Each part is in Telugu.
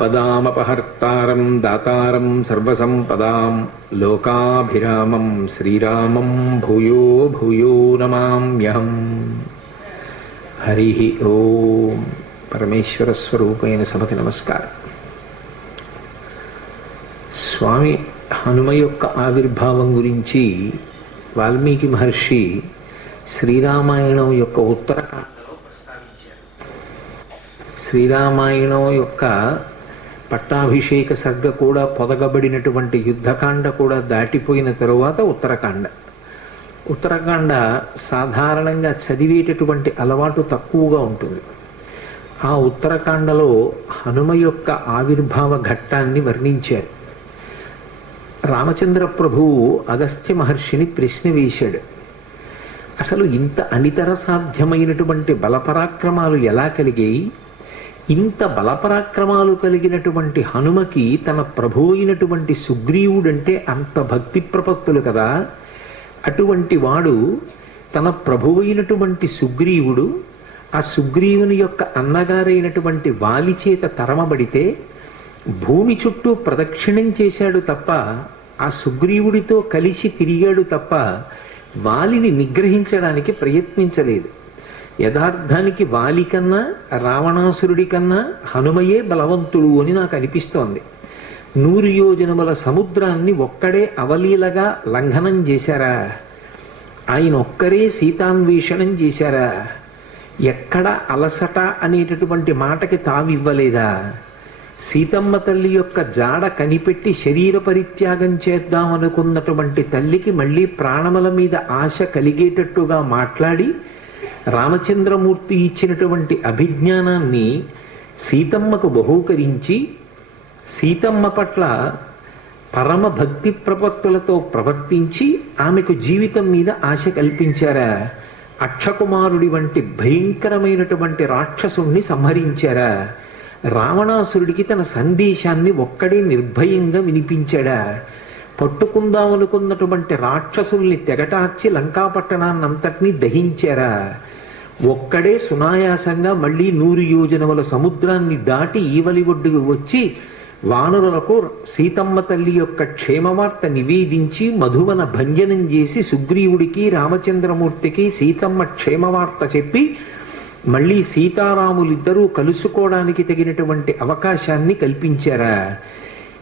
ఆపదామపహర్తారం దాతారం సర్వసంపదాం లోకాభిరామం శ్రీరామం భూయో భూయో నమామ్యహం. హరి ఓం. పరమేశ్వర స్వరూపైన సభకి నమస్కారం. స్వామి హనుమ యొక్క ఆవిర్భావం గురించి వాల్మీకి మహర్షి శ్రీరామాయణం యొక్క ఉత్తరకాండలో ప్రస్తావించారు. శ్రీరామాయణం యొక్క పట్టాభిషేక సర్గ కూడా పొదగబడినటువంటి యుద్ధకాండ కూడా దాటిపోయిన తరువాత ఉత్తరకాండ. ఉత్తరకాండ సాధారణంగా చదివేటటువంటి అలవాటు తక్కువగా ఉంటుంది. ఆ ఉత్తరకాండలో హనుమ యొక్క ఆవిర్భావ ఘట్టాన్ని వర్ణించారు. రామచంద్ర ప్రభువు అగస్త్య మహర్షిని ప్రశ్న వేశాడు. అసలు ఇంత అనితర సాధ్యమైనటువంటి బలపరాక్రమాలు ఎలా కలిగాయి? ఇంత బలపరాక్రమాలు కలిగినటువంటి హనుమకి తన ప్రభువు అయినటువంటి సుగ్రీవుడంటే అంత భక్తి ప్రపత్తులు కదా. అటువంటి వాడు తన ప్రభువైనటువంటి సుగ్రీవుడు ఆ సుగ్రీవుని యొక్క అన్నగారైనటువంటి వాలి చేత తరమబడితే భూమి చుట్టూ ప్రదక్షిణం చేశాడు తప్ప, ఆ సుగ్రీవుడితో కలిసి తిరిగాడు తప్ప వాలిని నిగ్రహించడానికి ప్రయత్నించలేదు. యథార్థానికి వాలి కన్నా రావణాసురుడి కన్నా హనుమయే బలవంతుడు అని నాకు అనిపిస్తోంది. 100 యోజనముల సముద్రాన్ని ఒక్కడే అవలీలగా లంఘనం చేశారా? ఆయన ఒక్కరే సీతాన్వేషణం చేశారా? ఎక్కడ అలసట అనేటటువంటి మాటకి తావివ్వలేదా? సీతమ్మ తల్లి యొక్క జాడ కనిపెట్టి శరీర పరిత్యాగం చేద్దామనుకున్నటువంటి తల్లికి మళ్ళీ ప్రాణముల మీద ఆశ కలిగేటట్టుగా మాట్లాడి రామచంద్రమూర్తి ఇచ్చినటువంటి అభిజ్ఞానాన్ని సీతమ్మకు బహూకరించి సీతమ్మ పట్ల పరమ భక్తి ప్రపత్తులతో ప్రవర్తించి ఆమెకు జీవితం మీద ఆశ కల్పించారా? అక్షకుమారుడి వంటి భయంకరమైనటువంటి రాక్షసుణ్ణి సంహరించారా? రావణాసురుడికి తన సందేశాన్ని ఒక్కడే నిర్భయంగా వినిపించాడా? పట్టుకుందామనుకున్నటువంటి రాక్షసుల్ని తెగటార్చి లంకాపట్టణాన్నంతటినీ దహించారా? ఒక్కడే సునాయాసంగా మళ్ళీ 100 యోజనముల సముద్రాన్ని దాటి ఈవలి ఒడ్డుకు వచ్చి వానరులకు సీతమ్మ తల్లి యొక్క క్షేమవార్త నివేదించి మధువన భంజనం చేసి సుగ్రీవుడికి రామచంద్రమూర్తికి సీతమ్మ క్షేమవార్త చెప్పి మళ్ళీ సీతారాములిద్దరూ కలుసుకోవడానికి తగినటువంటి అవకాశాన్ని కల్పించారా?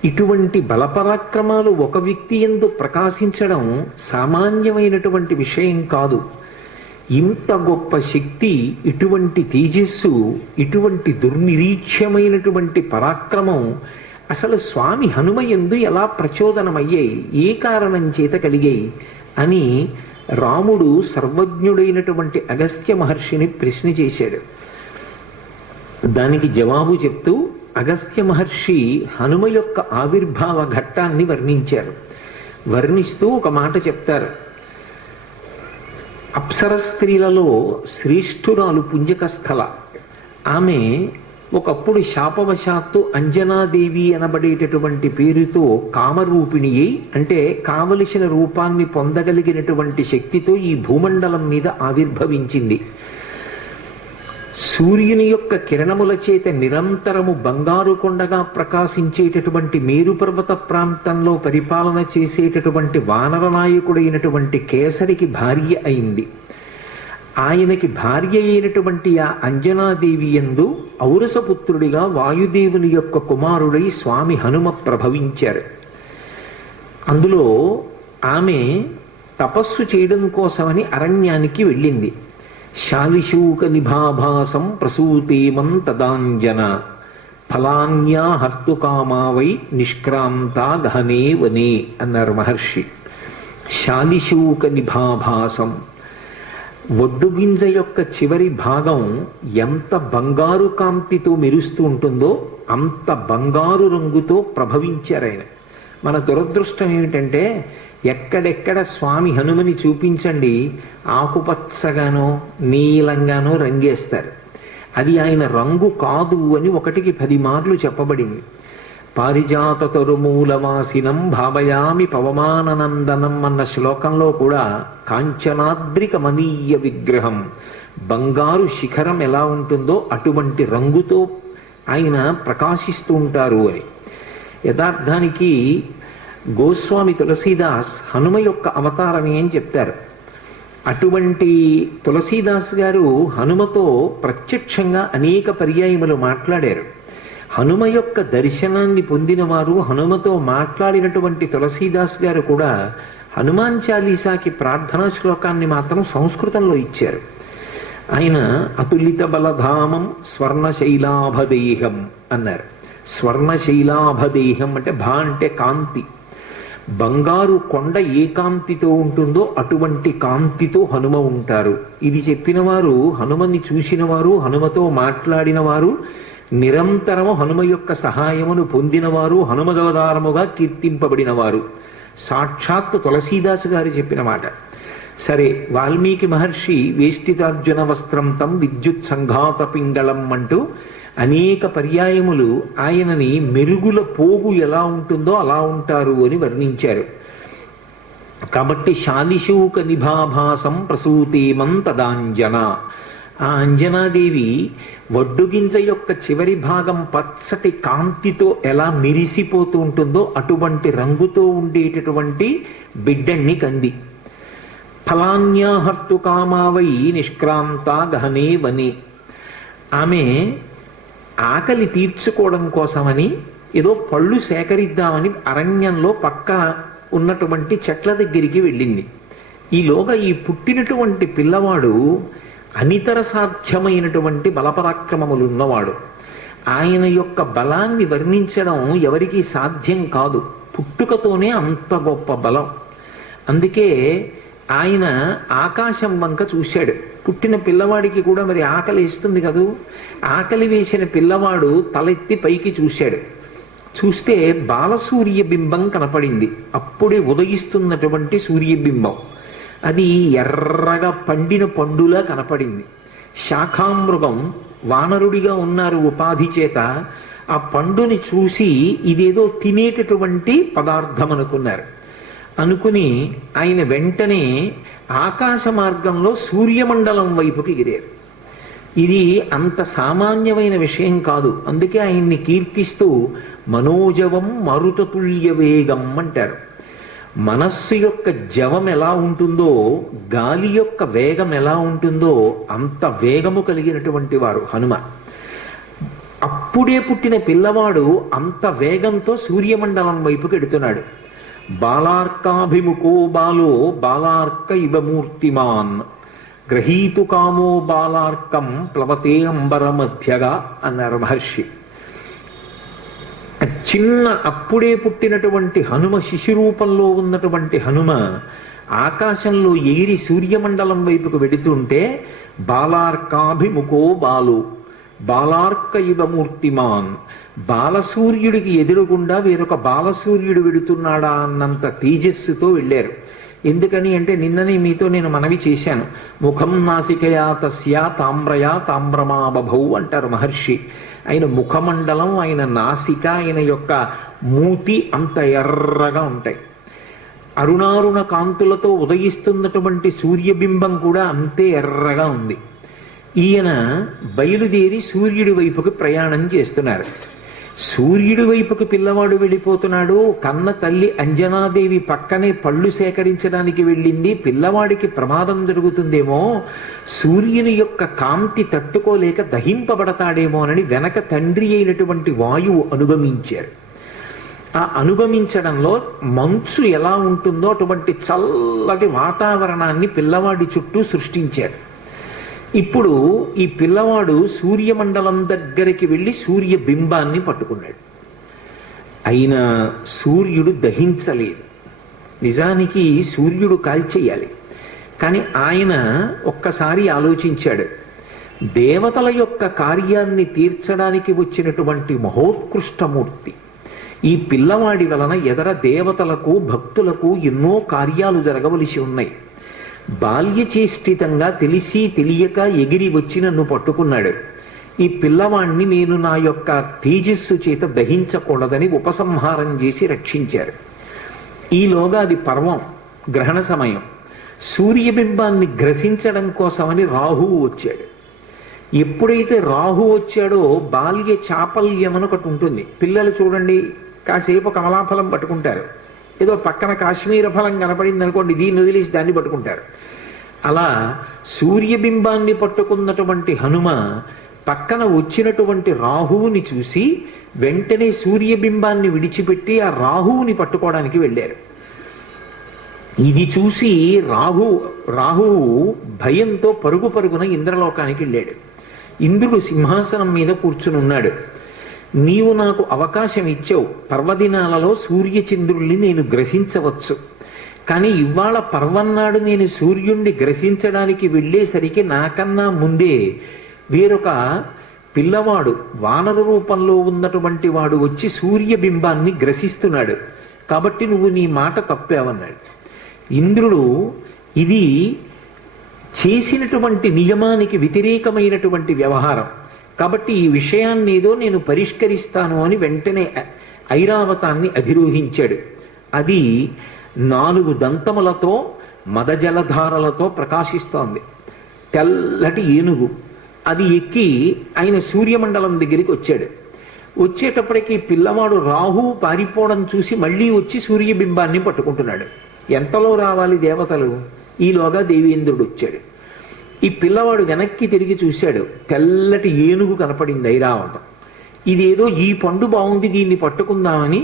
ఇటువంటి బలపరాక్రమాలు ఒక వ్యక్తి యందు ప్రకాశించడం సామాన్యమైనటువంటి విషయం కాదు. ఇంత గొప్ప శక్తి, ఇటువంటి తేజస్సు, ఇటువంటి దుర్నిరీక్ష్యమైనటువంటి పరాక్రమం అసలు స్వామి హనుమ యందు ఎలా ప్రచోదనమయ్యాయి, ఏ కారణం చేత కలిగాయి అని రాముడు సర్వజ్ఞుడైనటువంటి అగస్త్య మహర్షిని ప్రశ్న చేశాడు. దానికి జవాబు చెప్తూ అగస్త్య మహర్షి హనుమ యొక్క ఆవిర్భావ ఘట్టాన్ని వర్ణించారు. వర్ణిస్తూ ఒక మాట చెప్తారు. అప్సర స్త్రీలలో శ్రేష్ఠురాలు పుంజకస్థల. ఆమె ఒకప్పుడు శాపవశాత్తు అంజనాదేవి అనబడేటటువంటి పేరుతో కామరూపిణి అయి, అంటే కావలసిన రూపాన్ని పొందగలిగినటువంటి శక్తితో ఈ భూమండలం మీద ఆవిర్భవించింది. సూర్యుని యొక్క కిరణముల చేత నిరంతరము బంగారు కొండగా ప్రకాశించేటటువంటి మేరు పర్వత ప్రాంతంలో పరిపాలన చేసేటటువంటి వానర నాయకుడైనటువంటి కేసరికి భార్య అయింది. ఆయనకి భార్య అయినటువంటి ఆ అంజనాదేవి యందు ఔరసపుత్రుడిగా వాయుదేవుని యొక్క కుమారుడై స్వామి హనుమ ప్రభవించారు. అందులో ఆమె తపస్సు చేయడం కోసమని అరణ్యానికి వెళ్ళింది. శాలిశూక నిభాభాసం ప్రసూతేమం తదాంజన ఫలాన్యా హర్తుకామావై నిష్క్రాంతా దహనే వనే అన్నారు మహర్షి. శాలిశూక నిభాభాసం, ఒడ్డుగింజ యొక్క చివరి భాగం ఎంత బంగారు కాంతితో మెరుస్తూ ఉంటుందో అంత బంగారు రంగుతో ప్రభవించారాయన. మన దురదృష్టం ఏమిటంటే ఎక్కడెక్కడ స్వామి హనుమని చూపించండి ఆకుపచ్చగానో నీలంగానో రంగేస్తారు. అది ఆయన రంగు కాదు అని 1కి 10 మార్లు చెప్పబడింది. పారిజాత తరుమూలవాసినం భావయామి పవమాననందనం అన్న శ్లోకంలో కూడా కాంచనాద్రికమనీయ విగ్రహం, బంగారు శిఖరం ఎలా ఉంటుందో అటువంటి రంగుతో ఆయన ప్రకాశిస్తూ ఉంటారు అని. యథార్థానికి గోస్వామి తులసీదాస్ హనుమ యొక్క అవతారమే అని చెప్తారు. అటువంటి తులసీదాస్ గారు హనుమతో ప్రత్యక్షంగా అనేక పర్యాయములు మాట్లాడారు. హనుమ యొక్క దర్శనాన్ని పొందినవారు, హనుమతో మాట్లాడినటువంటి తులసీదాస్ గారు కూడా హనుమాన్ చాలీసాకి ప్రార్థనా శ్లోకాన్ని మాత్రం సంస్కృతంలో ఇచ్చారు. ఆయన అతులిత బలధామం స్వర్ణశైలాభదేహం అన్నారు. స్వర్ణశైలాభదేహం అంటే భా అంటే కాంతి. బంగారు కొండ ఏ కాంతితో ఉంటుందో అటువంటి కాంతితో హనుమ ఉంటారు. ఇది చెప్పిన వారు, హనుమని చూసిన వారు, హనుమతో మాట్లాడిన వారు, నిరంతరము హనుమ యొక్క సహాయమును పొందినవారు, హనుమదవతారముగా కీర్తింపబడిన వారు. సాక్షాత్తు తులసీదాసు గారు చెప్పిన మాట. సరే, వాల్మీకి మహర్షి వేష్టితార్జున వస్త్రం తం విద్యుత్ సంఘాత పింగళం అంటూ అనేక పర్యాయములు ఆయనని మెరుగుల పోగు ఎలా ఉంటుందో అలా ఉంటారు అని వర్ణించారు. కాబట్టి శాలిశూక నిభాభాసం ప్రసూతేమం తదాంజన. ఆ అంజనాదేవి వడ్డుగింజ యొక్క చివరి భాగం పచ్చటి కాంతితో ఎలా మెరిసిపోతూ ఉంటుందో అటువంటి రంగుతో ఉండేటటువంటి బిడ్డణ్ణి కంది. ఫలాన్యాహర్తు కామావై నిష్క్రాంత గహనే వనే. ఆమె ఆకలి తీర్చుకోవడం కోసమని ఏదో పళ్ళు సేకరిద్దామని అరణ్యంలో పక్క ఉన్నటువంటి చెట్ల దగ్గరికి వెళ్ళింది. ఈలోగా ఈ పుట్టినటువంటి పిల్లవాడు అనితర సాధ్యమైనటువంటి బలపరాక్రమములు ఉన్నవాడు. ఆయన యొక్క బలాన్ని వర్ణించడం ఎవరికీ సాధ్యం కాదు. పుట్టుకతోనే అంత గొప్ప బలం. అందుకే ఆయన ఆకాశం వంక చూశాడు. పుట్టిన పిల్లవాడికి కూడా మరి ఆకలి వేస్తుంది కదూ. ఆకలి వేసిన పిల్లవాడు తలెత్తి పైకి చూశాడు. చూస్తే బాలసూర్య బింబం కనపడింది. అప్పుడే ఉదయిస్తున్నటువంటి సూర్యబింబం. అది ఎర్రగా పండిన పండులా కనపడింది. శాఖామృగం వానరుడిగా ఉన్నారు ఉపాధి చేత. ఆ పండుని చూసి ఇదేదో తినేటటువంటి పదార్థం అనుకున్నారు. అనుకుని ఆయన వెంటనే ఆకాశ మార్గంలో సూర్యమండలం వైపుకి ఎగిరారు. ఇది అంత సామాన్యమైన విషయం కాదు. అందుకే ఆయన్ని కీర్తిస్తూ మనోజవం మరుతతుల్య వేగం అంటారు. మనస్సు యొక్క జవం ఎలా ఉంటుందో, గాలి యొక్క వేగం ఎలా ఉంటుందో అంత వేగము కలిగినటువంటి వారు హనుమ. అప్పుడే పుట్టిన పిల్లవాడు అంత వేగంతో సూర్యమండలం వైపుకి ఎడుతున్నాడు. బాలార్కాభిముఖో బాలో బాలార్క ఇవ మూర్తిమాన్ గ్రహీతు కామో బాలార్కం ప్లవతే అంబర మధ్యగా అన్నారు మహర్షి. చిన్న అప్పుడే పుట్టినటువంటి హనుమ, శిశురూపంలో ఉన్నటువంటి హనుమ ఆకాశంలో ఎగిరి సూర్యమండలం వైపుకు వెడుతుంటే బాలార్కాభిముఖో బాలు బాలార్క ఇవ మూర్తిమాన్, బాలసూర్యుడికి ఎదురుగుండా వేరొక బాలసూర్యుడు వెడుతున్నాడా అన్నంత తేజస్సుతో వెళ్ళారు. ఎందుకని అంటే నిన్ననే మీతో నేను మనవి చేశాను. ముఖం నాసికయా తస్యా తామ్రయా తామ్రమా బభౌ అంటారు మహర్షి. ఆయన ముఖమండలం, ఆయన నాసిక, ఆయన యొక్క మూతి అంత ఎర్రగా ఉంటాయి. అరుణారుణ కాంతులతో ఉదయిస్తున్నటువంటి సూర్యబింబం కూడా అంతే ఎర్రగా ఉంది. ఈయన బయలుదేరి సూర్యుడి వైపుకి ప్రయాణం చేస్తున్నారు. సూర్యుడి వైపుకి పిల్లవాడు వెళ్ళిపోతున్నాడు. కన్న తల్లి అంజనాదేవి పక్కనే పళ్ళు సేకరించడానికి వెళ్ళింది. పిల్లవాడికి ప్రమాదం జరుగుతుందేమో, సూర్యుని యొక్క కాంతి తట్టుకోలేక దహింపబడతాడేమోనని వెనక తండ్రి అయినటువంటి వాయువు అనుగమించారు. ఆ అనుగమించడంలో మంచు ఎలా ఉంటుందో అటువంటి చల్లటి వాతావరణాన్ని పిల్లవాడి చుట్టూ సృష్టించారు. ఇప్పుడు ఈ పిల్లవాడు సూర్యమండలం దగ్గరికి వెళ్ళి సూర్య బింబాన్ని పట్టుకున్నాడు. అయినా సూర్యుడు దహించలేదు. నిజానికి సూర్యుడు కాల్చేయాలి. కానీ ఆయన ఒక్కసారి ఆలోచించాడు. దేవతల యొక్క కార్యాన్ని తీర్చడానికి వచ్చినటువంటి మహోత్కృష్టమూర్తి ఈ పిల్లవాడి వలన ఎదర దేవతలకు, భక్తులకు ఎన్నో కార్యాలు జరగవలసి ఉన్నాయి. బాల్యచేష్టితంగా తెలిసి తెలియక ఎగిరి వచ్చి నన్ను పట్టుకున్నాడు. ఈ పిల్లవాణ్ణి నేను నా యొక్క తేజస్సు చేత దహించకూడదని ఉపసంహారం చేసి రక్షించారు. ఈలోగా అది పర్వం, గ్రహణ సమయం. సూర్యబింబాన్ని గ్రసించడం కోసమని రాహువు వచ్చాడు. ఎప్పుడైతే రాహు వచ్చాడో బాల్య చాపల్యం అని ఒకటి ఉంటుంది. పిల్లలు చూడండి, కాసేపు కమలాఫలం పట్టుకుంటారు, ఏదో పక్కన కాశ్మీర ఫలం కనపడింది అనుకోండి, దీన్ని వదిలేసి దాన్ని పట్టుకుంటారు. అలా సూర్యబింబాన్ని పట్టుకున్నటువంటి హనుమ పక్కన వచ్చినటువంటి రాహువుని చూసి వెంటనే సూర్యబింబాన్ని విడిచిపెట్టి ఆ రాహువుని పట్టుకోవడానికి వెళ్ళారు. ఇది చూసి రాహువు భయంతో పరుగు పరుగున ఇంద్రలోకానికి వెళ్ళాడు. ఇంద్రుడు సింహాసనం మీద కూర్చుని ఉన్నాడు. నీవు నాకు అవకాశం ఇచ్చావు, పర్వదినాలలో సూర్యచంద్రుల్ని నేను గ్రహించవచ్చు, కానీ ఇవాళ పర్వన్నాడు నేను సూర్యుణ్ణి గ్రహించడానికి వెళ్ళేసరికి నాకన్నా ముందే వేరొక పిల్లవాడు వానర రూపంలో ఉన్నటువంటి వాడు వచ్చి సూర్యబింబాన్ని గ్రసిస్తున్నాడు, కాబట్టి నువ్వు నీ మాట తప్పావన్నాడు. ఇంద్రుడు ఇది చేసినటువంటి నియమానికి వ్యతిరేకమైనటువంటి వ్యవహారం, కాబట్టి ఈ విషయాన్ని ఏదో నేను పరిష్కరిస్తాను అని వెంటనే ఐరావతాన్ని అధిరోహించాడు. అది 4 దంతములతో మదజలధారలతో ప్రకాశిస్తోంది, తెల్లటి ఏనుగు. అది ఎక్కి ఆయన సూర్యమండలం దగ్గరికి వచ్చాడు. వచ్చేటప్పటికి పిల్లవాడు రాహు పారిపోవడం చూసి మళ్ళీ వచ్చి సూర్యబింబాన్ని పట్టుకుంటున్నాడు. ఎంతలో రావాలి దేవతలు, ఈలోగా దేవేంద్రుడు వచ్చాడు. ఈ పిల్లవాడు వెనక్కి తిరిగి చూశాడు, తెల్లటి ఏనుగు కనపడింది ఐరావతం. ఇదేదో ఈ పండు బాగుంది, దీన్ని పట్టుకుందామని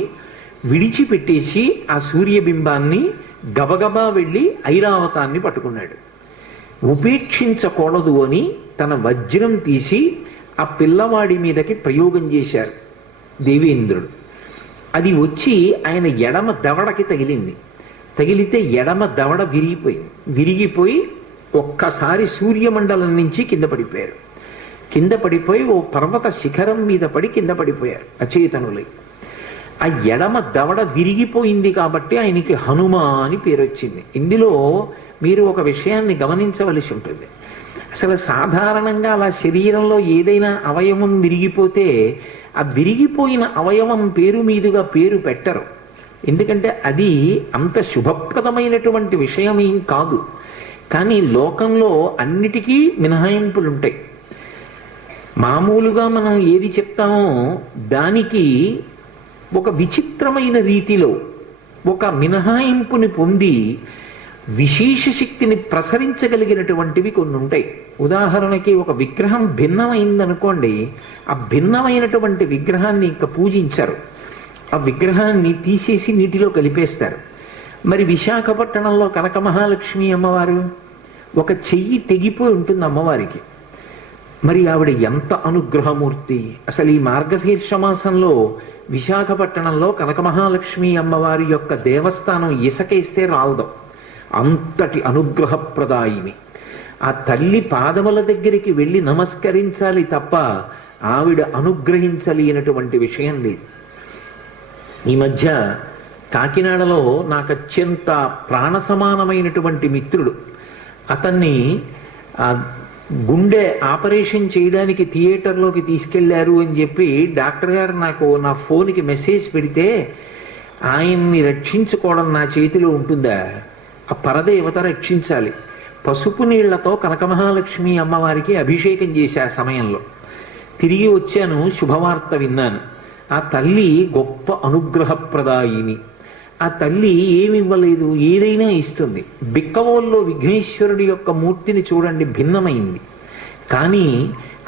విడిచిపెట్టేసి ఆ సూర్యబింబాన్ని గబగబా వెళ్ళి ఐరావతాన్ని పట్టుకున్నాడు. ఉపేక్షించకూడదు అని తన వజ్రం తీసి ఆ పిల్లవాడి మీదకి ప్రయోగం చేశారు దేవేంద్రుడు. అది వచ్చి ఆయన ఎడమ దవడకి తగిలింది. తగిలితే ఎడమ దవడ విరిగిపోయి ఒక్కసారి సూర్యమండలం నుంచి కింద పడిపోయారు. కింద పడిపోయి ఓ పర్వత శిఖరం మీద పడి కింద పడిపోయారు అచేతనులై. ఆ ఎడమ దవడ విరిగిపోయింది కాబట్టి ఆయనకి హనుమ అని పేరు వచ్చింది. ఇందులో మీరు ఒక విషయాన్ని గమనించవలసి ఉంటుంది. అసలు సాధారణంగా అలా శరీరంలో ఏదైనా అవయవం విరిగిపోతే ఆ విరిగిపోయిన అవయవం పేరు మీదుగా పేరు పెట్టరు, ఎందుకంటే అది అంత శుభప్రదమైనటువంటి విషయం ఏం కాదు. కానీ లోకంలో అన్నిటికీ మినహాయింపులు ఉంటాయి. మామూలుగా మనం ఏది చెప్తామో దానికి ఒక విచిత్రమైన రీతిలో ఒక మినహాయింపుని పొంది విశేష శక్తిని ప్రసరించగలిగినటువంటివి కొన్ని ఉంటాయి. ఉదాహరణకి ఒక విగ్రహం భిన్నమైందనుకోండి, ఆ భిన్నమైనటువంటి విగ్రహాన్ని ఇంకా పూజించరు, ఆ విగ్రహాన్ని తీసేసి నీటిలో కలిపేస్తారు. మరి విశాఖపట్నంలో కనక మహాలక్ష్మి అమ్మవారు ఒక చెయ్యి తెగిపోయి ఉంటుంది అమ్మవారికి. మరి ఆవిడ ఎంత అనుగ్రహమూర్తి! అసలు ఈ మార్గశీర్ష మాసంలో విశాఖపట్నంలో కనక మహాలక్ష్మి అమ్మవారి యొక్క దేవస్థానం ఇసకేస్తే రాలదు, అంతటి అనుగ్రహప్రదాయిని. ఆ తల్లి పాదముల దగ్గరికి వెళ్ళి నమస్కరించాలి తప్ప ఆవిడ అనుగ్రహించలేనటువంటి విషయం లేదు. ఈ మధ్య కాకినాడలో నాకు అత్యంత ప్రాణ సమానమైనటువంటి మిత్రుడు, అతన్ని గుండె ఆపరేషన్ చేయడానికి థియేటర్లోకి తీసుకెళ్లారు అని చెప్పి డాక్టర్ గారు నాకు నా ఫోన్కి మెసేజ్ పెడితే, ఆయన్ని రక్షించుకోవడం నా చేతిలో ఉంటుందా? ఆ పరదేవత రక్షించాలి. పసుపు నీళ్లతో కనకమహాలక్ష్మి అమ్మవారికి అభిషేకం చేశా ఆ సమయంలో. తిరిగి వచ్చాను, శుభవార్త విన్నాను. ఆ తల్లి గొప్ప అనుగ్రహప్రదాయిని. ఆ తల్లి ఏమివ్వలేదు, ఏదైనా ఇస్తుంది. బిక్కవోల్లో విఘ్నేశ్వరుడి యొక్క మూర్తిని చూడండి, భిన్నమైంది, కానీ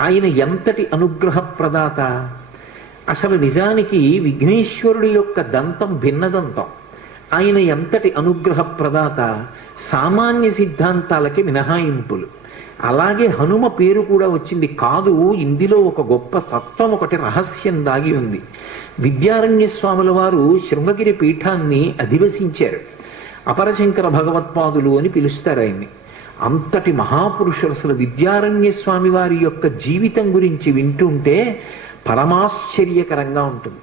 ఆయన ఎంతటి అనుగ్రహప్రదాత! అసలు నిజానికి విఘ్నేశ్వరుడి యొక్క దంతం భిన్నదంతం. ఆయన ఎంతటి అనుగ్రహప్రదాత! సామాన్య సిద్ధాంతాలకి మినహాయింపులు. అలాగే హనుమ పేరు కూడా వచ్చింది. కాదు, ఇందులో ఒక గొప్ప తత్వం, ఒకటి రహస్యం దాగి ఉంది. విద్యారణ్య స్వాముల వారు శృంగగిరి పీఠాన్ని అధివసించారు. అపరశంకర భగవత్పాదులు అని పిలుస్తారు ఆయన్ని. అంతటి మహాపురుషులు. అసలు విద్యారణ్య స్వామి వారి యొక్క జీవితం గురించి వింటుంటే పరమాశ్చర్యకరంగా ఉంటుంది.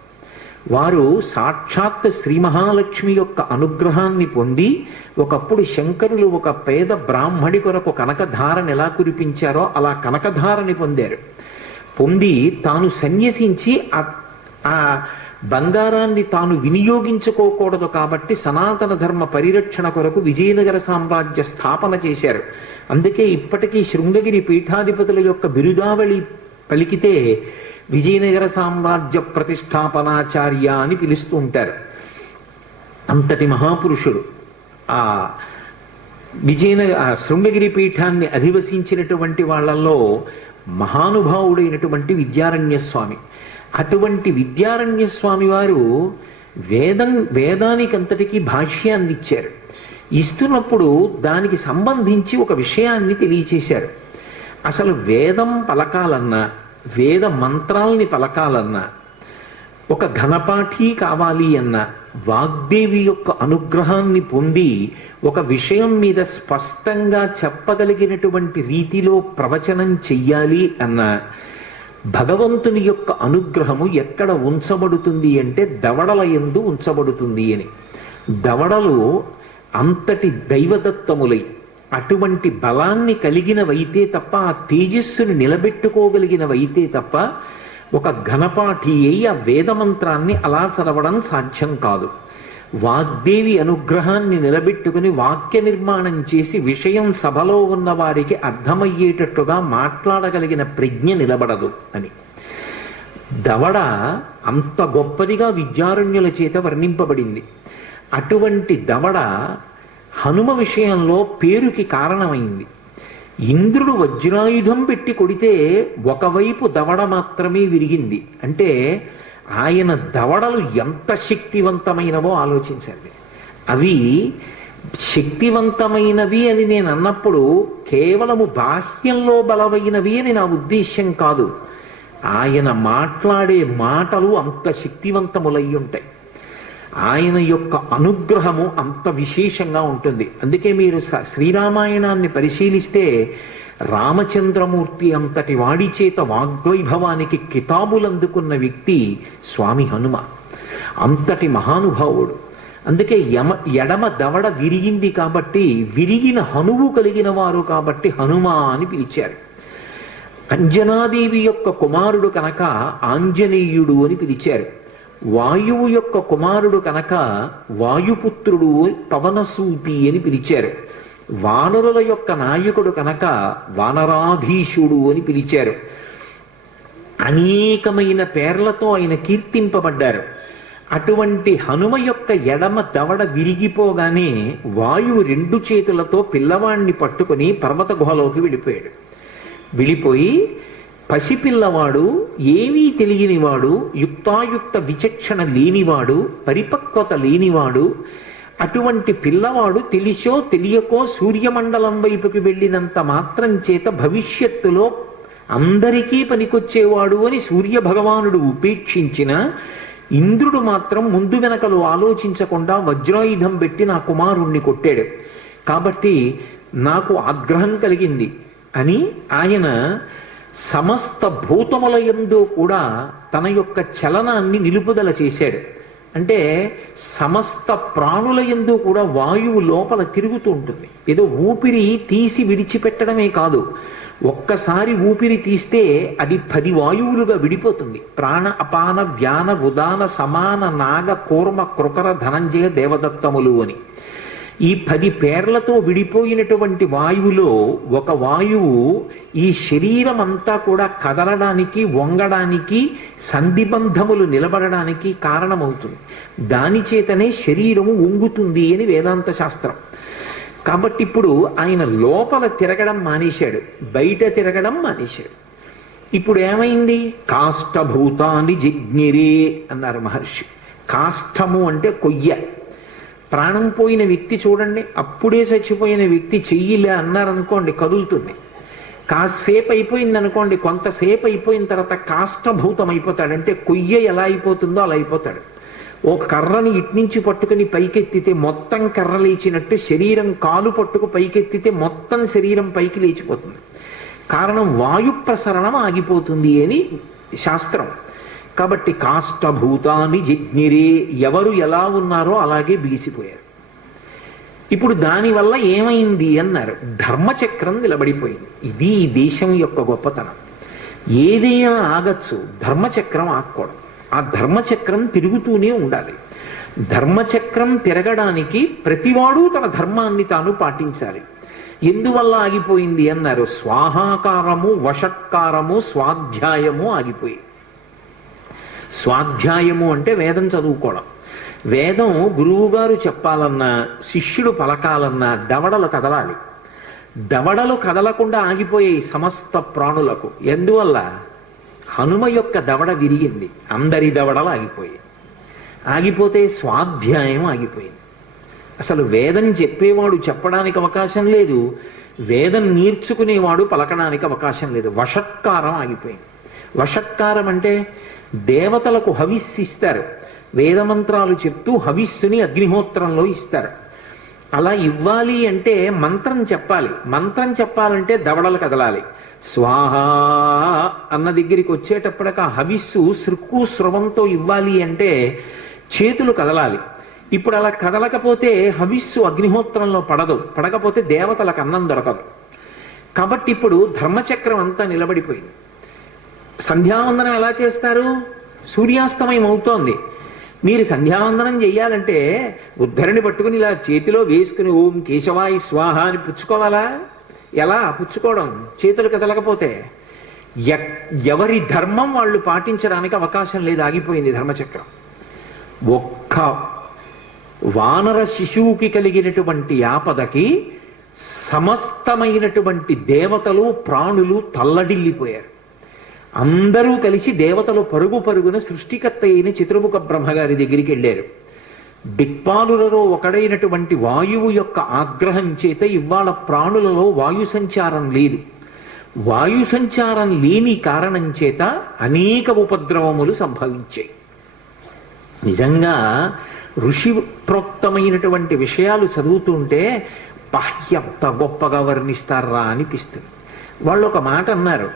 వారు సాక్షాత్ శ్రీ మహాలక్ష్మి యొక్క అనుగ్రహాన్ని పొంది, ఒకప్పుడు శంకరులు ఒక పేద బ్రాహ్మడి కొరకు కనకధారని ఎలా కురిపించారో అలా కనకధారని పొందారు. పొంది తాను సన్యసించి ఆ బంగారాన్ని తాను వినియోగించుకోకూడదు కాబట్టి సనాతన ధర్మ పరిరక్షణ కొరకు విజయనగర సామ్రాజ్య స్థాపన చేశారు. అందుకే ఇప్పటికీ శృంగగిరి పీఠాధిపతుల యొక్క బిరుదావళి పలికితే విజయనగర సామ్రాజ్య ప్రతిష్టాపనాచార్య అని పిలుస్తూ ఉంటారు. అంతటి మహాపురుషుడు ఆ శృంగగిరి పీఠాన్ని అధివసించినటువంటి వాళ్ళల్లో మహానుభావుడైనటువంటి విద్యారణ్య స్వామి. అటువంటి విద్యారణ్య స్వామి వారు వేదానికంతటికీ భాష్యాన్ని ఇచ్చారు. ఇస్తున్నప్పుడు దానికి సంబంధించి ఒక విషయాన్ని తెలియచేశారు. అసలు వేదం పలకాలన్నా, వేద మంత్రాల్ని పలకాలన్నా, ఒక ఘనపాఠి కావాలి అన్న, వాగ్దేవి యొక్క అనుగ్రహాన్ని పొంది ఒక విషయం మీద స్పష్టంగా చెప్పగలిగినటువంటి రీతిలో ప్రవచనం చెయ్యాలి అన్న, భగవంతుని యొక్క అనుగ్రహము ఎక్కడ ఉంచబడుతుంది అంటే దవడల యందు ఉంచబడుతుంది అని. దవడలు అంతటి దైవదత్తములై అటువంటి బలాన్ని కలిగినవైతే తప్ప, ఆ తేజస్సును నిలబెట్టుకోగలిగినవైతే తప్ప ఒక ఘనపాఠి అయి ఆ వేదమంత్రాన్ని అలా చదవడం సాధ్యం కాదు. వాగ్దేవి అనుగ్రహాన్ని నిలబెట్టుకుని వాక్య నిర్మాణం చేసి విషయం సభలో ఉన్న వారికి అర్థమయ్యేటట్టుగా మాట్లాడగలిగిన ప్రజ్ఞ నిలబడదు అని. దవడ అంత గొప్పదిగా విద్యారణ్యుల చేత వర్ణింపబడింది. అటువంటి దవడ హనుమ విషయంలో పేరుకి కారణమైంది. ఇంద్రుడు వజ్రాయుధం పెట్టి కొడితే ఒకవైపు దవడ మాత్రమే విరిగింది. అంటే ఆయన దవడలు ఎంత శక్తివంతమైనవో ఆలోచించండి. అవి శక్తివంతమైనవి అని నేను అన్నప్పుడు కేవలము బాహ్యంలో బలమైనవి అని నా ఉద్దేశ్యం కాదు. ఆయన మాట్లాడే మాటలు అంత శక్తివంతములై ఉంటాయి. ఆయన యొక్క అనుగ్రహము అంత విశేషంగా ఉంటుంది. అందుకే మీరు శ్రీరామాయణాన్ని పరిశీలిస్తే రామచంద్రమూర్తి అంతటి వాడి చేత వాగ్వైభవానికి కితాబులందుకున్న వ్యక్తి స్వామి హనుమ. అంతటి మహానుభావుడు. అందుకే ఎడమ దవడ విరిగింది కాబట్టి, విరిగిన హనువు కలిగిన వారు కాబట్టి హనుమ అని పిలిచారు. అంజనాదేవి యొక్క కుమారుడు కనుక ఆంజనేయుడు అని పిలిచారు. వాయువు యొక్క కుమారుడు కనుక వాయుపుత్రుడు పవనసూతి అని పిలిచారు. వానరుల యొక్క నాయకుడు కనుక వానరాధీశుడు అని పిలిచారు. అనేకమైన పేర్లతో ఆయన కీర్తింపబడ్డారు. అటువంటి హనుమ యొక్క ఎడమ దవడ విరిగిపోగానే వాయువు 2 చేతులతో పిల్లవాణ్ణి పట్టుకుని పర్వత గుహలోకి వెళ్ళిపోయి పసిపిల్లవాడు, ఏమీ తెలియనివాడు, యుక్తాయుక్త విచక్షణ లేనివాడు, పరిపక్వత లేనివాడు, అటువంటి పిల్లవాడు తెలిసో తెలియకో సూర్యమండలం వైపుకి వెళ్ళినంత మాత్రం చేత భవిష్యత్తులో అందరికీ పనికొచ్చేవాడు అని సూర్య భగవానుడు ఉపేక్షించిన ఇంద్రుడు మాత్రం ముందు వెనకలు ఆలోచించకుండా వజ్రాయుధం పెట్టి నా కుమారుణ్ణి కొట్టాడు. కాబట్టి నాకు ఆగ్రహం కలిగింది అని ఆయన సమస్త భూతముల యందు కూడా తన యొక్క చలనాన్ని నిలుపుదల చేశాడు. అంటే సమస్త ప్రాణుల యందు కూడా వాయువు లోపల తిరుగుతూ ఉంటుంది. ఏదో ఊపిరి తీసి విడిచిపెట్టడమే కాదు, ఒక్కసారి ఊపిరి తీస్తే అది 10 వాయువులుగా విడిపోతుంది. ప్రాణ అపాన వ్యాన ఉదాన సమాన నాగ కూర్మ కృకర ధనంజయ దేవదత్తములు అని ఈ 10 పేర్లతో విడిపోయినటువంటి వాయువులో ఒక వాయువు ఈ శరీరం అంతా కూడా కదలడానికి, వంగడానికి, సంధిబంధములు నిలబడడానికి కారణమవుతుంది. దాని చేతనే శరీరము వంగుతుంది అని వేదాంత శాస్త్రం. కాబట్టి ఇప్పుడు ఆయన లోపల తిరగడం మానేశాడు, బయట తిరగడం మానేశాడు. ఇప్పుడు ఏమైంది? కాష్టభూతాన్ని జిజ్ఞిరే అన్నారు మహర్షి. కాష్టము అంటే కొయ్య. ప్రాణం పోయిన వ్యక్తి చూడండి, అప్పుడే చచ్చిపోయిన వ్యక్తి చెయ్యిలే అన్నారనుకోండి కదులుతుంది. కాసేపు అయిపోయింది అనుకోండి, కొంతసేపు అయిపోయిన తర్వాత కాష్టభూతం అయిపోతాడు. అంటే కొయ్య ఎలా అయిపోతుందో అలా అయిపోతాడు. ఓ కర్రని ఇట్నుంచి పట్టుకుని పైకెత్తితే మొత్తం కర్ర లేచినట్టు శరీరం కాలు పట్టుకు పైకెత్తితే మొత్తం శరీరం పైకి లేచిపోతుంది. కారణం వాయు ప్రసరణం ఆగిపోతుంది అని శాస్త్రం. కాబట్టి కాష్టభూతాన్ని జిజ్ఞిరే, ఎవరు ఎలా ఉన్నారో అలాగే బిగిసిపోయారు. ఇప్పుడు దానివల్ల ఏమైంది అన్నారు, ధర్మచక్రం నిలబడిపోయింది. ఇది ఈ దేశం యొక్క గొప్పతనం. ఏదైనా ఆగచ్చు, ధర్మచక్రం ఆగకూడదు. ఆ ధర్మచక్రం తిరుగుతూనే ఉండాలి. ధర్మచక్రం తిరగడానికి ప్రతివాడు తన ధర్మాన్ని తాను పాటించాలి. ఎందువల్ల ఆగిపోయింది అన్నారు? స్వాహాకారము, వషట్కారము, స్వాధ్యాయము ఆగిపోయి. స్వాధ్యాయము అంటే వేదం చదువుకోవడం. వేదం గురువుగారు చెప్పాలన్నా, శిష్యుడు పలకాలన్నా దవడలు కదలాలి. దవడలు కదలకుండా ఆగిపోయాయి సమస్త ప్రాణులకు. ఎందువల్ల? హనుమ యొక్క దవడ విరిగింది, అందరి దవడలు ఆగిపోయాయి. ఆగిపోతే స్వాధ్యాయం ఆగిపోయింది. అసలు వేదం చెప్పేవాడు చెప్పడానికి అవకాశం లేదు, వేదం నేర్చుకునేవాడు పలకడానికి అవకాశం లేదు. వషట్కారం ఆగిపోయింది. వషట్కారం అంటే దేవతలకు హవిస్సు ఇస్తారు, వేదమంత్రాలు చెప్తూ హవిస్సుని అగ్నిహోత్రంలో ఇస్తారు. అలా ఇవ్వాలి అంటే మంత్రం చెప్పాలి. మంత్రం చెప్పాలంటే దవడలు కదలాలి. స్వాహ అన్న దగ్గరికి వచ్చేటప్పటికి ఆ హవిస్సు సృక్కు స్రవంతో ఇవ్వాలి అంటే చేతులు కదలాలి. ఇప్పుడు అలా కదలకపోతే హవిస్సు అగ్నిహోత్రంలో పడకపోతే దేవతలకు అన్నం దొరకదు. కాబట్టి ఇప్పుడు ధర్మచక్రం అంతా నిలబడిపోయింది. సంధ్యావందనం ఎలా చేస్తారు? సూర్యాస్తమయం అవుతోంది. మీరు సంధ్యావందనం చెయ్యాలంటే ఉద్ధరణి పట్టుకుని ఇలా చేతిలో వేసుకుని ఓం కేశవాయ స్వాహ అని పుచ్చుకోవాలా? ఎలా పుచ్చుకోవడం? చేతులు కదలకపోతే. ఎవరి ధర్మం వాళ్ళు పాటించడానికి అవకాశం లేదు, ఆగిపోయింది ధర్మచక్రం. ఒక్క వానర శిశువుకి కలిగినటువంటి ఆపదకి సమస్తమైనటువంటి దేవతలు ప్రాణులు తల్లడిల్లిపోయారు. అందరూ కలిసి దేవతలు పరుగున సృష్టికర్త అయిన చతుర్ముఖ బ్రహ్మగారి దగ్గరికి వెళ్ళారు. దిక్పాలులలో ఒకడైనటువంటి వాయువు యొక్క ఆగ్రహం చేత ఇవాళ ప్రాణులలో వాయు సంచారం లేదు. వాయు సంచారం లేని కారణం చేత అనేక ఉపద్రవములు సంభవించాయి. నిజంగా ఋషి ప్రోక్తమైనటువంటి విషయాలు చదువుతుంటే ఎంత గొప్పగా వర్ణిస్తారా అనిపిస్తుంది. వాళ్ళు ఒక మాట అన్నారు,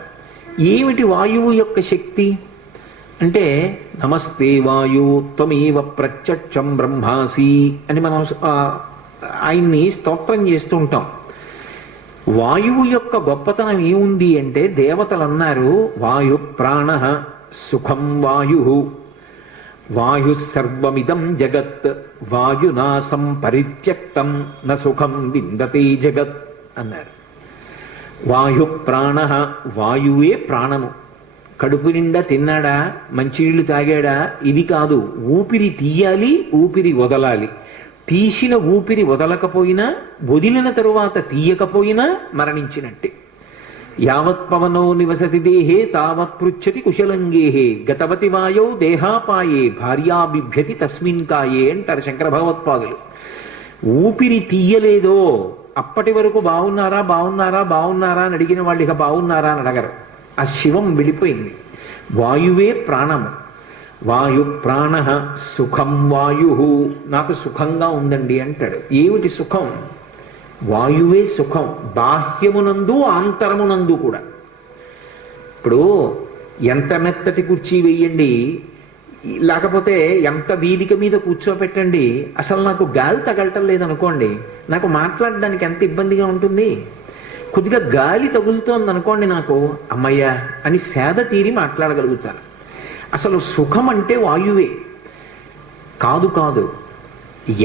ఏమిటి వాయువు యొక్క శక్తి అంటే, నమస్తే వాయు త్వమేవ ప్రత్యక్షం బ్రహ్మాసి అని మనం ఆయన్ని స్తోత్రం చేస్తూ ఉంటాం. వాయువు యొక్క గొప్పతనం ఏముంది అంటే, దేవతలు అన్నారు వాయు ప్రాణ సుఖం వాయు, వాయు సర్వమిదం జగత్, వాయునాసం పరిత్యక్తం న సుఖం విందతే జగత్ అన్నారు. వాయు ప్రాణ, వాయువే ప్రాణము. కడుపు నిండా తిన్నాడా, మంచినీళ్లు తాగాడా, ఇది కాదు. ఊపిరి తీయాలి, ఊపిరి వదలాలి. తీసిన ఊపిరి వదలకపోయినా, వదిలిన తరువాత తీయకపోయినా మరణించినట్టే. యావత్ పవనో నివసతి దేహే తావత్ పృచ్చతి కుశలంగేహే, గతవతి వాయో దేహాపాయే భార్యా బిభ్యతి తస్మిన్ కాయే అంటారు శంకర భగవత్పాదులు. ఊపిరి తీయలేదో అప్పటి వరకు బాగున్నారా బాగున్నారా బాగున్నారా అని అడిగిన వాళ్ళు ఇక బాగున్నారా అని అడగరు. ఆ శివం వెళ్ళిపోయింది. వాయువే ప్రాణము. వాయు ప్రాణ సుఖం వాయు, నాకు సుఖంగా ఉందండి అంటాడు. ఏమిటి సుఖం? వాయువే సుఖం, బాహ్యమునందు ఆంతరమునందు కూడా. ఇప్పుడు ఎంత మెత్తటి కుర్చీ వేయండి, లేకపోతే ఎంత వేదిక మీద కూర్చోపెట్టండి, అసలు నాకు గాలి తగలటం లేదనుకోండి, నాకు మాట్లాడడానికి ఎంత ఇబ్బందిగా ఉంటుంది. కొద్దిగా గాలి తగులుతోంది అనుకోండి, నాకు అమ్మయ్యా అని సేద తీరి మాట్లాడగలుగుతాను. అసలు సుఖం అంటే వాయువే. కాదు కాదు,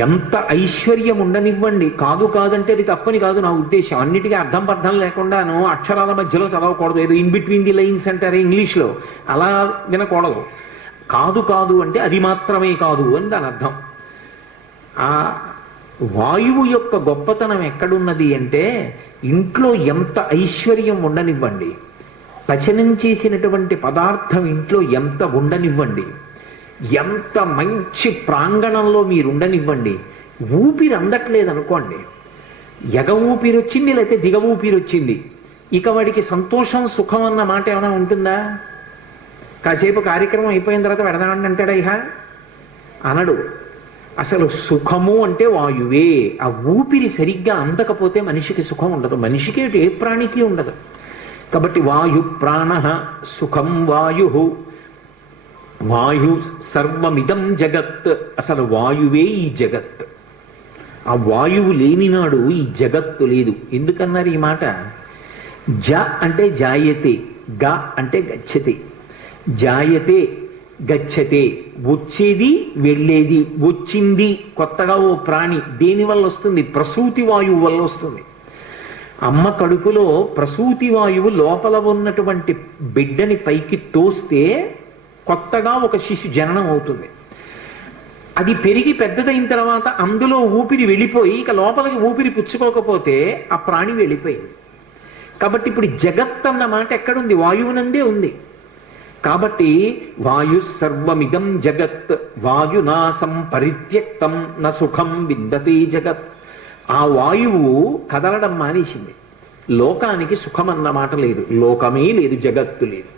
ఎంత ఐశ్వర్యం ఉండనివ్వండి, కాదు కాదంటే అది తప్పని కాదు నా ఉద్దేశం. అన్నిటికీ అర్థం పర్థం లేకుండాను అక్షరాల మధ్యలో చదవకూడదు. ఏదో ఇన్ బిట్వీన్ ది లైన్స్ అంటారే ఇంగ్లీష్లో, అలా వినకూడదు. కాదు కాదు అంటే అది మాత్రమే కాదు అని దాని అర్థం. ఆ వాయువు యొక్క గొప్పతనం ఎక్కడున్నది అంటే, ఇంట్లో ఎంత ఐశ్వర్యం ఉండనివ్వండి, పచనం చేసినటువంటి పదార్థం ఇంట్లో ఎంత ఉండనివ్వండి, ఎంత మంచి ప్రాంగణంలో మీరు ఉండనివ్వండి, ఊపిరి అందట్లేదు అనుకోండి, ఎగ ఊపిరి వచ్చింది లేకపోతే దిగ ఊపిరి వచ్చింది, ఇక వాడికి సంతోషం సుఖం అన్న మాట ఏమైనా ఉంటుందా? కాసేపు కార్యక్రమం అయిపోయిన తర్వాత పెడదామని అంటాడా? ఇహ అనడు. అసలు సుఖము అంటే వాయువే. ఆ ఊపిరి సరిగ్గా అందకపోతే మనిషికి సుఖం ఉండదు, మనిషికి ఏ ప్రాణికి ఉండదు. కాబట్టి వాయు ప్రాణ సుఖం వాయు, వాయు సర్వమిదం జగత్. అసలు వాయువే ఈ జగత్. ఆ వాయువు లేనినాడు ఈ జగత్తు లేదు. ఎందుకన్నారు ఈ మాట? జ అంటే జాయతే, గ అంటే గచ్చతే. జాయతే గచ్చతే వచ్చేది వెళ్ళేది, వచ్చింది కొత్తగా ఓ ప్రాణి. దేని వల్ల వస్తుంది? ప్రసూతి వాయువు వల్ల వస్తుంది. అమ్మ కడుపులో ప్రసూతి వాయువు లోపల ఉన్నటువంటి బిడ్డని పైకి తోస్తే కొత్తగా ఒక శిశు జననం అవుతుంది. అది పెరిగి పెద్దదైన తర్వాత అందులో ఊపిరి వెళ్ళిపోయి ఇక లోపలికి ఊపిరి పుచ్చుకోకపోతే ఆ ప్రాణి వెళ్ళిపోయింది. కాబట్టి ఇప్పుడు జగత్ అన్న మాట ఎక్కడుంది? వాయువునందే ఉంది. కాబట్టి వాయు సర్వమిదం జగత్ వాయునాసం పరిత్యక్తం న సుఖం విందతే జగత్. ఆ వాయువు కదలడం మానేసింది. లోకానికి సుఖం అన్న మాట లేదు, లోకమే లేదు, జగత్తు లేదు.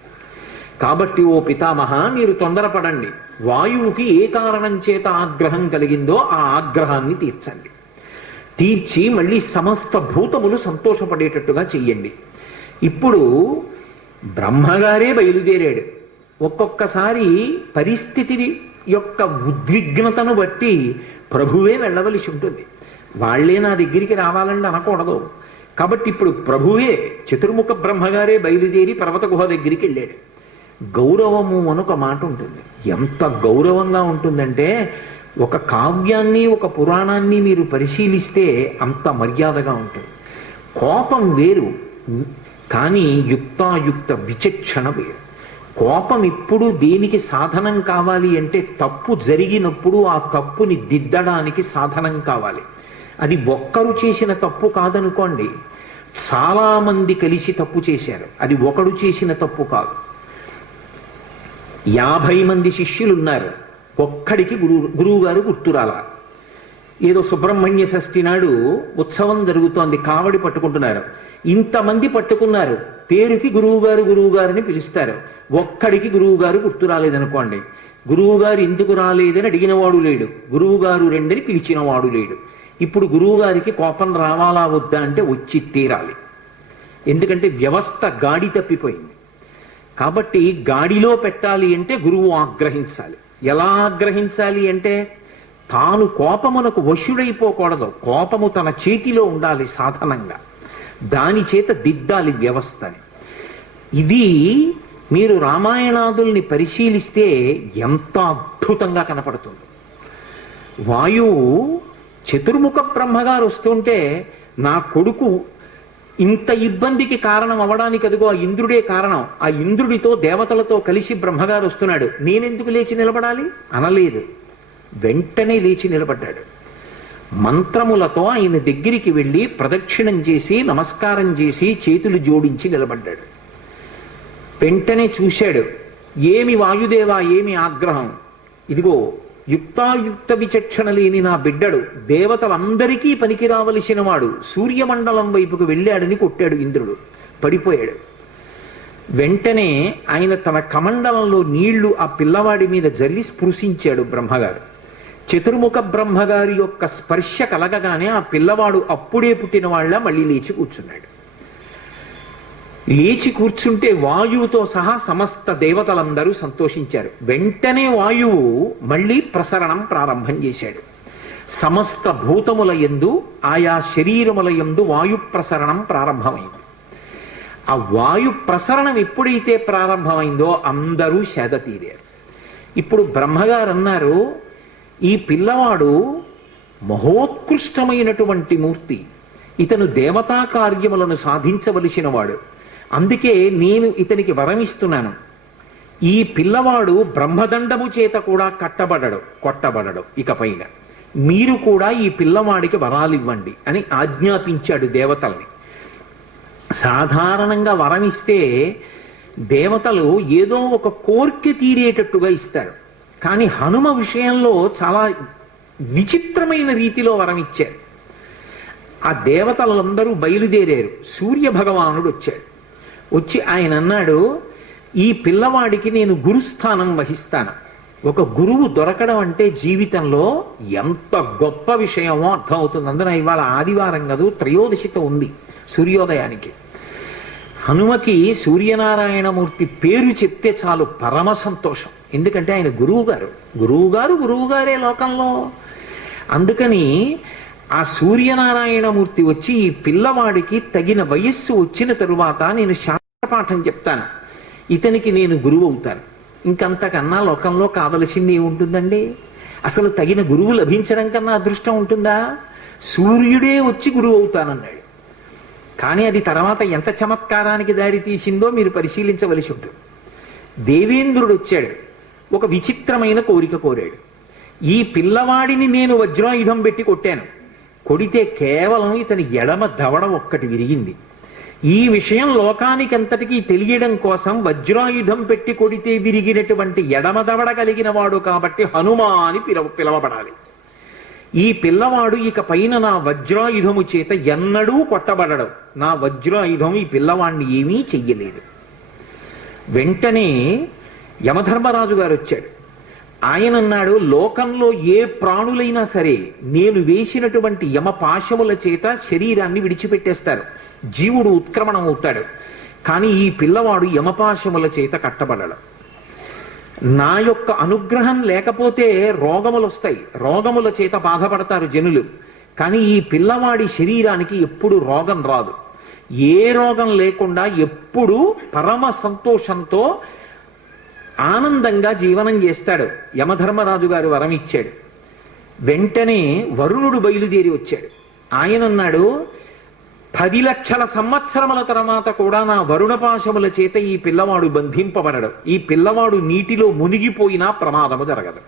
కాబట్టి ఓ పితామహ, మీరు తొందరపడండి. వాయువుకి ఏ కారణం చేత ఆగ్రహం కలిగిందో ఆ ఆగ్రహాన్ని తీర్చండి. తీర్చి మళ్ళీ సమస్త భూతములు సంతోషపడేటట్టుగా చెయ్యండి. ఇప్పుడు బ్రహ్మగారే బయలుదేరాడు. ఒక్కొక్కసారి పరిస్థితి యొక్క ఉద్విగ్నతను బట్టి ప్రభువే వెళ్ళవలసి ఉంటుంది. వాళ్లే నా దగ్గరికి రావాలని అనకూడదు. కాబట్టి ఇప్పుడు ప్రభువే చతుర్ముఖ బ్రహ్మగారే బయలుదేరి పర్వత గుహ దగ్గరికి వెళ్ళాడు. గౌరవము అనొక మాట ఉంటుంది. ఎంత గౌరవంగా ఉంటుందంటే ఒక కావ్యాన్ని ఒక పురాణాన్ని మీరు పరిశీలిస్తే అంత మర్యాదగా ఉంటుంది. కోపం వేరు, కానీ యుక్తాయుక్త విచక్షణ వేరు. కోపం ఇప్పుడు దేనికి సాధనం కావాలి అంటే తప్పు జరిగినప్పుడు ఆ తప్పుని దిద్దడానికి సాధనం కావాలి. అది ఒక్కరు చేసిన తప్పు కాదనుకోండి, చాలా మంది కలిసి తప్పు చేశారు, అది ఒకడు చేసిన తప్పు కాదు. 50 మంది శిష్యులు ఉన్నారు, ఒక్కడికి గురువు గారు గుర్తురాల. ఏదో సుబ్రహ్మణ్య షష్ఠి నాడు ఉత్సవం జరుగుతోంది, కావడి పట్టుకుంటున్నారు, ఇంతమంది పట్టుకున్నారు, పేరుకి గురువు గారిని పిలుస్తారు, ఒక్కడికి గురువు గారు గుర్తు రాలేదనుకోండి, గురువు గారు ఎందుకు రాలేదని అడిగినవాడు లేడు, గురువు గారు రెండని పిలిచినవాడు లేడు. ఇప్పుడు గురువు గారికి కోపం రావాలా వద్దా అంటే వచ్చి తీరాలి. ఎందుకంటే వ్యవస్థ గాడి తప్పిపోయింది. కాబట్టి గాడిలో పెట్టాలి అంటే గురువు ఆగ్రహించాలి. ఎలా ఆగ్రహించాలి అంటే తాను కోపమునకు వశుడైపోకూడదు, కోపము తన చేతిలో ఉండాలి సాధనంగా, దాని చేత దిద్దాలి వ్యవస్థని. ఇది మీరు రామాయణాదుల్ని పరిశీలిస్తే ఎంత అద్భుతంగా కనపడుతుంది. వాయువు చతుర్ముఖ బ్రహ్మగారు వస్తుంటే నా కొడుకు ఇంత ఇబ్బందికి కారణం అవడానికి అదిగో ఆ ఇంద్రుడే కారణం, ఆ ఇంద్రుడితో దేవతలతో కలిసి బ్రహ్మగారు వస్తున్నాడు, నేనెందుకు లేచి నిలబడాలి అనలేదు. వెంటనే లేచి నిలబడ్డాడు. మంత్రములతో ఆయన దగ్గరికి వెళ్ళి ప్రదక్షిణం చేసి నమస్కారం చేసి చేతులు జోడించి నిలబడ్డాడు. వెంటనే చూశాడు, ఏమి వాయుదేవా, ఏమి ఆగ్రహం, ఇదిగో యుక్తాయుక్త విచక్షణ లేని నా బిడ్డడు దేవతలందరికీ పనికి రావలసిన వాడు సూర్యమండలం వైపుకు వెళ్ళాడని కొట్టాడు ఇంద్రుడు, పడిపోయాడు. వెంటనే ఆయన తన కమండలంలో నీళ్లు ఆ పిల్లవాడి మీద జల్లి స్పృశించాడు బ్రహ్మగారు. చతుర్ముఖ బ్రహ్మగారి యొక్క స్పర్శ కలగగానే ఆ పిల్లవాడు అప్పుడే పుట్టిన వాళ్ళ మళ్ళీ లేచి కూర్చున్నాడు. లేచి కూర్చుంటే వాయువుతో సహా సమస్త దేవతలందరూ సంతోషించారు. వెంటనే వాయువు మళ్ళీ ప్రసరణం ప్రారంభం చేశాడు. సమస్త భూతముల యందు ఆయా శరీరముల యందు వాయు ప్రసరణం ప్రారంభమైంది. ఆ వాయు ప్రసరణం ఎప్పుడైతే ప్రారంభమైందో అందరూ సేద తీరారు. ఇప్పుడు బ్రహ్మగారు అన్నారు, ఈ పిల్లవాడు మహోత్కృష్టమైనటువంటి మూర్తి, ఇతను దేవతా కార్యములను సాధించవలసిన వాడు, అందుకే నేను ఇతనికి వరమిస్తున్నాను. ఈ పిల్లవాడు బ్రహ్మదండము చేత కూడా కొట్టబడడు ఇకపైన, మీరు కూడా ఈ పిల్లవాడికి వరాలివ్వండి అని ఆజ్ఞాపించాడు దేవతల్ని. సాధారణంగా వరమిస్తే దేవతలు ఏదో ఒక కోర్కె తీరేటట్టుగా ఇస్తారు, కానీ హనుమ విషయంలో చాలా విచిత్రమైన రీతిలో వరం ఇచ్చారు. ఆ దేవతలందరూ బయలుదేరారు. సూర్య భగవానుడు వచ్చాడు. వచ్చి ఆయన అన్నాడు, ఈ పిల్లవాడికి నేను గురుస్థానం వహిస్తాను. ఒక గురువు దొరకడం అంటే జీవితంలో ఎంత గొప్ప విషయమో అర్థమవుతుంది. అందున ఇవాళ ఆదివారం కాదు, త్రయోదశిత ఉంది సూర్యోదయానికి. హనుమకి సూర్యనారాయణమూర్తి పేరు చెప్తే చాలు పరమ సంతోషం. ఎందుకంటే ఆయన గురువుగారే లోకంలో. అందుకని ఆ సూర్యనారాయణమూర్తి వచ్చి ఈ పిల్లవాడికి తగిన వయస్సు వచ్చిన తరువాత నేను శాస్త్రపాఠం చెప్తాను, ఇతనికి నేను గురువు అవుతాను. ఇంకంతకన్నా లోకంలో కావలసింది ఏముంటుందండి? అసలు తగిన గురువు లభించడం కన్నా అదృష్టం ఉంటుందా? సూర్యుడే వచ్చి గురువు అవుతానన్నాడు. కానీ అది తర్వాత ఎంత చమత్కారానికి దారి తీసిందో మీరు పరిశీలించవలసి ఉంటుంది. దేవేంద్రుడు వచ్చాడు, ఒక విచిత్రమైన కోరిక కోరాడు. ఈ పిల్లవాడిని నేను వజ్రాయుధం పెట్టి కొట్టాను. కొడితే కేవలం ఇతని ఎడమ దవడ ఒక్కటి విరిగింది. ఈ విషయం లోకానికంతటికీ తెలియడం కోసం వజ్రాయుధం పెట్టి కొడితే విరిగినటువంటి ఎడమ దవడ కలిగిన వాడు కాబట్టి హనుమా అని పిలవబడాలి. ఈ పిల్లవాడు ఇక పైన నా వజ్రాయుధము చేత ఎన్నడూ కొట్టబడడు. నా వజ్రాయుధం ఈ పిల్లవాడిని ఏమీ చెయ్యలేదు. వెంటనే యమధర్మరాజు గారు వచ్చాడు. ఆయన అన్నాడు, లోకంలో ఏ ప్రాణులైనా సరే నేను వేసినటువంటి యమపాశముల చేత శరీరాన్ని విడిచిపెట్టేస్తారు, జీవుడు ఉత్క్రమణం అవుతాడు. కానీ ఈ పిల్లవాడు యమపాశముల చేత కట్టబడడు. నా యొక్క అనుగ్రహం లేకపోతే రోగములు వస్తాయి, రోగముల చేత బాధపడతారు జనులు. కానీ ఈ పిల్లవాడి శరీరానికి ఎప్పుడు రోగం రాదు. ఏ రోగం లేకుండా ఎప్పుడు పరమ సంతోషంతో ఆనందంగా జీవనం చేస్తాడు. యమధర్మరాజు గారు వరం ఇచ్చాడు. వెంటనే వరుణుడు బయలుదేరి వచ్చాడు. ఆయన అన్నాడు, 10 లక్షల సంవత్సరముల తర్వాత కూడా నా వరుణపాశముల చేత ఈ పిల్లవాడు బంధింపబడడు. ఈ పిల్లవాడు నీటిలో మునిగిపోయినా ప్రమాదము జరగదు.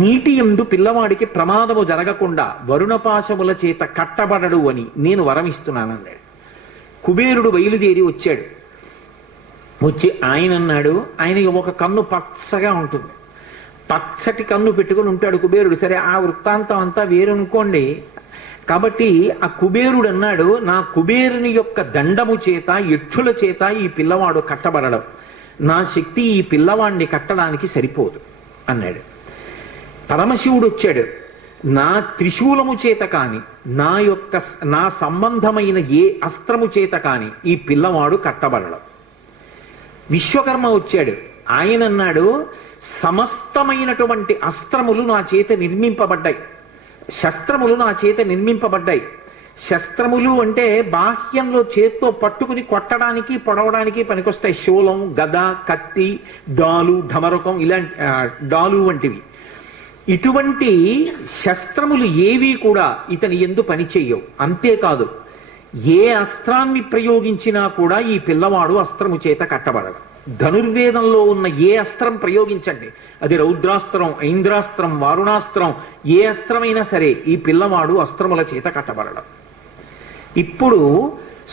నీటి యందు పిల్లవాడికి ప్రమాదము జరగకుండా వరుణపాశముల చేత కట్టబడడు అని నేను వరమిస్తున్నానన్నాడు. కుబేరుడు బయలుదేరి వచ్చాడు. వచ్చి ఆయన అన్నాడు, ఆయన ఒక కన్ను పచ్చగా ఉంటుంది, పచ్చటి కన్ను పెట్టుకుని ఉంటాడు కుబేరుడు. సరే, ఆ వృత్తాంతం అంతా వేరనుకోండి. కాబట్టి ఆ కుబేరుడు అన్నాడు, నా కుబేరుని యొక్క దండము చేత యక్షుల చేత ఈ పిల్లవాడు కట్టబడడం, నా శక్తి ఈ పిల్లవాడిని కట్టడానికి సరిపోదు అన్నాడు. పరమశివుడు వచ్చాడు, నా త్రిశూలము చేత కాని నా సంబంధమైన ఏ అస్త్రము చేత కాని ఈ పిల్లవాడు కట్టబడడం. విశ్వకర్మ వచ్చాడు. ఆయన అన్నాడు, సమస్తమైనటువంటి అస్త్రములు నా చేత నిర్మింపబడ్డాయి, శస్త్రములు నా చేత నిర్మింపబడ్డాయి. శస్త్రములు అంటే బాహ్యంలో చేత్తో పట్టుకుని కొట్టడానికి పొడవడానికి పనికొస్తాయి. శూలం, గద, కత్తి, డాలు, ఢమరుకం, ఇలాంటి డాలు వంటివి. ఇటువంటి శస్త్రములు ఏవి కూడా ఇతని యందు పనిచేయవు. అంతేకాదు, ఏ అస్త్రాన్ని ప్రయోగించినా కూడా ఈ పిల్లవాడు అస్త్రము చేత కట్టబడడు. ధనుర్వేదంలో ఉన్న ఏ అస్త్రం ప్రయోగించండి, అది రౌద్రాస్త్రం, ఐంద్రాస్త్రం, వారుణాస్త్రం, ఏ అస్త్రమైనా సరే ఈ పిల్లవాడు అస్త్రముల చేత కట్టబడడం. ఇప్పుడు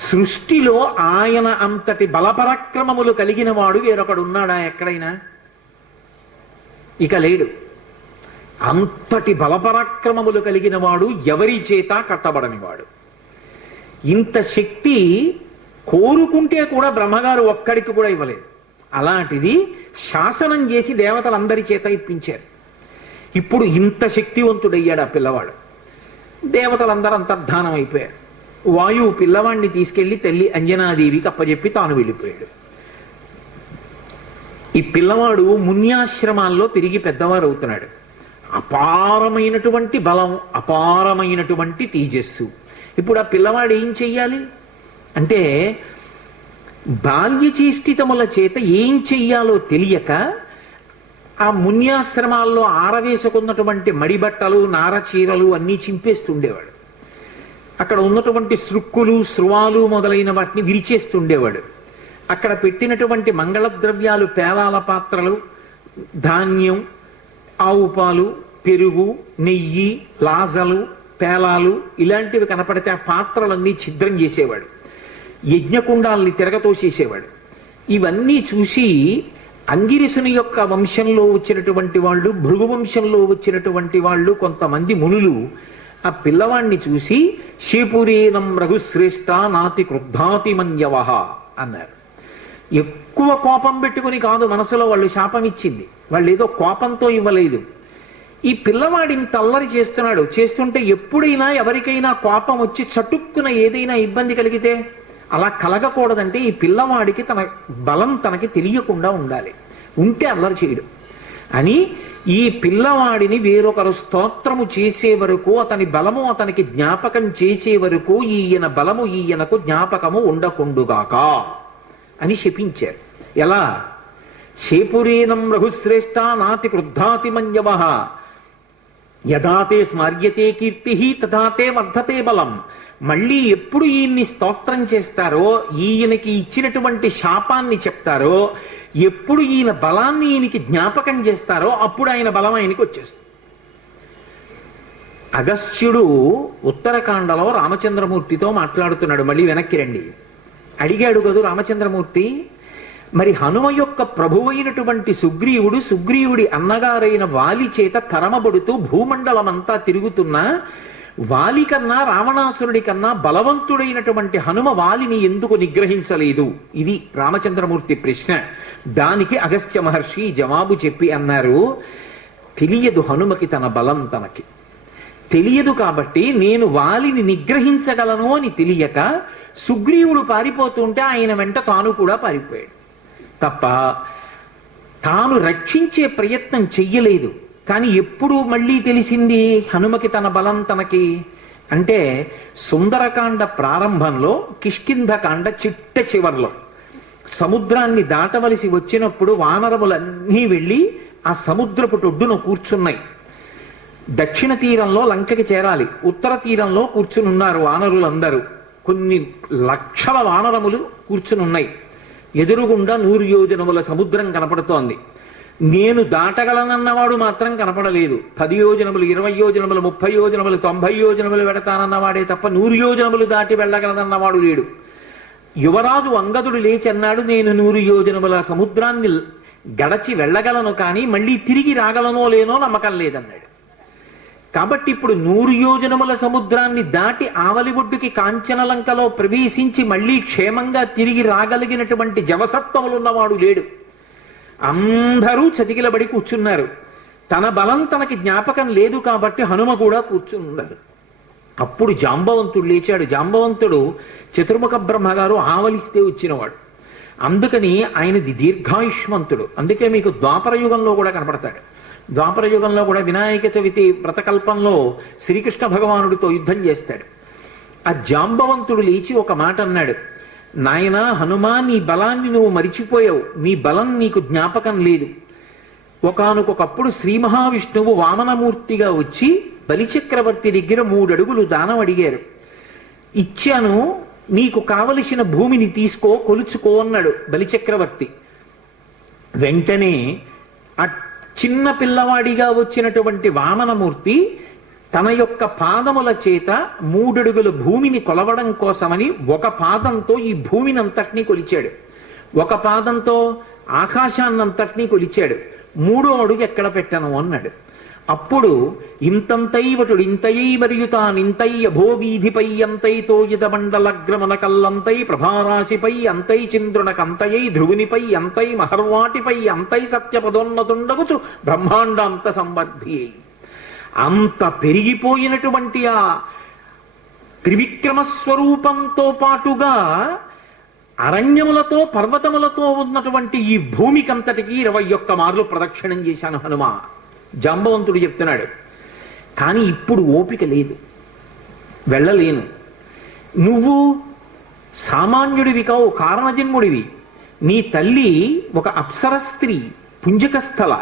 సృష్టిలో ఆయన అంతటి బలపరాక్రమములు కలిగిన వాడు వేరొకడు ఉన్నాడా ఎక్కడైనా? ఇక లేడు. అంతటి బలపరాక్రమములు కలిగిన వాడు ఎవరి చేత కట్టబడనివాడు. ఇంత శక్తి కోరుకుంటే కూడా బ్రహ్మగారు ఒక్కడికి కూడా ఇవ్వలేదు. అలాంటిది శాసనం చేసి దేవతలందరి చేత ఇప్పించారు. ఇప్పుడు ఇంత శక్తివంతుడయ్యాడు ఆ పిల్లవాడు. దేవతలందరూ అంతర్ధానం అయిపోయారు. వాయువు పిల్లవాడిని తీసుకెళ్లి తల్లి అంజనాదేవికి అప్పచెప్పి తాను వెళ్ళిపోయాడు. ఈ పిల్లవాడు మున్యాశ్రమాల్లో పెరిగి పెద్దవారు అవుతున్నాడు. అపారమైనటువంటి బలం, అపారమైనటువంటి తేజస్సు. ఇప్పుడు ఆ పిల్లవాడు ఏం చెయ్యాలి అంటే, బాల్యచేష్టితముల చేత ఏం చెయ్యాలో తెలియక ఆ మున్యాశ్రమాల్లో ఆరవేసుకున్నటువంటి మడిబట్టలు, నారచీరలు అన్నీ చింపేస్తుండేవాడు. అక్కడ ఉన్నటువంటి సృక్కులు, స్రువాలు మొదలైన వాటిని విరిచేస్తుండేవాడు. అక్కడ పెట్టినటువంటి మంగళద్రవ్యాలు, పేలాల పాత్రలు, ధాన్యం, ఆవు పాలు, పెరుగు, నెయ్యి, లాజలు, పేలాలు ఇలాంటివి కనపడితే ఆ పాత్రలన్నీ ఛిద్రం చేసేవాడు. యజ్ఞకుండాల్ని తిరగతోసేసేవాడు. ఇవన్నీ చూసి అంగిరసుని యొక్క వంశంలో వచ్చినటువంటి వాళ్ళు, భృగు వంశంలో వచ్చినటువంటి వాళ్ళు కొంతమంది మునులు ఆ పిల్లవాణ్ణి చూసి శేపురేనం రఘుశ్రేష్ఠ నాతి క్రుద్ధాతి మన్యవహ అన్నారు. ఎక్కువ కోపం పెట్టుకుని కాదు మనసులో వాళ్ళు శాపం ఇచ్చింది, వాళ్ళు ఏదో కోపంతో ఇవ్వలేదు. ఈ పిల్లవాడి ఇంత అల్లరి చేస్తున్నాడు, చేస్తుంటే ఎప్పుడైనా ఎవరికైనా కోపం వచ్చి చటుక్కున ఏదైనా ఇబ్బంది కలిగితే అలా కలగకూడదంటే ఈ పిల్లవాడికి తన బలం తనకి తెలియకుండా ఉండాలి, ఉంటే అల్లరి చేయడు అని ఈ పిల్లవాడిని వేరొకరు స్తోత్రము చేసే వరకు, అతని బలము అతనికి జ్ఞాపకం చేసే వరకు ఈయన బలము ఈయనకు జ్ఞాపకము ఉండకుండుగాక అని శపించారు. ఎలా శేపురేనం రఘుశ్రేష్ఠ నాతి క్రుద్ధాతి మన్యవ యదాతే స్మర్యతే కీర్తి తదాతే వర్ధతే బలం. మళ్ళీ ఎప్పుడు ఈయన్ని స్తోత్రం చేస్తారో, ఈయనకి ఇచ్చినటువంటి శాపాన్ని చెప్తారో, ఎప్పుడు ఈయన బలాన్ని ఈయనకి జ్ఞాపకం చేస్తారో అప్పుడు ఆయన బలం ఆయనకి వచ్చేస్తుంది. అగస్త్యుడు ఉత్తరకాండలో రామచంద్రమూర్తితో మాట్లాడుతున్నాడు. మళ్ళీ వెనక్కి రండి. అడిగాడు కదూ రామచంద్రమూర్తి, మరి హనుమ యొక్క ప్రభువైనటువంటి సుగ్రీవుడి అన్నగారైన వాలి చేత తరమబడుతూ భూమండలమంతా తిరుగుతున్నా వాలి కన్నా రావణాసురుడి కన్నా బలవంతుడైనటువంటి హనుమ వాలిని ఎందుకు నిగ్రహించలేదు? ఇది రామచంద్రమూర్తి ప్రశ్న. దానికి అగస్త్య మహర్షి జవాబు చెప్పి అన్నారు, తెలియదు హనుమకి తన బలం తనకి తెలియదు కాబట్టి నేను వాలిని నిగ్రహించగలను అని తెలియక సుగ్రీవుడు పారిపోతుంటే ఆయన వెంట తాను కూడా పారిపోయాడు తప్ప తాను రక్షించే ప్రయత్నం చెయ్యలేదు. కానీ ఎప్పుడు మళ్ళీ తెలిసింది హనుమకి తన బలం తనకి అంటే సుందరకాండ ప్రారంభంలో, కిష్కింధకాండ చిట్ట చివర్లో సముద్రాన్ని దాటవలసి వచ్చినప్పుడు వానరములన్నీ వెళ్ళి ఆ సముద్రపు ఒడ్డున కూర్చున్నాయి. దక్షిణ తీరంలో లంకకి చేరాలి, ఉత్తర తీరంలో కూర్చునున్నారు వానరులందరూ. కొన్ని లక్షల వానరములు కూర్చునున్నాయి. ఎదురుగుండా 100 యోజనముల సముద్రం కనపడుతోంది. నేను దాటగలనన్నవాడు మాత్రం కనపడలేదు. 10 యోజనములు, 20 యోజనములు, 30 యోజనములు, 90 యోజనములు వెడతానన్నవాడే తప్ప 100 యోజనములు దాటి వెళ్ళగలనన్నవాడు లేడు. యువరాజు అంగదుడు లేచి అన్నాడు, నేను 100 యోజనముల సముద్రాన్ని గడచి వెళ్ళగలను, కానీ మళ్ళీ తిరిగి రాగలనో లేనో నమ్మకం లేదన్నాడు. కాబట్టి ఇప్పుడు 100 యోజనముల సముద్రాన్ని దాటి ఆవలి ఒడ్డుకి కాంచనలంకలో ప్రవేశించి మళ్ళీ క్షేమంగా తిరిగి రాగలిగినటువంటి జవసత్వములున్నవాడు లేడు. అందరూ చతికిలబడి కూర్చున్నారు. తన బలం తనకి జ్ఞాపకం లేదు కాబట్టి హనుమ కూడా కూర్చున్నారు. అప్పుడు జాంబవంతుడు లేచాడు. జాంబవంతుడు చతుర్ముఖ బ్రహ్మగారు ఆవలిస్తే వచ్చినవాడు. అందుకని ఆయనది దీర్ఘాయుష్మంతుడు. అందుకే మీకు ద్వాపర యుగంలో కూడా కనపడతాడు. ద్వాపర యుగంలో కూడా వినాయక చవితి వ్రతకల్పంలో శ్రీకృష్ణ భగవానుడితో యుద్ధం చేస్తాడు. ఆ జాంబవంతుడు లేచి ఒక మాట అన్నాడు, నాయనా హనుమా, నీ బలాన్ని నువ్వు మరిచిపోయావు, నీ బలం నీకు జ్ఞాపకం లేదు. ఒకానొకప్పుడు శ్రీ మహావిష్ణువు వామనమూర్తిగా వచ్చి బలిచక్రవర్తి దగ్గర 3 అడుగులు దానం అడిగారు. ఇచ్చాను, నీకు కావలసిన భూమిని తీసుకో, కొలుచుకో అన్నాడు బలిచక్రవర్తి. వెంటనే ఆ చిన్న పిల్లవాడిగా వచ్చినటువంటి వామనమూర్తి తన యొక్క పాదముల చేత 3 అడుగుల భూమిని కొలవడం కోసమని ఒక పాదంతో ఈ భూమిని అంతటినీ కొలిచాడు, ఒక పాదంతో ఆకాశాన్నంతటినీ కొలిచాడు. 3వ అడుగు ఎక్కడ పెట్టను అన్నాడు. అప్పుడు ఇంతంతైవటుడు ఇంతయై మరియు తానింతై అభోవీధిపై అంతైతో యదమండలగ్రమణ కల్లంతై ప్రభారాశిపై అంతై చంద్రునకంతయై ధ్రువునిపై అంతై మహర్వాటిపై అంతై సత్యపదోన్నతుండగుచు బ్రహ్మాండాంత సంవర్ధి. అంత పెరిగిపోయినటువంటి ఆ త్రివిక్రమ స్వరూపంతో పాటుగా అరణ్యములతో పర్వతములతో ఉన్నటువంటి ఈ భూమికంతటికి 21 మార్లు ప్రదక్షిణం చేశాను హనుమ. జాంబవంతుడు చెప్తున్నాడు. కానీ ఇప్పుడు ఓపిక లేదు, వెళ్ళలేను. నువ్వు సామాన్యుడివి కావు, కారణజన్ముడివి. నీ తల్లి ఒక అప్సర స్త్రీ, పుంజకస్థల.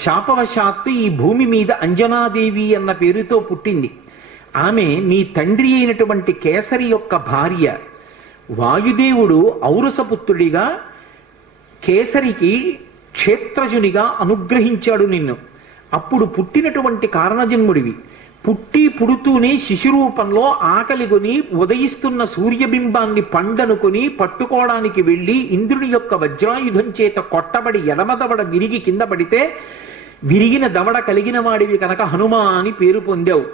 శాపవశాత్తు ఈ భూమి మీద అంజనాదేవి అన్న పేరుతో పుట్టింది. ఆమె నీ తండ్రి అయినటువంటి కేసరి యొక్క భార్య. వాయుదేవుడు ఔరసపుత్రుడిగా కేసరికి క్షేత్రజునిగా అనుగ్రహించాడు నిన్ను. అప్పుడు పుట్టినటువంటి కారణజన్ముడివి. పుడుతూనే శిశురూపంలో ఆకలిగొని ఉదయిస్తున్న సూర్యబింబాన్ని పండనుకొని పట్టుకోవడానికి వెళ్ళి ఇంద్రుని యొక్క వజ్రాయుధం చేత కొట్టబడి ఎడమదవడ విరిగి కింద పడితే విరిగిన దవడ కలిగిన వాడివి కనుక హనుమ అని పేరు పొందావు.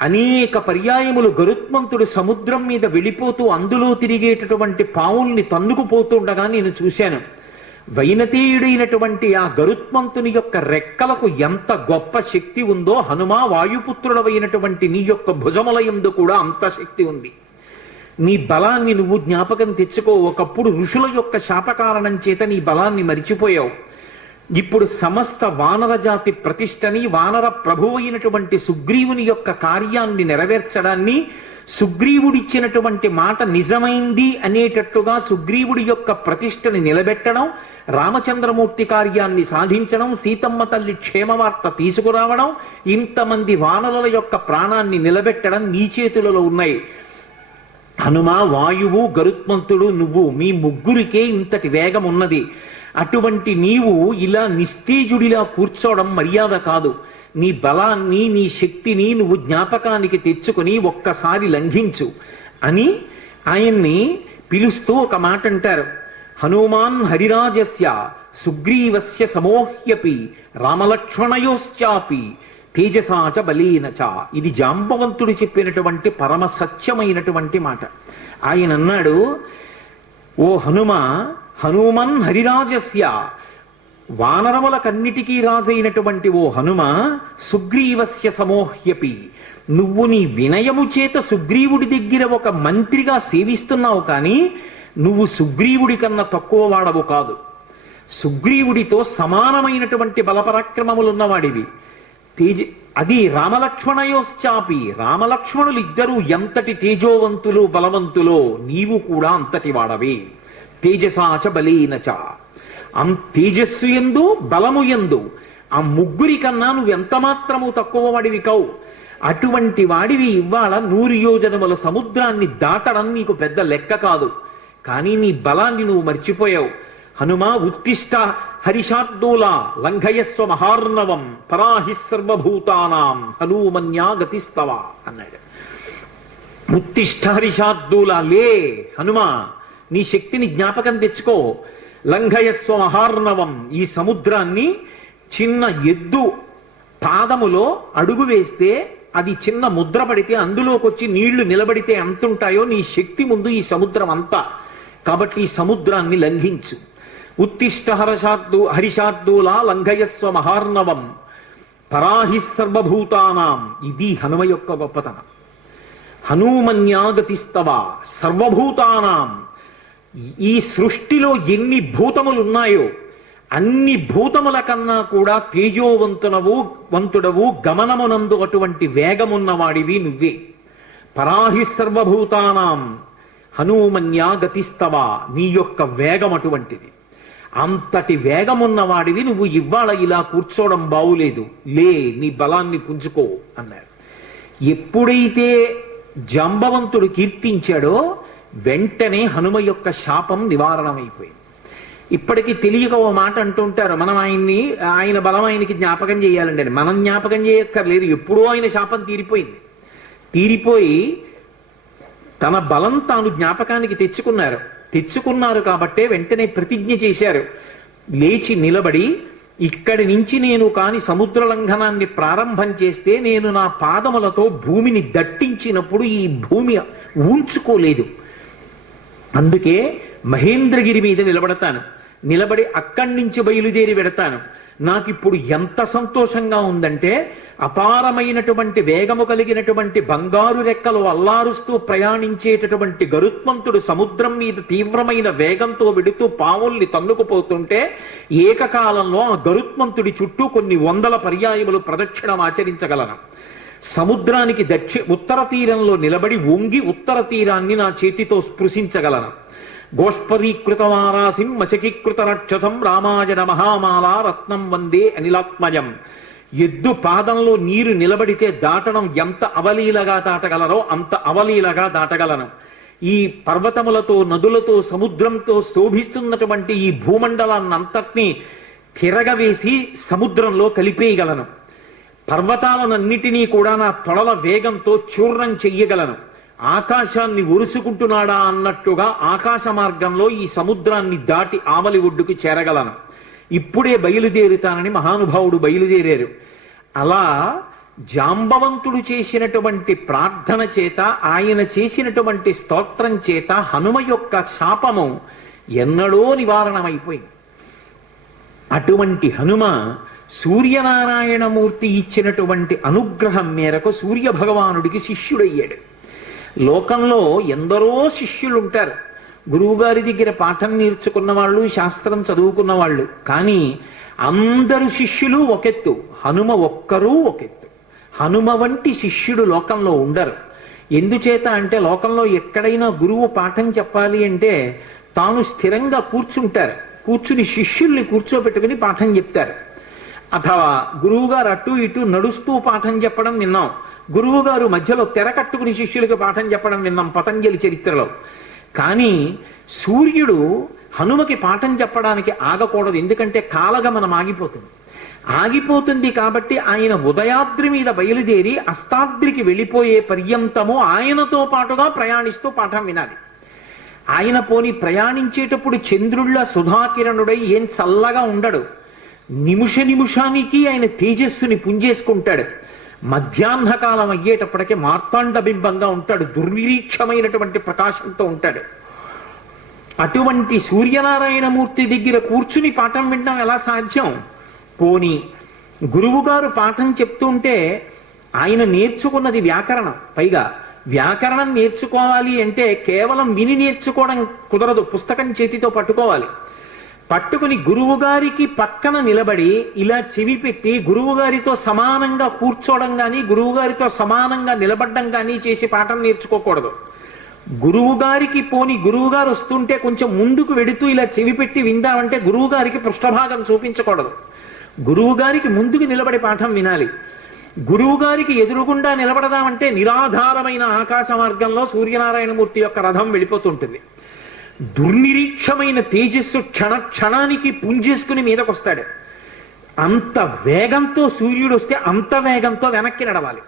అనేక పర్యాయములు గరుత్మంతుడు సముద్రం మీద వెళ్ళిపోతూ అందులో తిరిగేటటువంటి పావుల్ని తన్నుకుపోతుండగా నేను చూశాను. వైనతేయుడైనటువంటి ఆ గరుత్మంతుని యొక్క రెక్కలకు ఎంత గొప్ప శక్తి ఉందో హనుమా వాయుపుత్రుడవైనటువంటి నీ యొక్క భుజముల యందు కూడా అంత శక్తి ఉంది. నీ బలాన్ని నువ్వు జ్ఞాపకం తెచ్చుకో. ఒకప్పుడు ఋషుల యొక్క శాపకారణం చేత నీ బలాన్ని మరిచిపోయావు. ఇప్పుడు సమస్త వానర జాతి ప్రతిష్టని, వానర ప్రభువు అయినటువంటి సుగ్రీవుని యొక్క కార్యాన్ని నెరవేర్చడాన్ని, సుగ్రీవుడిచ్చినటువంటి మాట నిజమైంది అనేటట్టుగా సుగ్రీవుడి యొక్క ప్రతిష్టని నిలబెట్టడం, రామచంద్రమూర్తి కార్యాన్ని సాధించడం, సీతమ్మ తల్లి క్షేమవార్త తీసుకురావడం, ఇంతమంది వానరుల యొక్క ప్రాణాన్ని నిలబెట్టడం నీ చేతులలో ఉన్నాయి. హనుమ, వాయువు, గరుత్మంతుడు, నువ్వు, మీ ముగ్గురికే ఇంతటి వేగం ఉన్నది. అటువంటి నీవు ఇలా నిస్తేజుడిలా కూర్చోవడం మర్యాద కాదు. నీ బలాన్ని, నీ శక్తిని నువ్వు జ్ఞాపకానికి తెచ్చుకొని ఒక్కసారి లంఘించు అని ఆయన్ని పిలుస్తూ ఒక మాట అంటారు. హనుమాన్ హరిరాజస్య సుగ్రీవస్య సమోహ్యపి రామలక్ష్మణయోశ్చాపి తేజసాచ బలేనచ. ఇది జాంబవంతుడు చెప్పినటువంటి పరమ సత్యమైనటువంటి మాట. ఆయన అన్నాడు, ఓ హనుమ, హనుమన్ హరిరాజస్య, వానరములకన్నిటికీ రాజైనటువంటి ఓ హనుమ, సుగ్రీవస్య సమోహ్యపి, నువ్వు నీ వినయము చేత సుగ్రీవుడి దగ్గర ఒక మంత్రిగా సేవిస్తున్నావు, కానీ నువ్వు సుగ్రీవుడి కన్నా తక్కువ వాడవు కాదు. సుగ్రీవుడితో సమానమైనటువంటి బలపరాక్రమములున్నవాడివి. అది రామలక్ష్మణయోశ్చాపి, రామలక్ష్మణులు ఇద్దరూ ఎంతటి తేజోవంతులు బలవంతులో నీవు కూడా అంతటి వాడవే. తేజసాచ బలేనచ, తేజస్సు యందు బలము యందు ఆ ముగ్గురి కన్నా నువ్వు ఎంత మాత్రము తక్కువ వాడివి కావు. అటువంటి వాడివి ఇవాళ 100 యోజనముల సముద్రాన్ని దాటడం నీకు పెద్ద లెక్క కాదు. కానీ నీ బలాన్ని నువ్వు మర్చిపోయావు. హనుమ, ఉత్తిష్ట హరిషార్దూల లంఘయస్వ మహార్ణవం పరాహి సర్వభూతానాం హనుమన్యా గతిస్తవ అన్నాడు. ఉత్తిష్ట హరిషార్దూల, లే హనుమ, నీ శక్తిని జ్ఞాపకం తెచ్చుకో. లంఘయస్వ మహార్ణవం, ఈ సముద్రాన్ని చిన్న ఎద్దు పాదములో అడుగు వేస్తే అది చిన్న ముద్ర పడితే అందులోకి వచ్చి నీళ్లు నిలబడితే ఎంతుంటాయో నీ శక్తి ముందు ఈ సముద్రం అంతా. కాబట్టి ఈ సముద్రాన్ని లంఘించు. ఉత్తిష్ట హరిషార్దూల లంఘయస్వ మహార్ణవం పరాహి సర్వభూతానాం. ఇది హనుమ యొక్క గొప్పతనం. హనుమన్యాగతిస్తవ సర్వభూతానాం. ఈ సృష్టిలో ఎన్ని భూతములున్నాయో అన్ని భూతముల కన్నా కూడా తేజోవంతుడవు, గమనమునందు అటువంటి వేగమున్నవాడివి నువ్వే. పరాహి సర్వభూతానాం హనుమన్యా గతిస్తవ, నీ యొక్క వేగం అటువంటిది. అంతటి వేగమున్నవాడివి నువ్వు ఇవాళ ఇలా కూర్చోవడం బావులేదు, లే నీ బలాన్ని పుంజుకో అన్నాడు. ఎప్పుడైతే జాంబవంతుడు కీర్తించాడో వెంటనే హనుమ యొక్క శాపం నివారణమైపోయింది. ఇప్పటికీ తెలియక ఓ మాట అంటుంటారు, మనం ఆయన బలం ఆయనకి జ్ఞాపకం చేయాలండి అని. మనం జ్ఞాపకం చేయక్కర్లేదు, ఎప్పుడూ ఆయన శాపం తీరిపోయింది. తీరిపోయి తన బలం తాను జ్ఞాపకానికి తెచ్చుకున్నారు కాబట్టే వెంటనే ప్రతిజ్ఞ చేశారు. లేచి నిలబడి, ఇక్కడి నుంచి నేను కాని సముద్ర లంఘనాన్ని ప్రారంభం చేస్తే నేను నా పాదములతో భూమిని దట్టించినప్పుడు ఈ భూమి ఊంచుకోలేదు. అందుకే మహేంద్రగిరి మీద నిలబడి అక్కడి నుంచి బయలుదేరి వెడతాను. నాకిప్పుడు ఎంత సంతోషంగా ఉందంటే, అపారమైనటువంటి వేగము కలిగినటువంటి బంగారు రెక్కలు అల్లారుస్తూ ప్రయాణించేటటువంటి గరుత్మంతుడు సముద్రం మీద తీవ్రమైన వేగంతో వెడుతూ పావుల్ని తన్నుకుపోతుంటే ఏకకాలంలో ఆ గరుత్మంతుడి చుట్టూ కొన్ని 100 పర్యాయములు ప్రదక్షిణం ఆచరించగలను. సముద్రానికి ఉత్తర తీరంలో నిలబడి వంగి ఉత్తర తీరాన్ని నా చేతితో స్పృశించగలను. గోష్పదీకృతమారాసిం మశకీకృత రక్షతం రామాయణ మహామాల రత్నం వందే అనిలాత్మజం. ఎద్దు పాదంలో నీరు నిలబడితే దాటడం ఎంత అవలీలగా దాటగలరో అంత అవలీలగా దాటగలను. ఈ పర్వతములతో, నదులతో, సముద్రంతో శోభిస్తున్నటువంటి ఈ భూమండలాన్నంతటినీ తిరగవేసి సముద్రంలో కలిపేయగలను. పర్వతాలనన్నిటినీ కూడా నా తొడల వేగంతో చూర్ణం చెయ్యగలను. ఆకాశాన్ని ఒరుసుకుంటున్నాడా అన్నట్టుగా ఆకాశ మార్గంలో ఈ సముద్రాన్ని దాటి ఆవలి ఒడ్డుకు చేరగలను. ఇప్పుడే బయలుదేరుతానని మహానుభావుడు బయలుదేరారు. అలా జాంబవంతుడు చేసినటువంటి ప్రార్థన చేత, ఆయన చేసినటువంటి స్తోత్రం చేత హనుమ యొక్క శాపము ఎన్నడో నివారణమైపోయింది. అటువంటి హనుమ సూర్యనారాయణమూర్తి ఇచ్చినటువంటి అనుగ్రహం మేరకు సూర్య భగవానుడికి శిష్యుడయ్యాడు. లోకంలో ఎందరో శిష్యులుంటారు. గురువుగారి దగ్గర పాఠం నేర్చుకున్న వాళ్ళు, శాస్త్రం చదువుకున్న వాళ్ళు. కానీ అందరు శిష్యులు ఒకెత్తు, హనుమ ఒక్కరూ ఒకెత్తు. హనుమ వంటి శిష్యుడు లోకంలో ఉండరు. ఎందుచేత అంటే లోకంలో ఎక్కడైనా గురువు పాఠం చెప్పాలి అంటే తాను స్థిరంగా కూర్చుంటారు, కూర్చుని శిష్యుల్ని కూర్చోబెట్టుకుని పాఠం చెప్తారు. అథవా గురువుగారు అటు ఇటు నడుస్తూ పాఠం చెప్పడం విన్నాం, గురువుగారు మధ్యలో తెర కట్టుకుని శిష్యులకు పాఠం చెప్పడం విన్నాం పతంజలి చరిత్రలో. కానీ సూర్యుడు హనుమకి పాఠం చెప్పడానికి ఆగకూడదు, ఎందుకంటే కాలగమనం ఆగిపోతుంది కాబట్టి ఆయన ఉదయాద్రి మీద బయలుదేరి అస్తాద్రికి వెళ్ళిపోయే పర్యంతము ఆయనతో పాటుగా ప్రయాణిస్తూ పాఠం వినాలి. ఆయన పోని ప్రయాణించేటప్పుడు చంద్రుళ్ళ సుధాకిరణుడై ఏం చల్లగా ఉండడు, నిమిషానికి ఆయన తేజస్సుని పుంజేసుకుంటాడు. మధ్యాహ్నకాలం అయ్యేటప్పటికే మార్తాండ బింబంగా ఉంటాడు, దుర్నిరీక్షమైనటువంటి ప్రకాశంతో ఉంటాడు. అటువంటి సూర్యనారాయణమూర్తి దగ్గర కూర్చుని పాఠం వినడం ఎలా సాధ్యం? పోని గురువుగారు పాఠం చెప్తుంటే ఆయన నేర్చుకున్నది వ్యాకరణం, పైగా వ్యాకరణం నేర్చుకోవాలి అంటే కేవలం విని నేర్చుకోవడం కుదరదు, పుస్తకం చేతితో పట్టుకోవాలి. పట్టుకుని గురువుగారికి పక్కన నిలబడి ఇలా చెవి పెట్టి గురువుగారితో సమానంగా కూర్చోవడం కానీ గురువుగారితో సమానంగా నిలబడడం కానీ చేసి పాఠం నేర్చుకోకూడదు. గురువుగారికి పోని గురువుగారు వస్తుంటే కొంచెం ముందుకు వెడుతూ ఇలా చెవి పెట్టి విందామంటే గురువుగారికి పృష్ఠభాగం చూపించకూడదు, గురువుగారికి ముందుకు నిలబడి పాఠం వినాలి. గురువుగారికి ఎదురుగుండా నిలబడదామంటే నిరాధారమైన ఆకాశ మార్గంలో సూర్యనారాయణమూర్తి యొక్క రథం వెళ్ళిపోతుంటుంది. దుర్నిరీక్షమైన తేజస్సు క్షణానికి పుంజేసుకుని మీదకొస్తాడు. అంత వేగంతో సూర్యుడు వస్తే అంత వేగంతో వెనక్కి నడవాలి.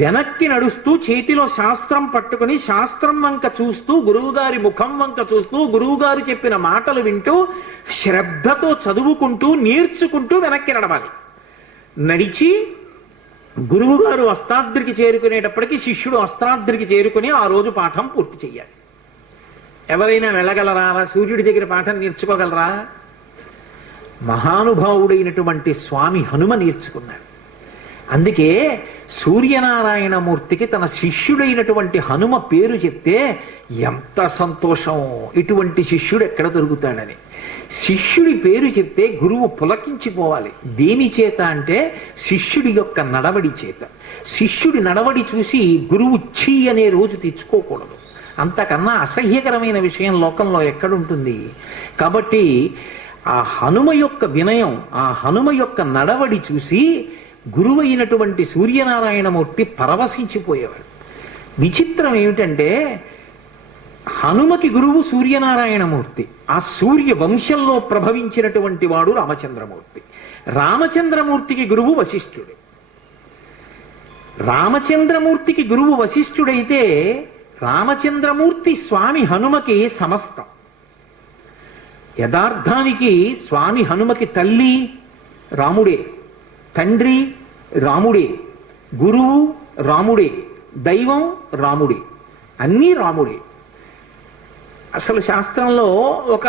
వెనక్కి నడుస్తూ చేతిలో శాస్త్రం పట్టుకుని శాస్త్రం వంక చూస్తూ గురువుగారి ముఖం వంక చూస్తూ గురువుగారు చెప్పిన మాటలు వింటూ శ్రద్ధతో చదువుకుంటూ నేర్చుకుంటూ వెనక్కి నడవాలి. నడిచి గురువుగారు అస్తాద్రికి చేరుకునేటప్పటికీ శిష్యుడు అస్తాద్రికి చేరుకుని ఆ రోజు పాఠం పూర్తి చెయ్యాలి. ఎవరైనా వెళ్ళగలరా? సూర్యుడి దగ్గర పాఠం నేర్చుకోగలరా? మహానుభావుడైనటువంటి స్వామి హనుమ నేర్చుకున్నాడు. అందుకే సూర్యనారాయణమూర్తికి తన శిష్యుడైనటువంటి హనుమ పేరు చెప్తే ఎంత సంతోషం, ఇటువంటి శిష్యుడు ఎక్కడ దొరుకుతాడని. శిష్యుడి పేరు చెప్తే గురువు పులకించిపోవాలి. దేని చేత అంటే శిష్యుడి యొక్క నడవడి చేత. శిష్యుడి నడవడి చూసి గురువు ఛీ అనే రోజు తెచ్చుకోకూడదు, అంతకన్నా అసహ్యకరమైన విషయం లోకంలో ఎక్కడుంటుంది. కాబట్టి ఆ హనుమ యొక్క వినయం, ఆ హనుమ యొక్క నడవడి చూసి గురువైనటువంటి సూర్యనారాయణమూర్తి పరవశించిపోయేవాడు. విచిత్రం ఏమిటంటే హనుమకి గురువు సూర్యనారాయణమూర్తి, ఆ సూర్య వంశంలో ప్రభవించినటువంటి వాడు రామచంద్రమూర్తి. రామచంద్రమూర్తికి గురువు వశిష్ఠుడు. రామచంద్రమూర్తికి గురువు వశిష్ఠుడైతే రామచంద్రమూర్తి స్వామి హనుమకి సమస్తం. యథార్థానికి స్వామి హనుమకి తల్లి రాముడే, తండ్రి రాముడే, గురువు రాముడే, దైవం రాముడే, అన్నీ రాముడే. అసలు శాస్త్రంలో ఒక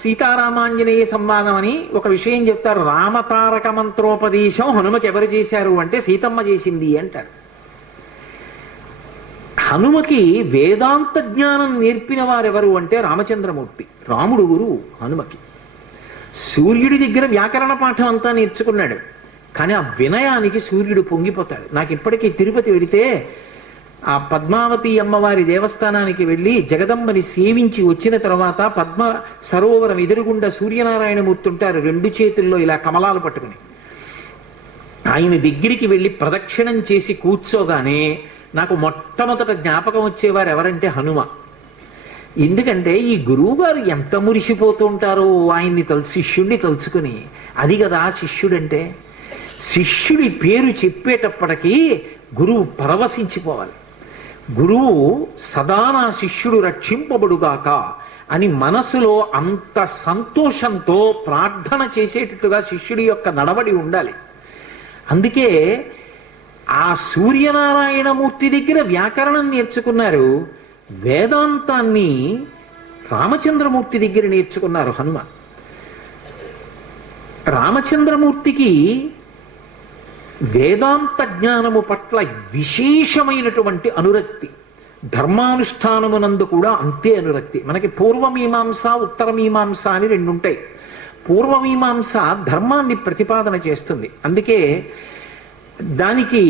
సీతారామాంజనేయ సంవాదం అని ఒక విషయం చెప్తారు. రామతారక మంత్రోపదేశం హనుమకి ఎవరు చేశారు అంటే సీతమ్మ చేసింది అంటారు. హనుమకి వేదాంత జ్ఞానం నేర్పిన వారెవరు అంటే రామచంద్రమూర్తి, రాముడు గురువు హనుమకి. సూర్యుడి దగ్గర వ్యాకరణ పాఠం అంతా నేర్చుకున్నాడు, కానీ ఆ వినయానికి సూర్యుడు పొంగిపోతాడు. నాకు ఇప్పటికీ తిరుపతి వెడితే ఆ పద్మావతి అమ్మవారి దేవస్థానానికి వెళ్ళి జగదంబని సేవించి వచ్చిన తర్వాత పద్మ సరోవరం ఎదురుగుండా సూర్యనారాయణమూర్తి ఉంటారు, రెండు చేతుల్లో ఇలా కమలాలు పట్టుకుని. ఆయన దగ్గరికి వెళ్ళి ప్రదక్షిణం చేసి కూర్చోగానే నాకు మొట్టమొదట జ్ఞాపకం వచ్చేవారు ఎవరంటే హనుమ. ఎందుకంటే ఈ గురువు గారు ఎంత మురిసిపోతూ ఉంటారో ఆయన్ని శిష్యుడిని తలుచుకుని. అది కదా శిష్యుడంటే. శిష్యుడి పేరు చెప్పేటప్పటికీ గురువు పరవశించిపోవాలి. గురువు సదా నా శిష్యుడు రక్షింపబడుగాక అని మనసులో అంత సంతోషంతో ప్రార్థన చేసేటట్టుగా శిష్యుడి యొక్క నడవడి ఉండాలి. అందుకే ఆ సూర్యనారాయణమూర్తి దగ్గర వ్యాకరణం నేర్చుకున్నారు, వేదాంతాన్ని రామచంద్రమూర్తి దగ్గర నేర్చుకున్నారు హనుమ. రామచంద్రమూర్తికి వేదాంత జ్ఞానము పట్ల విశేషమైనటువంటి అనురక్తి, ధర్మానుష్ఠానమునందు కూడా అంతే అనురక్తి. మనకి పూర్వమీమాంస ఉత్తరమీమాంస అని రెండు ఉంటాయి. పూర్వమీమాంస ధర్మాన్ని ప్రతిపాదన చేస్తుంది, అందుకే దానికి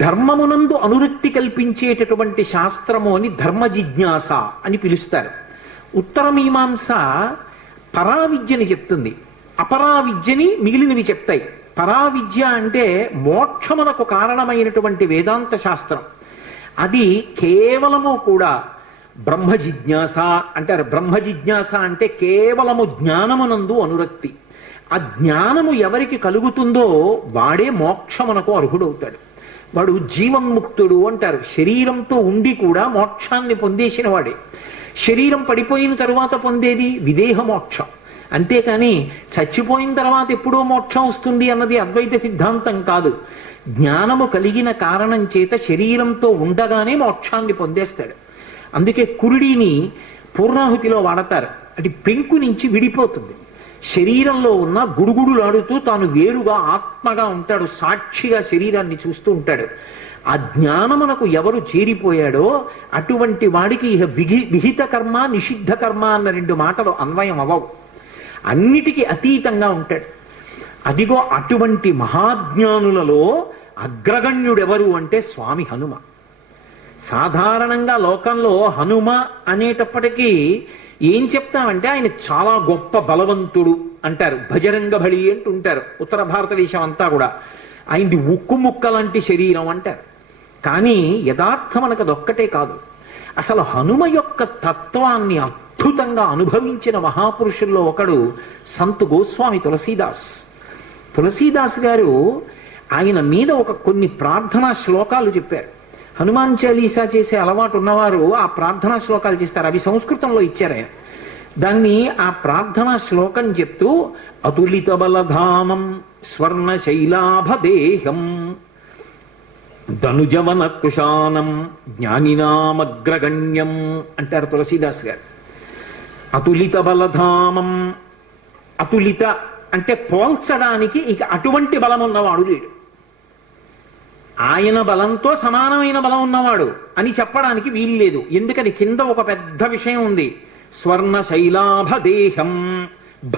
ధర్మమునందు అనురక్తి కల్పించేటటువంటి శాస్త్రము అని ధర్మ జిజ్ఞాస అని పిలుస్తారు. ఉత్తరమీమాంస పరావిద్యని చెప్తుంది, అపరావిద్యని మిగిలినవి చెప్తాయి. పరావిద్య అంటే మోక్షమునకు కారణమైనటువంటి వేదాంత శాస్త్రం. అది కేవలము కూడా బ్రహ్మ జిజ్ఞాస అంటారు. బ్రహ్మ జిజ్ఞాస అంటే కేవలము జ్ఞానమునందు అనురక్తి. ఆ జ్ఞానము ఎవరికి కలుగుతుందో వాడే మోక్షమునకు అర్హుడవుతాడు. వాడు జీవన్ముక్తుడు అంటారు. శరీరంతో ఉండి కూడా మోక్షాన్ని పొందేసిన వాడే. శరీరం పడిపోయిన తరువాత పొందేది విదేహ మోక్షం. అంతేకాని చచ్చిపోయిన తర్వాత ఎప్పుడో మోక్షం వస్తుంది అన్నది అద్వైత సిద్ధాంతం కాదు. జ్ఞానము కలిగిన కారణం చేత శరీరంతో ఉండగానే మోక్షాన్ని పొందేస్తాడు. అందుకే కురుడిని పూర్ణాహుతిలో వాడతారు. అది పెంకు నుంచి విడిపోతుంది. శరీరంలో ఉన్న గుడుగుడులాడుతూ తాను వేరుగా ఆత్మగా ఉంటాడు, సాక్షిగా శరీరాన్ని చూస్తూ ఉంటాడు. ఆ జ్ఞానమునకు ఎవరు చేరిపోయాడో అటువంటి వాడికి ఇహ విహిత కర్మ నిషిద్ధ కర్మ అన్న రెండు మాటలు అన్వయం అవ్వవు. అన్నిటికీ అతీతంగా ఉంటాడు. అదిగో అటువంటి మహాజ్ఞానులలో అగ్రగణ్యుడెవరు అంటే స్వామి హనుమ. సాధారణంగా లోకంలో హనుమ అనేటప్పటికీ ఏం చెప్తామంటే ఆయన చాలా గొప్ప బలవంతుడు అంటారు. భజరంగ బలి అంటుంటారు. ఉత్తర భారతదేశం అంతా కూడా ఆయనది ఉక్కు ముక్క లాంటి శరీరం అంటారు. కానీ యథార్థం మనకు అదొక్కటే కాదు. అసలు హనుమ యొక్క తత్వాన్ని అద్భుతంగా అనుభవించిన మహాపురుషుల్లో ఒకడు సంత్ గోస్వామి తులసీదాస్. తులసీదాస్ గారు ఆయన మీద కొన్ని ప్రార్థనా శ్లోకాలు చెప్పారు. హనుమాన్ చాలీసా చేసే అలవాటు ఉన్నవారు ఆ ప్రార్థనా శ్లోకాలు చేస్తారు. అవి సంస్కృతంలో ఇచ్చారు ఆయన. దాన్ని ఆ ప్రార్థనా శ్లోకం చెప్తూ అతులిత బలధామం స్వర్ణ శైలాభదేహం ధనుజవన కుశానం జ్ఞానినామగ్రగణ్యం అంటారు తులసీదాస్ గారు. అతులిత బలధామం, అతులిత అంటే పోల్చడానికి ఇక అటువంటి బలం ఉన్నవాడు లేడు. ఆయన బలంతో సమానమైన బలం ఉన్నవాడు అని చెప్పడానికి వీలు లేదు. ఎందుకని కింద ఒక పెద్ద విషయం ఉంది. స్వర్ణ శైలాభదేహం, భ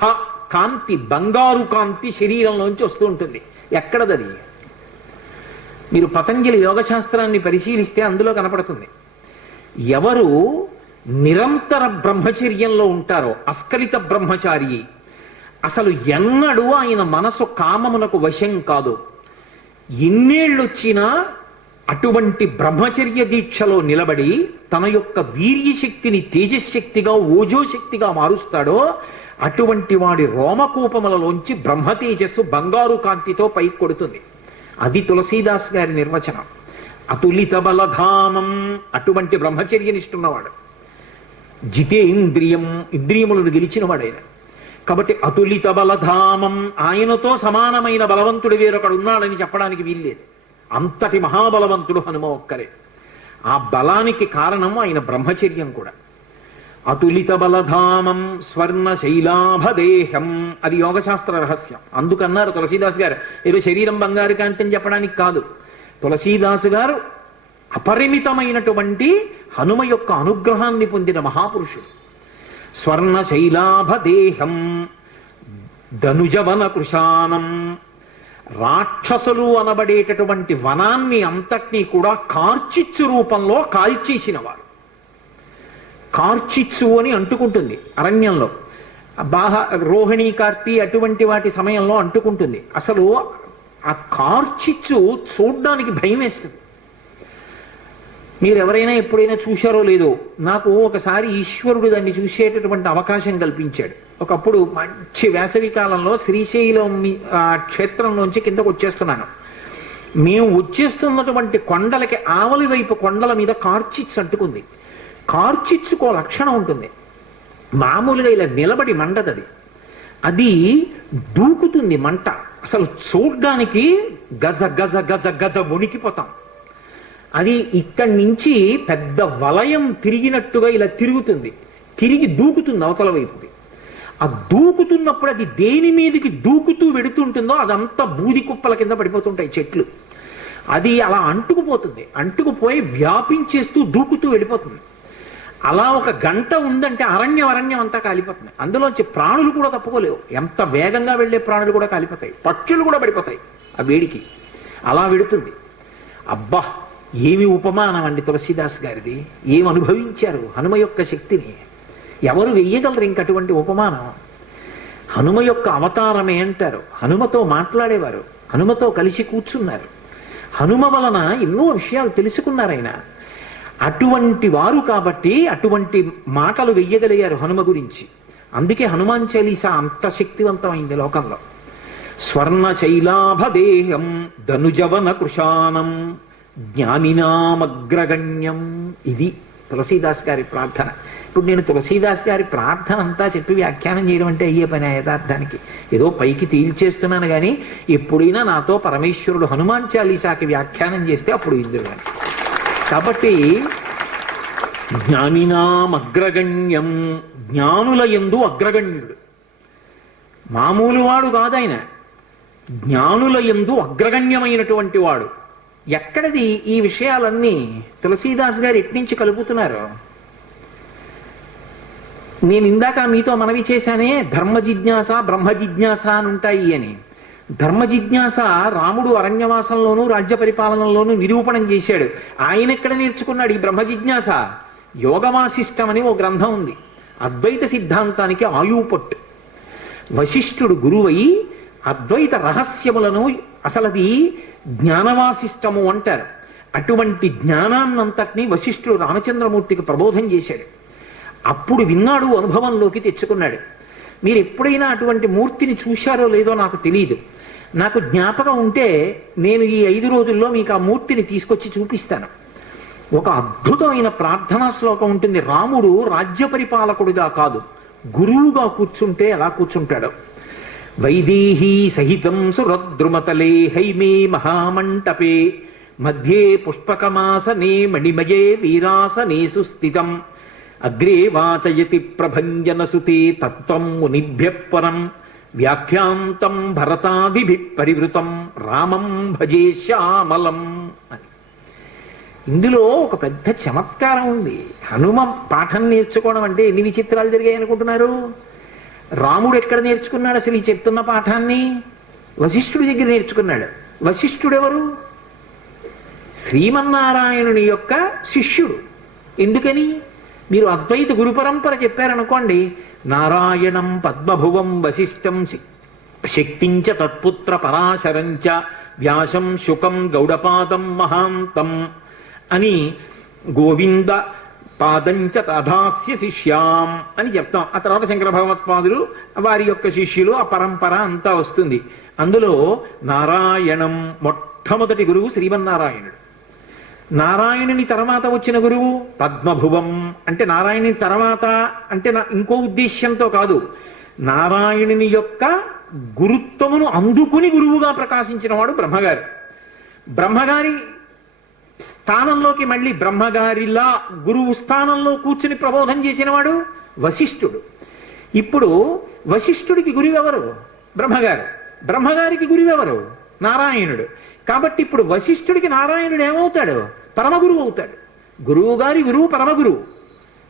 కాంతి, బంగారు కాంతి శరీరంలోంచి వస్తూ ఉంటుంది. ఎక్కడదది? మీరు పతంజలి యోగశాస్త్రాన్ని పరిశీలిస్తే అందులో కనపడుతుంది. ఎవరు నిరంతర బ్రహ్మచర్యంలో ఉంటారో, అస్ఖలిత బ్రహ్మచారి, అసలు ఎన్నడూ ఆయన మనసు కామమునకు వశం కాదు. ఎన్నేళ్ళొచ్చినా అటువంటి బ్రహ్మచర్య దీక్షలో నిలబడి తన యొక్క వీర్యశక్తిని తేజశక్తిగా ఓజోశక్తిగా మారుస్తాడో అటువంటి వాడి రోమకూపములలోంచి బ్రహ్మ తేజస్సు బంగారు కాంతితో పైకి కొడుతుంది. అది తులసీదాస్ గారి నిర్వచనం. అతులిత బలధామం, అటువంటి బ్రహ్మచర్యనిష్ఠున్నవాడు. జితేంద్రియం, ఇంద్రియములను గెలిచిన వాడైన. కాబట్టి అతులిత బలధామం, ఆయనతో సమానమైన బలవంతుడు వేరొకడు ఉన్నాడని చెప్పడానికి వీల్లేదు. అంతటి మహాబలవంతుడు హనుమ ఒక్కరే. ఆ బలానికి కారణం ఆయన బ్రహ్మచర్యం కూడా. అతులిత బలధామం స్వర్ణ శైలాభదేహం, అది యోగశాస్త్ర రహస్యం. అందుకన్నారు తులసీదాస్ గారు, ఏదో శరీరం బంగారు కాంతి అని చెప్పడానికి కాదు. తులసీదాసు గారు అపరిమితమైనటువంటి హనుమ యొక్క అనుగ్రహాన్ని పొందిన మహాపురుషుడు. స్వర్ణ శైలాభదేహం ధనుజవన కృశానం, రాక్షసులు అనబడేటటువంటి వనాన్ని అంతటినీ కూడా కార్చిచ్చు రూపంలో కాల్చేసినవారు. కార్చిచ్చు అని అంటుకుంటుంది అరణ్యంలో, రోహిణీ కార్తీ అటువంటి వాటి సమయంలో అంటుకుంటుంది. అసలు ఆ కార్చిచ్చు చూడ్డానికి భయం వేస్తుంది. మీరు ఎవరైనా ఎప్పుడైనా చూశారో లేదో, నాకు ఒకసారి ఈశ్వరుడు దాన్ని చూసేటటువంటి అవకాశం కల్పించాడు. ఒకప్పుడు మంచి వేసవి కాలంలో శ్రీశైలం క్షేత్రంలోంచి కిందకు వచ్చేస్తున్నాను. మేము వచ్చేస్తున్నటువంటి కొండలకి ఆవలి వైపు కొండల మీద కార్చిచ్చు అంటుకుంది. కార్చిచ్చుకో లక్షణం ఉంటుంది. మామూలుగా ఇలా నిలబడి మండదది, అది దూకుతుంది మంట. అసలు చూడ్డానికి గజ గజ గజ గజ వణికిపోతాం. అది ఇక్కడి నుంచి పెద్ద వలయం తిరిగినట్టుగా ఇలా తిరుగుతుంది, తిరిగి దూకుతుంది అవతల వైపుకి. ఆ దూకుతున్నప్పుడు అది దేని మీదకి దూకుతూ వెడుతుంటుందో అదంతా బూది కుప్పల కింద పడిపోతుంటాయి చెట్లు. అది అలా అంటుకుపోతుంది, అంటుకుపోయి వ్యాపించేస్తూ దూకుతూ వెళ్ళిపోతుంది. అలా ఒక గంట ఉందంటే అరణ్యం అంతా కాలిపోతుంది. అందులోంచి ప్రాణులు కూడా తప్పుకోలేవు. ఎంత వేగంగా వెళ్లే ప్రాణులు కూడా కాలిపోతాయి, పక్షులు కూడా పడిపోతాయి ఆ వేడికి. అలా వెడుతుంది. అబ్బా, ఏమి ఉపమానం అండి తులసీదాస్ గారిది! ఏమి అనుభవించారు హనుమ యొక్క శక్తిని! ఎవరు వెయ్యగలరు ఇంకటువంటి ఉపమానం? హనుమ యొక్క అవతారమే అంటారు. హనుమతో మాట్లాడేవారు, హనుమతో కలిసి కూర్చున్నారు, హనుమ వలన ఎన్నో విషయాలు తెలుసుకున్నారు ఆయన. అటువంటి వారు కాబట్టి అటువంటి మాటలు వెయ్యగలిగారు హనుమ గురించి. అందుకే హనుమాన్ చాలీసా అంత శక్తివంతమైంది లోకంలో. స్వర్ణ శైలాభదేహం ధనుజవన కృషానం జ్ఞానినామగ్రగణ్యం. ఇది తులసీదాస్ గారి ప్రార్థన. ఇప్పుడు నేను తులసీదాస్ గారి ప్రార్థన అంతా చెప్పి వ్యాఖ్యానం చేయడం అంటే అయ్యే పని యథార్థానికి. ఏదో పైకి తేల్చేస్తున్నాను కానీ ఎప్పుడైనా నాతో పరమేశ్వరుడు హనుమాన్ చాలీసాకి వ్యాఖ్యానం చేస్తే అప్పుడు ఇంద్రుడు అని. కాబట్టి జ్ఞానినామగ్రగణ్యం, జ్ఞానుల యందు అగ్రగణ్యుడు. మామూలు వాడు కాదాయన, జ్ఞానుల యందు అగ్రగణ్యమైనటువంటి వాడు. ఎక్కడది ఈ విషయాలన్నీ తులసీదాస్ గారు ఎట్నుంచి కలుపుతున్నారు? నేను ఇందాక మీతో మనవి చేశానే, ధర్మ జిజ్ఞాస బ్రహ్మ జిజ్ఞాస అని ఉంటాయి అని. ధర్మ జిజ్ఞాస రాముడు అరణ్యవాసంలోనూ రాజ్య పరిపాలనలోనూ నిరూపణం చేశాడు. ఆయన ఎక్కడ నేర్చుకున్నాడు ఈ బ్రహ్మ జిజ్ఞాస? యోగవాసిష్టం అని ఓ గ్రంథం ఉంది, అద్వైత సిద్ధాంతానికి ఆయుపట్టు. వశిష్ఠుడు గురువై అద్వైత రహస్యములను, అసలది జ్ఞానవాసిష్టము అంటారు. అటువంటి జ్ఞానాన్నంతటినీ వశిష్ఠుడు రామచంద్రమూర్తికి ప్రబోధం చేశాడు. అప్పుడు విన్నాడు, అనుభవంలోకి తెచ్చుకున్నాడు. మీరు ఎప్పుడైనా అటువంటి మూర్తిని చూశారో లేదో నాకు తెలియదు. నాకు జ్ఞాపకం ఉంటే నేను ఈ 5 రోజుల్లో మీకు ఆ మూర్తిని తీసుకొచ్చి చూపిస్తాను. ఒక అద్భుతమైన ప్రార్థనా శ్లోకం ఉంటుంది. రాముడు రాజ్య పరిపాలకుడిగా కాదు, గురువుగా కూర్చుంటే ఎలా కూర్చుంటాడో. వైదేహీ సహితం సురద్రుమతలే హైమే మహామంటపే మధ్యే పుష్పకమాసనే మణిమయే వీరాసనే సుస్థితం అగ్రే వాచయతి ప్రభంజన సుతే తత్వం మునిభ్యః పరం వ్యాఖ్యాంతం భరతాదిభిః పరివృతం రామం భజే శ్యామలం అని. ఇందులో ఒక పెద్ద చమత్కారం ఉంది. హనుమ పాఠం నేర్చుకోవడం అంటే ఎన్ని విచిత్రాలు జరిగాయి అనుకుంటున్నారు? రాముడు ఎక్కడ నేర్చుకున్నాడు అసలు ఈ చెప్తున్న పాఠాన్ని? వశిష్ఠుడి దగ్గర నేర్చుకున్నాడు. వశిష్ఠుడు ఎవరు? శ్రీమన్నారాయణుని యొక్క శిష్యుడు. ఎందుకని? మీరు అద్వైత గురు పరంపర చెప్పారనుకోండి, నారాయణం పద్మభువం వశిష్టం శక్తించ తత్పుత్ర పరాశరంచ వ్యాసం శుకం గౌడపాదం మహాంతం అని గోవింద పాదంచ తధాస్య శిష్యాం అని చెప్తాం. ఆ తర్వాత శంకర భగవత్పాదులు వారి యొక్క శిష్యులు, ఆ పరంపర అంతా వస్తుంది. అందులో నారాయణం మొట్టమొదటి గురువు శ్రీమన్నారాయణుడు. నారాయణుని తర్వాత వచ్చిన గురువు పద్మభువం. అంటే నారాయణుని తర్వాత అంటే ఇంకో ఉద్దేశ్యంతో కాదు, నారాయణుని యొక్క గురుత్వమును అందుకుని గురువుగా ప్రకాశించిన వాడు బ్రహ్మగారు. బ్రహ్మగారి స్థానంలోకి మళ్ళీ బ్రహ్మగారిలా గురువు స్థానంలో కూర్చుని ప్రబోధం చేసిన వాడు వశిష్ఠుడు. ఇప్పుడు వశిష్ఠుడికి గురువెవరు? బ్రహ్మగారు. బ్రహ్మగారికి గురువెవరు? నారాయణుడు. కాబట్టి ఇప్పుడు వశిష్ఠుడికి నారాయణుడు ఏమవుతాడు? పరమగురువు అవుతాడు. గురువు గారి గురువు పరమగురువు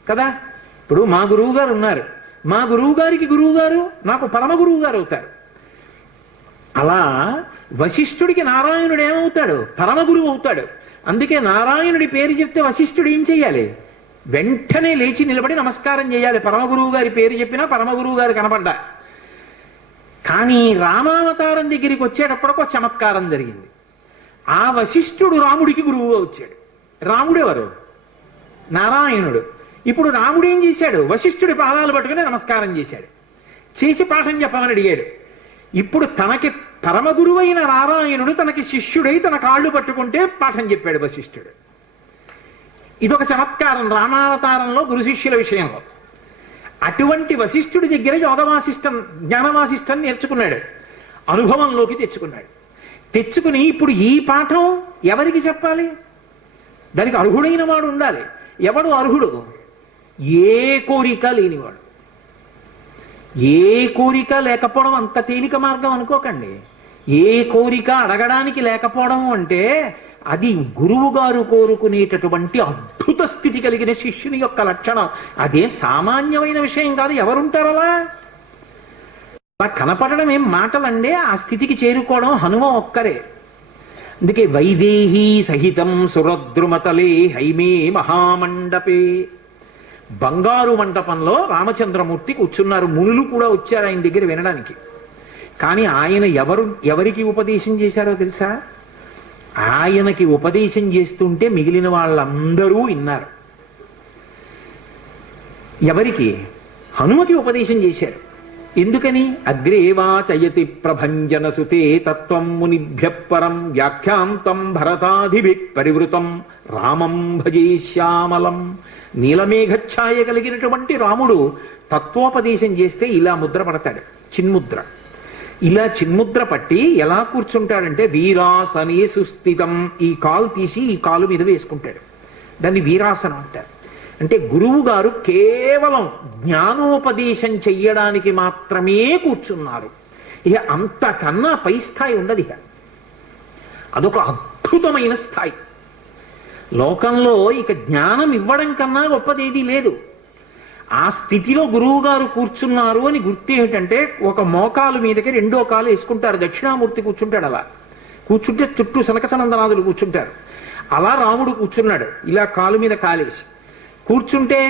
కదా. ఇప్పుడు మా గురువు గారు ఉన్నారు, మా గురువు గారికి గురువు గారు నాకు పరమగురువు గారు అవుతారు. అలా వశిష్ఠుడికి నారాయణుడు ఏమవుతాడు? పరమగురువు అవుతాడు. అందుకే నారాయణుడి పేరు చెప్తే వశిష్ఠుడు ఏం చెయ్యాలి? వెంటనే లేచి నిలబడి నమస్కారం చేయాలి. పరమగురువు గారి పేరు చెప్పినా పరమగురువు గారు కనపడ్డా. కానీ రామావతారం దగ్గరికి వచ్చేటప్పటికి ఒక చమత్కారం జరిగింది. ఆ వశిష్ఠుడు రాముడికి గురువుగా వచ్చాడు. రాముడు ఎవరు? నారాయణుడు. ఇప్పుడు రాముడు ఏం చేశాడు? వశిష్ఠుడి పాదాలు పట్టుకుని నమస్కారం చేశాడు, చేసి పాఠం చెప్పమని అడిగాడు. ఇప్పుడు తనకి పరమగురువైన నారాయణుడు తనకి శిష్యుడై తన కాళ్ళు పట్టుకుంటే పాఠం చెప్పాడు వశిష్ఠుడు. ఇదొక చమత్కారం రామావతారంలో గురు శిష్యుల విషయంలో. అటువంటి వశిష్ఠుడి దగ్గర యోగవాసిష్టం జ్ఞానవాసిష్టం నేర్చుకున్నాడు, అనుభవంలోకి తెచ్చుకున్నాడు. తెచ్చుకుని ఇప్పుడు ఈ పాఠం ఎవరికి చెప్పాలి? దానికి అర్హుడైన వాడు ఉండాలి. ఎవడు అర్హుడు? ఏ కోరిక లేనివాడు. ఏ కోరిక లేకపోవడం అంత తేలిక మార్గం అనుకోకండి. ఏ కోరిక అడగడానికి లేకపోవడం అంటే అది గురువు గారు కోరుకునేటటువంటి అద్భుత స్థితి కలిగిన శిష్యుని యొక్క లక్షణం. అదే సామాన్యమైన విషయం కాదు. ఎవరుంటారు అలా? కనపడడం ఏం మాటలండే. ఆ స్థితికి చేరుకోవడం హనుమ ఒక్కరే. అందుకే వైదేహీ సహితం సురద్రుమతలే హైమే మహామండపే, బంగారు మండపంలో రామచంద్రమూర్తి కూర్చున్నారు. మునులు కూడా వచ్చారు ఆయన దగ్గర వినడానికి. కానీ ఆయన ఎవరికి ఉపదేశం చేశారో తెలుసా? ఆయనకి ఉపదేశం చేస్తుంటే మిగిలిన వాళ్ళందరూ విన్నారు. ఎవరికి? హనుమకి ఉపదేశం చేశారు. ఎందుకని? అగ్రేవాచయతి ప్రభంజన సుతే తత్వం మునిభ్య పరం వ్యాఖ్యాంతం భరతాధిభి పరివృతం రామం భజే శ్యామలం. నీలమేఘఛాయ కలిగినటువంటి రాముడు తత్వోపదేశం చేస్తే ఇలా ముద్ర పడతాడు, చిన్ముద్ర. ఇలా చిన్ముద్ర పట్టి ఎలా కూర్చుంటాడంటే వీరాసనే సుస్థితం. ఈ కాలు తీసి ఈ కాలు మీద వేసుకుంటాడు. దాన్ని వీరాసనం అంటారు. అంటే గురువు గారు కేవలం జ్ఞానోపదేశం చెయ్యడానికి మాత్రమే కూర్చున్నారు. ఇక అంతకన్నా పై స్థాయి ఉండదు. ఇక అదొక అద్భుతమైన స్థాయి. లోకంలో ఇక జ్ఞానం ఇవ్వడం కన్నా గొప్పదేదీ లేదు. ఆ స్థితిలో గురువు గారు కూర్చున్నారు అని గుర్తు ఏమిటంటే, ఒక మోకాలు మీదకి రెండో కాలు వేసుకుంటారు. దక్షిణామూర్తి కూర్చుంటాడు. అలా కూర్చుంటే చుట్టూ సనకసనందనాథులు కూర్చుంటారు. అలా రాముడు కూర్చున్నాడు, ఇలా కాలు మీద కాలేసి. కూర్చుంటే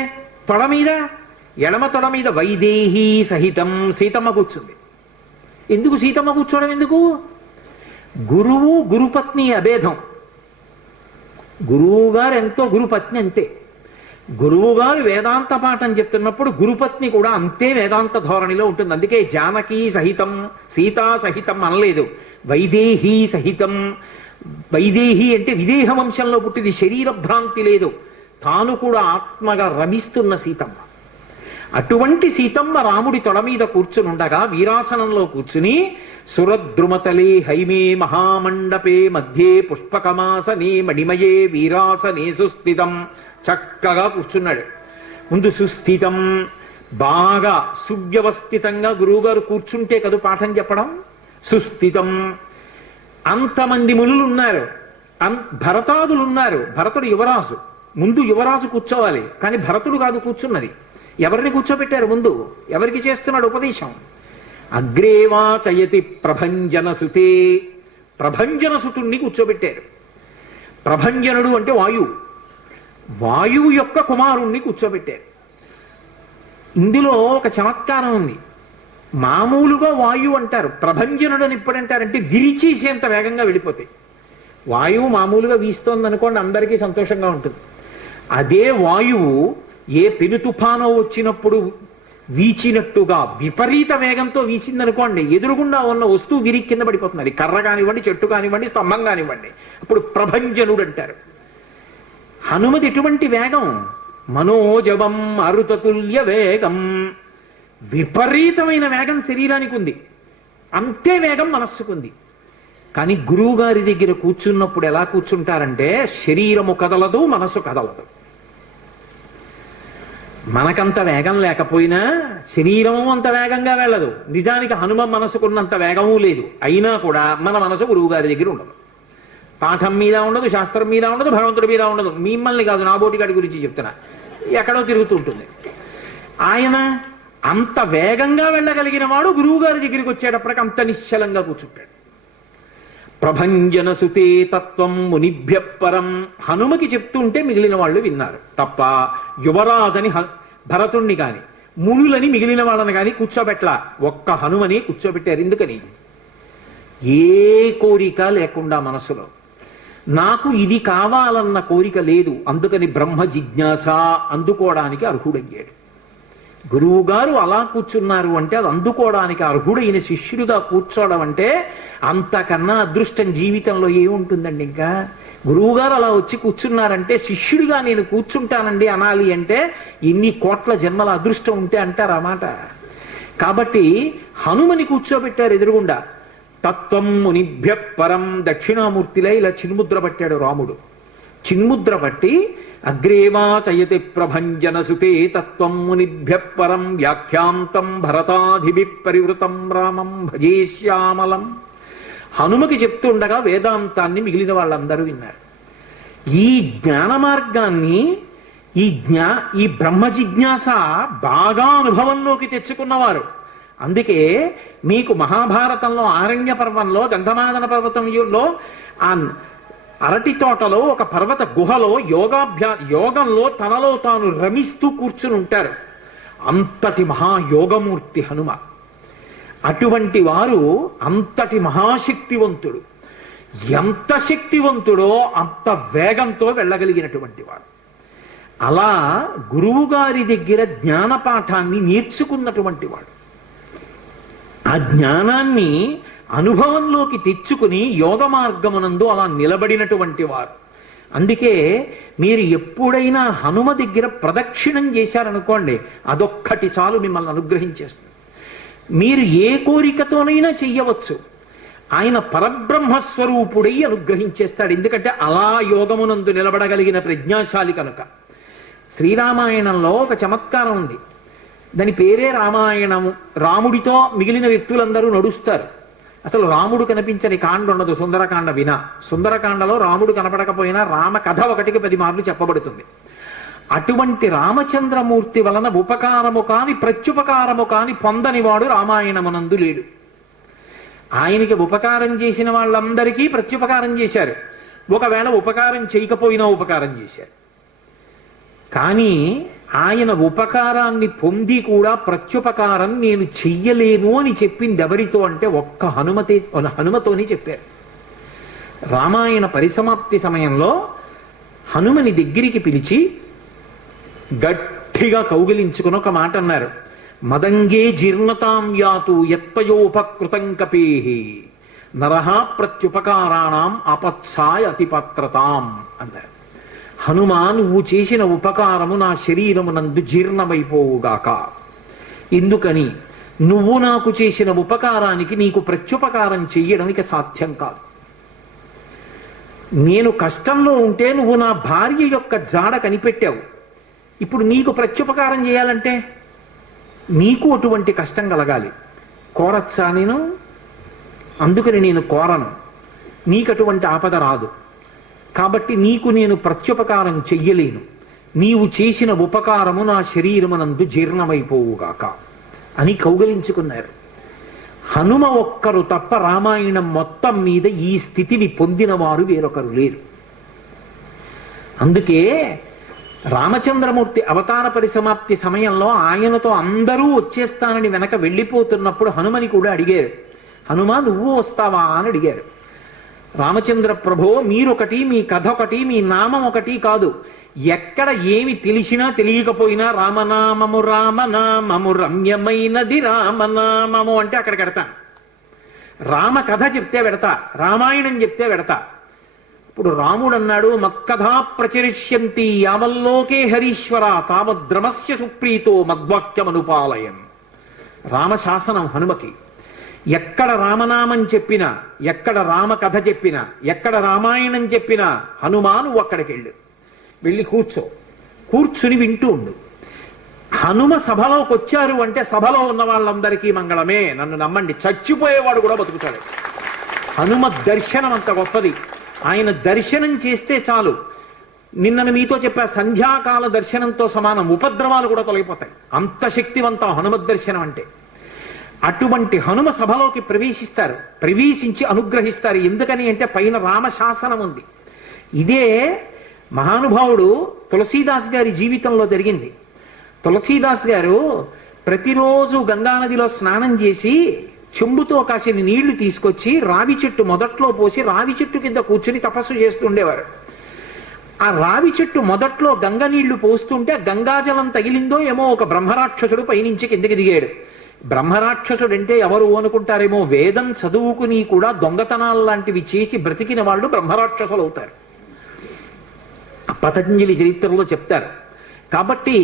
తొడ మీద, ఎడమ తొడ మీద వైదేహీ సహితం సీతమ్మ కూర్చుంది. ఎందుకు సీతమ్మ కూర్చోవడం? ఎందుకు? గురువు గురుపత్ని అభేదం. గురువు గారు ఎంతో గురుపత్ని అంతే. గురువు గారు వేదాంత పాఠం చెప్తున్నప్పుడు గురుపత్ని కూడా అంతే వేదాంత ధోరణిలో ఉంటుంది. అందుకే జానకీ సహితం సీతా సహితం అనలేదు, వైదేహీ సహితం. వైదేహి అంటే విదేహ వంశంలో పుట్టింది, శరీర భ్రాంతి లేదు, తాను కూడా ఆత్మగా రమిస్తున్న సీతమ్మ. అటువంటి సీతమ్మ రాముడి తొడ మీద కూర్చుని ఉండగా వీరాసనంలో కూర్చుని సురద్రుమతలే హైమే మహామండపే మధ్యే పుష్పకమాసనే మణిమయే వీరాసనే సుస్థితం. చక్కగా కూర్చున్నాడు. ముందు సుస్థితం, బాగా సువ్యవస్థితంగా గురువుగారు కూర్చుంటే కదూ పాఠం చెప్పడం. సుస్థితం, అంతమంది మునులు ఉన్నారు, భరతాదులు ఉన్నారు. భరతుడు యువరాజు, ముందు యువరాజు కూర్చోవాలి. కానీ భరతుడు కాదు కూర్చున్నది. ఎవరిని కూర్చోబెట్టారు ముందు? ఎవరికి చేస్తున్నాడు ఉపదేశం? అగ్రేవాచయతి ప్రభంజన సుతే, ప్రభంజన సుతుణ్ణి కూర్చోబెట్టారు. ప్రభంజనుడు అంటే వాయువు, వాయువు యొక్క కుమారుణ్ణి కూర్చోబెట్టారు. ఇందులో ఒక చమత్కారం ఉంది. మామూలుగా వాయువు అంటారు, ప్రభంజనుడు అని ఎప్పుడంటారంటే విరిచేసేంత వేగంగా వెళ్ళిపోతాయి. వాయువు మామూలుగా వీస్తోంది అనుకోండి, అందరికీ సంతోషంగా ఉంటుంది. అదే వాయువు ఏ పెను తుఫానో వచ్చినప్పుడు వీచినట్టుగా విపరీత వేగంతో వీచిందనుకోండి, ఎదురుగుండా ఉన్న వస్తువు విరిగి కింద పడిపోతుంది. అది కర్ర కానివ్వండి, చెట్టు కానివ్వండి, స్తంభం కానివ్వండి. అప్పుడు ప్రభంజనుడు అంటారు. హనుమతి ఎటువంటి వేగం? మనోజవం అరుతతుల్య వేగం. విపరీతమైన వేగం శరీరానికి ఉంది, అంతే వేగం మనస్సుకుంది. కానీ గురువు గారి దగ్గర కూర్చున్నప్పుడు ఎలా కూర్చుంటారంటే శరీరము కదలదు, మనసు కదలదు. మనకంత వేగం లేకపోయినా శరీరము అంత వేగంగా వెళ్ళదు. నిజానికి హనుమ మనసుకున్నంత వేగము లేదు. అయినా కూడా మన మనసు గురువు గారి దగ్గర ఉండదు. పాఠం మీద ఉండదు, శాస్త్రం మీద ఉండదు, భగవంతుడి మీద ఉండదు. మిమ్మల్ని కాదు, నా బోటిగాడి గురించి చెప్తున్నా, ఎక్కడో తిరుగుతూ ఉంటుంది. ఆయన అంత వేగంగా వెళ్ళగలిగిన వాడు గురువు గారి దగ్గరికి వచ్చేటప్పటికి అంత నిశ్చలంగా కూర్చుంటాడు. ప్రభంజన సుతే తత్వం మునిభ్య పరం. హనుమకి చెప్తుంటే మిగిలిన వాళ్ళు విన్నారు తప్ప యువరాజని భరతుణ్ణి కాని మునులని మిగిలిన వాళ్ళని కాని కూర్చోబెట్లా. ఒక్క హనుమని కూర్చోబెట్టారు. ఎందుకని? ఏ కోరిక లేకుండా మనసులో నాకు ఇది కావాలన్న కోరిక లేదు. అందుకని బ్రహ్మ జిజ్ఞాస అందుకోవడానికి అర్హుడయ్యాడు. గురువు గారు అలా కూర్చున్నారు అంటే అది అందుకోవడానికి అర్హుడైన శిష్యుడిగా కూర్చోవడం అంటే అంతకన్నా అదృష్టం జీవితంలో ఏముంటుందండి. ఇంకా గురువు గారు అలా వచ్చి కూర్చున్నారంటే శిష్యుడిగా నేను కూర్చుంటానండి అనాలి అంటే ఎన్ని కోట్ల జన్మల అదృష్టం ఉంటే అంటారు ఆ మాట. కాబట్టి హనుమని కూర్చోబెట్టారు ఎదురుగుండా. తత్వం మునిభ్య పరం. దక్షిణామూర్తిలో ఇలా చిన్ముద్ర పట్టాడు రాముడు. చిన్ముద్ర పట్టి అగ్రేవాచయతి ప్రభంజన సుతే తత్వం మునిభ్య పరం వ్యాఖ్యాంతం భరతాధిభి పరివృతం రామం భజే శ్యామలం. హనుమకి చెప్తుండగా వేదాంతాన్ని మిగిలిన వాళ్ళందరూ విన్నారు. ఈ జ్ఞాన మార్గాన్ని, ఈ బ్రహ్మ జిజ్ఞాస బాగా అనుభవంలోకి తెచ్చుకున్నవారు. అందుకే మీకు మహాభారతంలో ఆరణ్య పర్వంలో గంధమాదన పర్వతంలో ఆ అరటి తోటలో ఒక పర్వత గుహలో యోగంలో తనలో తాను రమిస్తూ కూర్చుని ఉంటారు. అంతటి మహాయోగమూర్తి హనుమ. అటువంటి వారు అంతటి మహాశక్తివంతుడు. ఎంత శక్తివంతుడో అంత వేగంతో వెళ్ళగలిగినటువంటి వాడు. అలా గురువు గారి దగ్గర జ్ఞానపాఠాన్ని నేర్చుకున్నటువంటి వాడు. ఆ జ్ఞానాన్ని అనుభవంలోకి తెచ్చుకుని యోగ మార్గమునందు అలా నిలబడినటువంటి వారు. అందుకే మీరు ఎప్పుడైనా హనుమ దగ్గర ప్రదక్షిణం చేశారనుకోండి, అదొక్కటి చాలు మిమ్మల్ని అనుగ్రహించేస్తుంది. మీరు ఏ కోరికతోనైనా చెయ్యవచ్చు. ఆయన పరబ్రహ్మస్వరూపుడై అనుగ్రహించేస్తాడు. ఎందుకంటే అలా యోగమునందు నిలబడగలిగిన ప్రజ్ఞాశాలి కనుక. శ్రీరామాయణంలో ఒక చమత్కారం ఉంది. దాని పేరే రామాయణము. రాముడితో మిగిలిన వ్యక్తులందరూ నడుస్తారు. అసలు రాముడు కనిపించని కాండ ఉండదు సుందరకాండ వినా. సుందరకాండలో రాముడు కనపడకపోయినా రామ కథ 1కి 10 మార్లు చెప్పబడుతుంది. అటువంటి రామచంద్రమూర్తి వలన ఉపకారము కాని ప్రత్యుపకారము కాని పొందనివాడు రామాయణమునందు లేడు. ఆయనకి ఉపకారం చేసిన వాళ్ళందరికీ ప్రత్యుపకారం చేశారు. ఒకవేళ ఉపకారం చేయకపోయినా ఉపకారం చేశారు. కానీ ఆయన ఉపకారాన్ని పొంది కూడా ప్రత్యుపకారం నేను చెయ్యలేను అని చెప్పింది ఎవరితో అంటే ఒక్క హనుమతోనే చెప్పారు. రామాయణ పరిసమాప్తి సమయంలో హనుమని దగ్గరికి పిలిచి గట్టిగా కౌగిలించుకుని ఒక మాట అన్నారు. మదంగే జీర్ణతాం యాతు యత్పయోపకృతం కపేహి నరహ ప్రత్యుపకారాణం అపత్సాయ అతిపత్రతాం అన్నారు. హనుమా, నువ్వు చేసిన ఉపకారము నా శరీరమునందు జీర్ణమైపోవుగాక. ఎందుకని? నువ్వు నాకు చేసిన ఉపకారానికి నీకు ప్రత్యుపకారం చెయ్యడానికి సాధ్యం కాదు. నేను కష్టంలో ఉంటే నువ్వు నా భార్య యొక్క జాడ కనిపెట్టావు. ఇప్పుడు నీకు ప్రత్యుపకారం చేయాలంటే నీకు అటువంటి కష్టం కలగాలి. కోరచ్చా నేను? అందుకని నేను కోరను. నీకు అటువంటి ఆపద రాదు. కాబట్టి నీకు నేను ప్రత్యుపకారం చెయ్యలేను. నీవు చేసిన ఉపకారము నా శరీరమునందు జీర్ణమైపోవుగాక అని కౌగలించుకున్నారు. హనుమ ఒక్కరు తప్ప రామాయణం మొత్తం మీద ఈ స్థితిని పొందిన వారు వేరొకరు లేరు. అందుకే రామచంద్రమూర్తి అవతార పరిసమాప్తి సమయంలో ఆయనతో అందరూ వచ్చేస్తానని వెనక వెళ్ళిపోతున్నప్పుడు హనుమని కూడా అడిగారు. హనుమా, నువ్వు వస్తావా అని అడిగారు. రామచంద్ర ప్రభో, మీరొకటి, మీ కథ ఒకటి, మీ నామం ఒకటి కాదు. ఎక్కడ ఏమి తెలిసినా తెలియకపోయినా రామనామము రామనామము రమ్యమైనది రామనామము అంటే అక్కడికి వెడతాను. రామ కథ చెప్తే వెడతా, రామాయణం చెప్తే వెడతా. ఇప్పుడు రాముడు అన్నాడు, మక్కథా ప్రచరిష్యంతి యావల్లోకే హరీశ్వర తావద్రమస్య సుప్రీతో మద్వాక్యమనుపాలయం. రామశాసనం హనుమకి. ఎక్కడ రామనామం చెప్పినా, ఎక్కడ రామ కథ చెప్పినా, ఎక్కడ రామాయణం చెప్పినా హనుమా నువ్వు అక్కడికి వెళ్ళి కూర్చుని వింటూ ఉండు. హనుమ సభలోకి వచ్చారు అంటే సభలో ఉన్న వాళ్ళందరికీ మంగళమే. నన్ను నమ్మండి, చచ్చిపోయేవాడు కూడా బతుకుతాడు. హనుమ దర్శనం అంత గొప్పది. ఆయన దర్శనం చేస్తే చాలు. నిన్న మీతో చెప్పా, సంధ్యాకాల దర్శనంతో సమానం. ఉపద్రవాలు కూడా తొలగిపోతాయి. అంత శక్తివంతం హనుమద్ దర్శనం అంటే. అటువంటి హనుమ సభలోకి ప్రవేశిస్తారు. ప్రవేశించి అనుగ్రహిస్తారు. ఎందుకని అంటే పైన రామశాసనం ఉంది. ఇదే మహానుభావుడు తులసీదాస్ గారి జీవితంలో జరిగింది. తులసీదాస్ గారు ప్రతిరోజు గంగానదిలో స్నానం చేసి చెంబుతో కాసిన నీళ్లు తీసుకొచ్చి రావి చెట్టు మొదట్లో పోసి రావి చెట్టు కింద కూర్చుని తపస్సు చేస్తూ ఉండేవారు. ఆ రావి చెట్టు మొదట్లో గంగ నీళ్లు పోస్తుంటే గంగాజలం తగిలిందో ఏమో ఒక బ్రహ్మరాక్షసుడు పైనుంచి కిందకి దిగాడు. బ్రహ్మరాక్షసుడు అంటే ఎవరు అనుకుంటారేమో, వేదం చదువుకుని కూడా దొంగతనాలు లాంటివి చేసి బ్రతికిన వాళ్ళు బ్రహ్మరాక్షసులు అవుతారు. పతంజలి చరిత్రలో చెప్తారు. కాబట్టి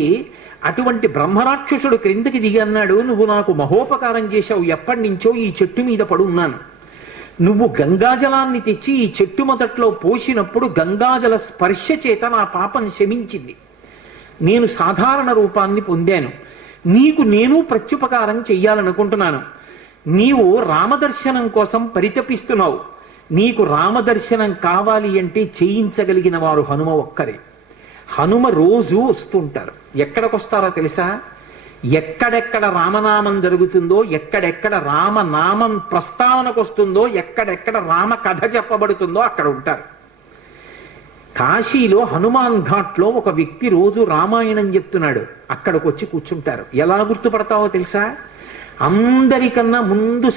అటువంటి బ్రహ్మరాక్షసుడు క్రిందకి దిగి అన్నాడు, నువ్వు నాకు మహోపకారం చేశావు. ఎప్పటి నుంచో ఈ చెట్టు మీద పడున్నాను. నువ్వు గంగాజలాన్ని తెచ్చి ఈ చెట్టు మొదట్లో పోసినప్పుడు గంగాజల స్పర్శ చేత నా పాపం శమించింది. నేను సాధారణ రూపాన్ని పొందాను. నీకు నేను ప్రత్యుపకారం చెయ్యాలనుకుంటున్నాను. నీవు రామదర్శనం కోసం పరితపిస్తున్నావు. నీకు రామదర్శనం కావాలి అంటే చేయించగలిగిన వారు హనుమ ఒక్కరే. హనుమ రోజు వస్తుంటారు. ఎక్కడికి వస్తారో తెలుసా? ఎక్కడెక్కడ రామనామం జరుగుతుందో, ఎక్కడెక్కడ రామనామం ప్రస్తావనకు వస్తుందో, ఎక్కడెక్కడ రామ కథ చెప్పబడుతుందో అక్కడ ఉంటారు. కాశీలో హనుమాన్ ఘాట్లో ఒక వ్యక్తి రోజు రామాయణం చెప్తున్నాడు, అక్కడికి వచ్చి కూర్చుంటారు. ఎలా గుర్తుపడతావో తెలుసా? అందరికన్నా ముందు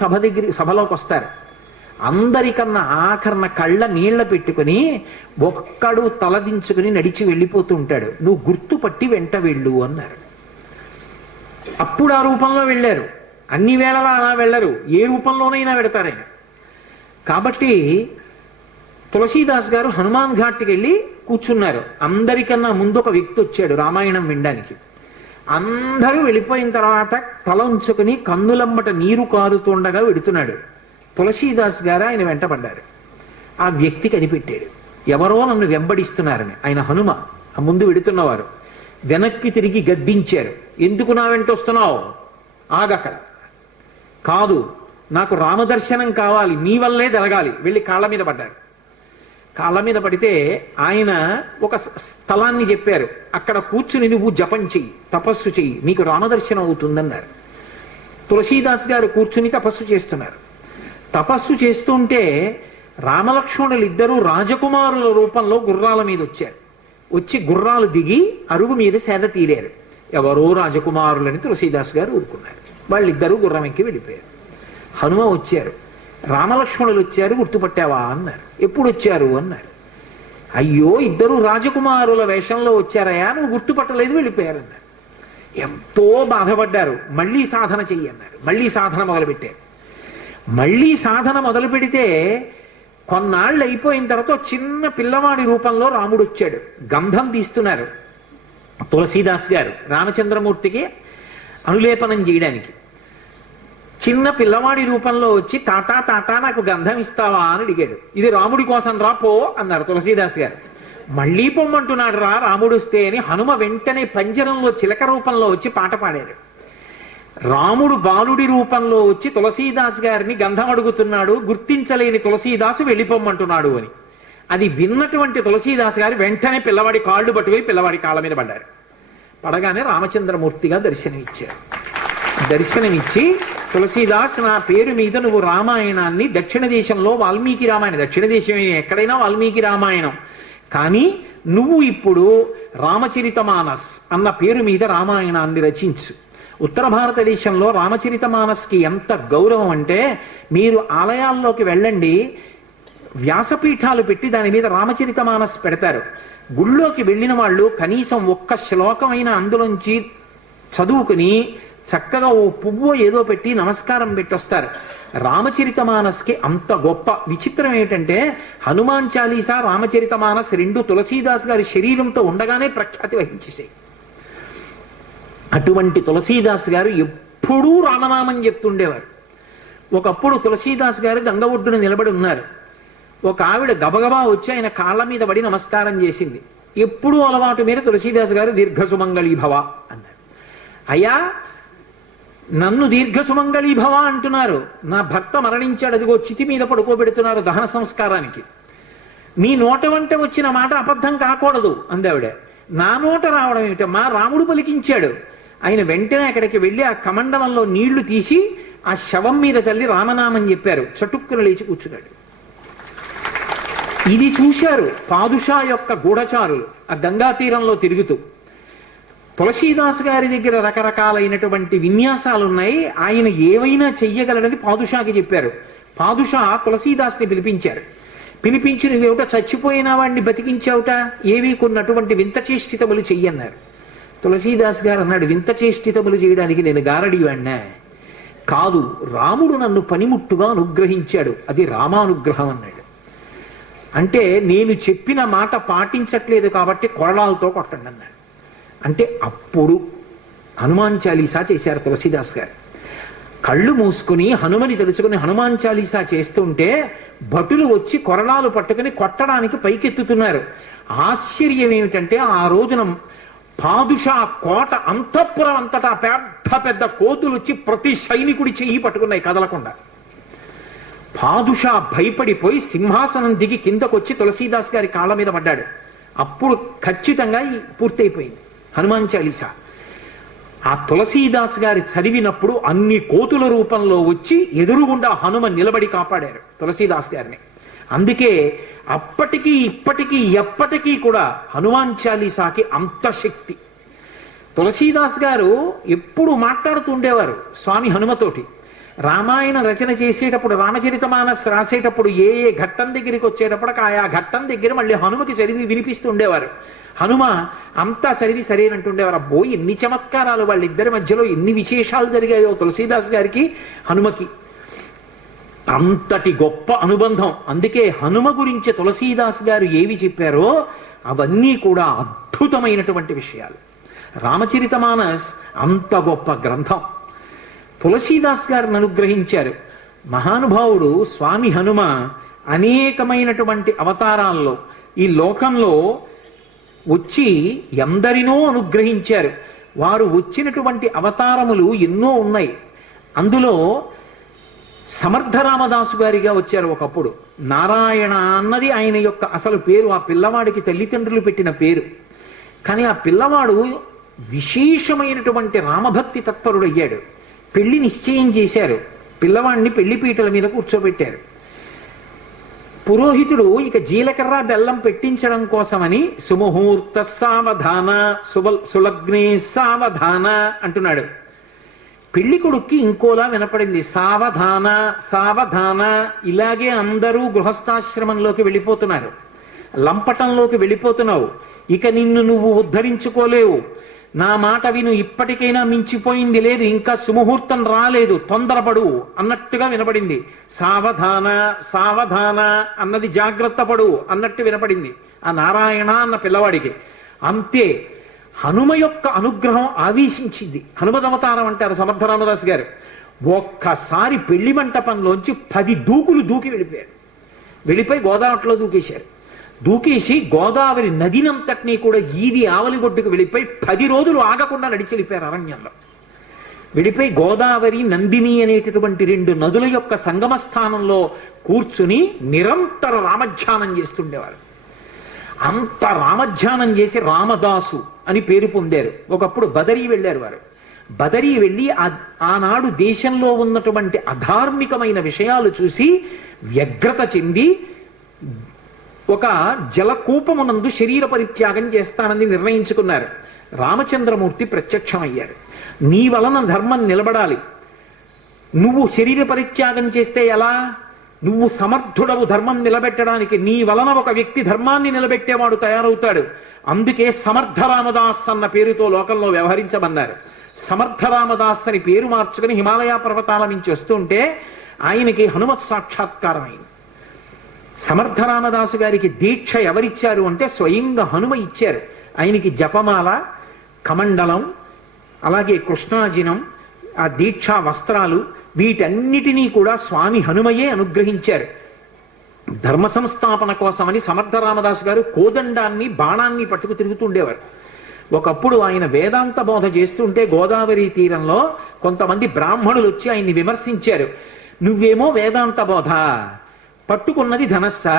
సభలోకి వస్తారు. అందరికన్నా ఆఖరణ కళ్ళ నీళ్ల పెట్టుకుని ఒక్కడు తలదించుకుని నడిచి వెళ్ళిపోతూ ఉంటాడు. నువ్వు గుర్తుపట్టి వెంట వెళ్ళు అన్నారు. అప్పుడు ఆ రూపంలో వెళ్ళారు. అన్ని వేళలా అలా వెళ్ళరు, ఏ రూపంలోనైనా వెడతారైనా. కాబట్టి తులసీదాస్ గారు హనుమాన్ ఘాట్కి వెళ్ళి కూర్చున్నారు. అందరికన్నా ముందు ఒక వ్యక్తి వచ్చాడు రామాయణం వినడానికి. అందరూ వెళ్ళిపోయిన తర్వాత తల ఉంచుకుని కన్నులమ్మట నీరు కారుతుండగా వెడుతున్నాడు. తులసీదాస్ గారు ఆయన వెంటబడ్డారు. ఆ వ్యక్తి కనిపెట్టాడు, ఎవరో నన్ను వెంబడిస్తున్నారని. ఆయన హనుమ, ఆ ముందు వెడుతున్నవారు. వెనక్కి తిరిగి గద్దించారు, ఎందుకు నా వెంట వస్తున్నావు, ఆగక్కడ. కాదు, నాకు రామదర్శనం కావాలి, నీ వల్లే జరగాలి. వెళ్ళి కాళ్ళ మీద పడ్డారు. కాళ్ళ మీద పడితే ఆయన ఒక స్థలాన్ని చెప్పారు, అక్కడ కూర్చుని నువ్వు జపం చెయ్యి, తపస్సు చెయ్యి, నీకు రామదర్శనం అవుతుందన్నారు. తులసీదాస్ గారు కూర్చుని తపస్సు చేస్తున్నారు. తపస్సు చేస్తుంటే రామలక్ష్మణులు ఇద్దరూ రాజకుమారుల రూపంలో గుర్రాల మీద వచ్చారు. వచ్చి గుర్రాలు దిగి అరుగు మీద సేద తీరారు. ఎవరో రాజకుమారులని తులసీదాస్ గారు ఊరుకున్నారు. వాళ్ళిద్దరూ గుర్రం ఎక్కి వెళ్ళిపోయారు. హనుమ వచ్చారు, రామలక్ష్మణులు వచ్చారు, గుర్తుపట్టావా అన్నారు. ఎప్పుడు వచ్చారు అన్నారు. అయ్యో, ఇద్దరు రాజకుమారుల వేషంలో వచ్చారయా, నువ్వు గుర్తుపట్టలేదు, వెళ్ళిపోయారన్నారు. ఎంతో బాధపడ్డారు. మళ్ళీ సాధన చెయ్యి అన్నారు. మళ్ళీ సాధన మొదలుపెట్టారు. మళ్ళీ సాధన మొదలు పెడితే కొన్నాళ్ళు అయిపోయిన తర్వాత చిన్న పిల్లవాడి రూపంలో రాముడు వచ్చాడు. గంధం తీస్తున్నారు తులసీదాస్ గారు రామచంద్రమూర్తికి అనులేపనం చేయడానికి. చిన్న పిల్లవాడి రూపంలో వచ్చి తాతా తాతా నాకు గంధం ఇస్తావా అని అడిగాడు. ఇది రాముడి కోసం రా పో అన్నారు తులసీదాస్ గారు. మళ్ళీ పొమ్మంటున్నాడు రా రాముడు వస్తే అని హనుమ వెంటనే పంజరంలో చిలక రూపంలో వచ్చి పాట పాడారు. రాముడు బాలుడి రూపంలో వచ్చి తులసీదాస్ గారిని గంధం అడుగుతున్నాడు, గుర్తించలేని తులసీదాసు వెళ్ళిపోమ్మంటున్నాడు అని. అది విన్నటువంటి తులసీదాస్ గారు వెంటనే పిల్లవాడి కాళ్ళు పట్టుకుని పిల్లవాడి కాళ్ళ మీద పడ్డారు. పడగానే రామచంద్రమూర్తిగా దర్శనమిచ్చారు. దర్శనమిచ్చి, తులసీదాస్, నా పేరు మీద నువ్వు రామాయణాన్ని, దక్షిణ దేశంలో వాల్మీకి రామాయణం, దక్షిణ దేశమే ఎక్కడైనా వాల్మీకి రామాయణం, కానీ నువ్వు ఇప్పుడు రామచరితమానస్ అన్న పేరు మీద రామాయణాన్ని రచించు. ఉత్తర భారతదేశంలో రామచరితమానస్కి ఎంత గౌరవం అంటే, మీరు ఆలయాల్లోకి వెళ్ళండి, వ్యాసపీఠాలు పెట్టి దాని మీద రామచరితమానస్ పెడతారు. గుళ్ళోకి వెళ్ళిన వాళ్ళు కనీసం ఒక్క శ్లోకమైన అందులోంచి చదువుకుని చక్కగా ఓ పువ్వు ఏదో పెట్టి నమస్కారం పెట్టొస్తారు. రామచరితమానస్కి అంత గొప్ప. విచిత్రం ఏంటంటే హనుమాన్ చాలీసా, రామచరితమానస్ రెండు తులసీదాస్ గారి శరీరంతో ఉండగానే ప్రఖ్యాతి వహించేసాయి. అటువంటి తులసీదాస్ గారు ఎప్పుడూ రామనామం చెప్తుండేవారు. ఒకప్పుడు తులసీదాస్ గారు గంగ ఒడ్డున నిలబడి ఉన్నారు. ఒక ఆవిడ గబగబా వచ్చి ఆయన కాళ్ళ మీద పడి నమస్కారం చేసింది. ఎప్పుడూ అలవాటు మీద తులసీదాస్ గారు దీర్ఘసుమంగళీ భవ అన్నారు. అయ్యా, నన్ను దీర్ఘసుమంగళీ భవ అంటున్నారు, నా భర్త మరణించాడు, అదిగో చితి మీద పడుకోబెడుతున్నారు దహన సంస్కారానికి, మీ నోట వంట వచ్చిన మాట అబద్ధం కాకూడదు అందావిడ. నా నోట రావడం ఏమిటమ్మా, రాముడు పలికించాడు. ఆయన వెంటనే అక్కడికి వెళ్ళి ఆ కమండలంలో నీళ్లు తీసి ఆ శవం మీద చల్లి రామనామం చెప్పారు. చటుక్కున లేచి కూర్చున్నాడు. ఇది చూశారు పాదుషా యొక్క గూఢచారులు ఆ గంగా తీరంలో తిరుగుతూ. తులసీదాస్ గారి దగ్గర రకరకాలైనటువంటి విన్యాసాలు ఉన్నాయి, ఆయన ఏవైనా చెయ్యగలడని పాదుషాకి చెప్పారు. పాదుషా తులసీదాస్ని పిలిపించారు. పిలిపించి, నువ్వేమిటో చచ్చిపోయిన వాడిని బతికించావుట, ఏవి కొన్నటువంటి వింత చేష్టితములు చెయ్యన్నారు. తులసీదాస్ గారు అన్నాడు, వింత చేష్టితములు చేయడానికి నేను గారడివాణ్ణా? కాదు, రాముడు నన్ను పనిముట్టుగా అనుగ్రహించాడు, అది రామానుగ్రహం అన్నాడు. అంటే నేను చెప్పిన మాట పాటించట్లేదు కాబట్టి కొరడాలతో కొట్టండి అన్నాడు. అంటే అప్పుడు హనుమాన్ చాలీసా చేశారు తులసీదాస్ గారు. కళ్ళు మూసుకుని హనుమని తెలుసుకుని హనుమాన్ చాలీసా చేస్తుంటే భటులు వచ్చి కొరడాలు పట్టుకుని కొట్టడానికి పైకెత్తుతున్నారు. ఆశ్చర్యం ఏమిటంటే ఆ రోజున పాదుషా కోట అంతఃపురం అంతటా పెద్ద పెద్ద కోతులు వచ్చి ప్రతి సైనికుడి చెయ్యి పట్టుకున్నాయి కదలకుండా. పాదుషా భయపడిపోయి సింహాసనం దిగి కిందకొచ్చి తులసీదాస్ గారి కాళ్ళ మీద పడ్డాడు. అప్పుడు ఖచ్చితంగా పూర్తయిపోయింది హనుమాన్ చాలీసా. ఆ తులసీదాస్ గారి చదివినప్పుడు అన్ని కోతుల రూపంలో వచ్చి ఎదురుగుండా హనుమ నిలబడి కాపాడారు తులసీదాస్ గారిని. అందుకే అప్పటికీ ఇప్పటికీ ఎప్పటికీ కూడా హనుమాన్ చాలీసాకి అంత శక్తి. తులసీదాస్ గారు ఎప్పుడు మాట్లాడుతూ ఉండేవారు స్వామి హనుమతోటి. రామాయణ రచన చేసేటప్పుడు, రామచరితమానస్ రాసేటప్పుడు ఏ ఏ ఘట్టం దగ్గరికి వచ్చేటప్పుడు ఆయా ఘట్టం దగ్గర మళ్ళీ హనుమకి చదివి వినిపిస్తూ ఉండేవారు. హనుమ అంతా చదివి సరేనంటుండేవారు. అబ్బో ఎన్ని చమత్కారాలు, వాళ్ళిద్దరి మధ్యలో ఎన్ని విశేషాలు జరిగాయో తులసీదాస్ గారికి హనుమకి. అంతటి గొప్ప అనుబంధం. అందుకే హనుమ గురించి తులసీదాస్ గారు ఏవి చెప్పారో అవన్నీ కూడా అద్భుతమైనటువంటి విషయాలు. రామచరితమానస్ అంత గొప్ప గ్రంథం. తులసీదాస్ గారిని అనుగ్రహించారు మహానుభావుడు స్వామి హనుమ. అనేకమైనటువంటి అవతారాల్లో ఈ లోకంలో వచ్చి ఎందరినో అనుగ్రహించారు. వారు వచ్చినటువంటి అవతారములు ఎన్నో ఉన్నాయి. అందులో సమర్థ రామదాసు గారిగా వచ్చారు ఒకప్పుడు. నారాయణ అన్నది ఆయన యొక్క అసలు పేరు, ఆ పిల్లవాడికి తల్లిదండ్రులు పెట్టిన పేరు. కానీ ఆ పిల్లవాడు విశేషమైనటువంటి రామభక్తి తత్పరుడయ్యాడు. పెళ్లి నిశ్చయం చేశారు. పిల్లవాడిని పెళ్లి పీటల మీద కూర్చోబెట్టారు. పురోహితుడు ఇక జీలకర్ర బెల్లం పెట్టించడం కోసమని సుముహూర్త సావధాన సులగ్నే సావధాన అంటున్నాడు. పెళ్లి కొడుక్కి ఇంకోలా వినపడింది, సావధాన సావధాన. ఇలాగే అందరూ గృహస్థాశ్రమంలోకి వెళ్ళిపోతున్నారు, లంపటంలోకి వెళ్ళిపోతున్నావు, ఇక నిన్ను నువ్వు ఉద్ధరించుకోలేవు, నా మాట విను, ఇప్పటికైనా మించిపోయింది లేదు, ఇంకా సుముహూర్తం రాలేదు, తొందరపడు అన్నట్టుగా వినపడింది. సావధాన సావధాన అన్నది జాగ్రత్త పడు అన్నట్టు వినపడింది ఆ నారాయణ అన్న పిల్లవాడికి. అంతే హనుమ యొక్క అనుగ్రహం ఆవేశించింది. హనుమదవతారం అంటారు సమర్థ రామదాస్ గారు. ఒక్కసారి పెళ్లి మంటపంలోంచి 10 దూకులు దూకి వెళ్ళిపోయారు. వెళ్ళిపోయి గోదావరిలో దూకేశారు. దూకేసి గోదావరి నదినంతటినీ కూడా ఈది ఆవలిగొడ్డుకు వెళ్ళిపోయి 10 రోజులు ఆగకుండా నడిచి వెళ్ళిపోయారు అరణ్యంలో. వెళ్ళిపోయి గోదావరి నందిని అనేటటువంటి 2 నదుల యొక్క సంగమ స్థానంలో కూర్చుని నిరంతర రామధ్యానం చేస్తుండేవారు. అంత రామధ్యానం చేసి రామదాసు అని పేరు పొందారు. ఒకప్పుడు బదరీ వెళ్ళారు వారు. బదరీ వెళ్ళి ఆనాడు దేశంలో ఉన్నటువంటి అధార్మికమైన విషయాలు చూసి వ్యగ్రత చెంది ఒక జలకూపమునందు శరీర పరిత్యాగం చేస్తానని నిర్ణయించుకున్నారు. రామచంద్రమూర్తి ప్రత్యక్షమయ్యారు. నీ వలన ధర్మం నిలబడాలి, నువ్వు శరీర పరిత్యాగం చేస్తే ఎలా? నువ్వు సమర్థుడవు ధర్మం నిలబెట్టడానికి, నీ వలన ఒక వ్యక్తి ధర్మాన్ని నిలబెట్టేవాడు తయారవుతాడు. అందుకే సమర్థ రామదాస్ అన్న పేరుతో లోకంలో వ్యవహరించమన్నారు. సమర్థ రామదాస్ అని పేరు మార్చుకుని హిమాలయ పర్వతాల నుంచి వస్తుంటే ఆయనకి హనుమత్ సాక్షాత్కారం అయింది. సమర్థ రామదాసు గారికి దీక్ష ఎవరిచ్చారు అంటే స్వయంగా హనుమ ఇచ్చారు. ఆయనకి జపమాల, కమండలం, అలాగే కృష్ణాజినం, ఆ దీక్షా వస్త్రాలు, వీటన్నిటినీ కూడా స్వామి హనుమయే అనుగ్రహించారు. ధర్మ సంస్థాపన కోసమని సమర్థ రామదాసు గారు కోదండాన్ని, బాణాన్ని పట్టుకు తిరుగుతుండేవారు. ఒకప్పుడు ఆయన వేదాంత బోధ చేస్తుంటే గోదావరి తీరంలో కొంతమంది బ్రాహ్మణులు వచ్చి ఆయన్ని విమర్శించారు. నువ్వేమో వేదాంత బోధ, పట్టుకున్నది ధనస్సా,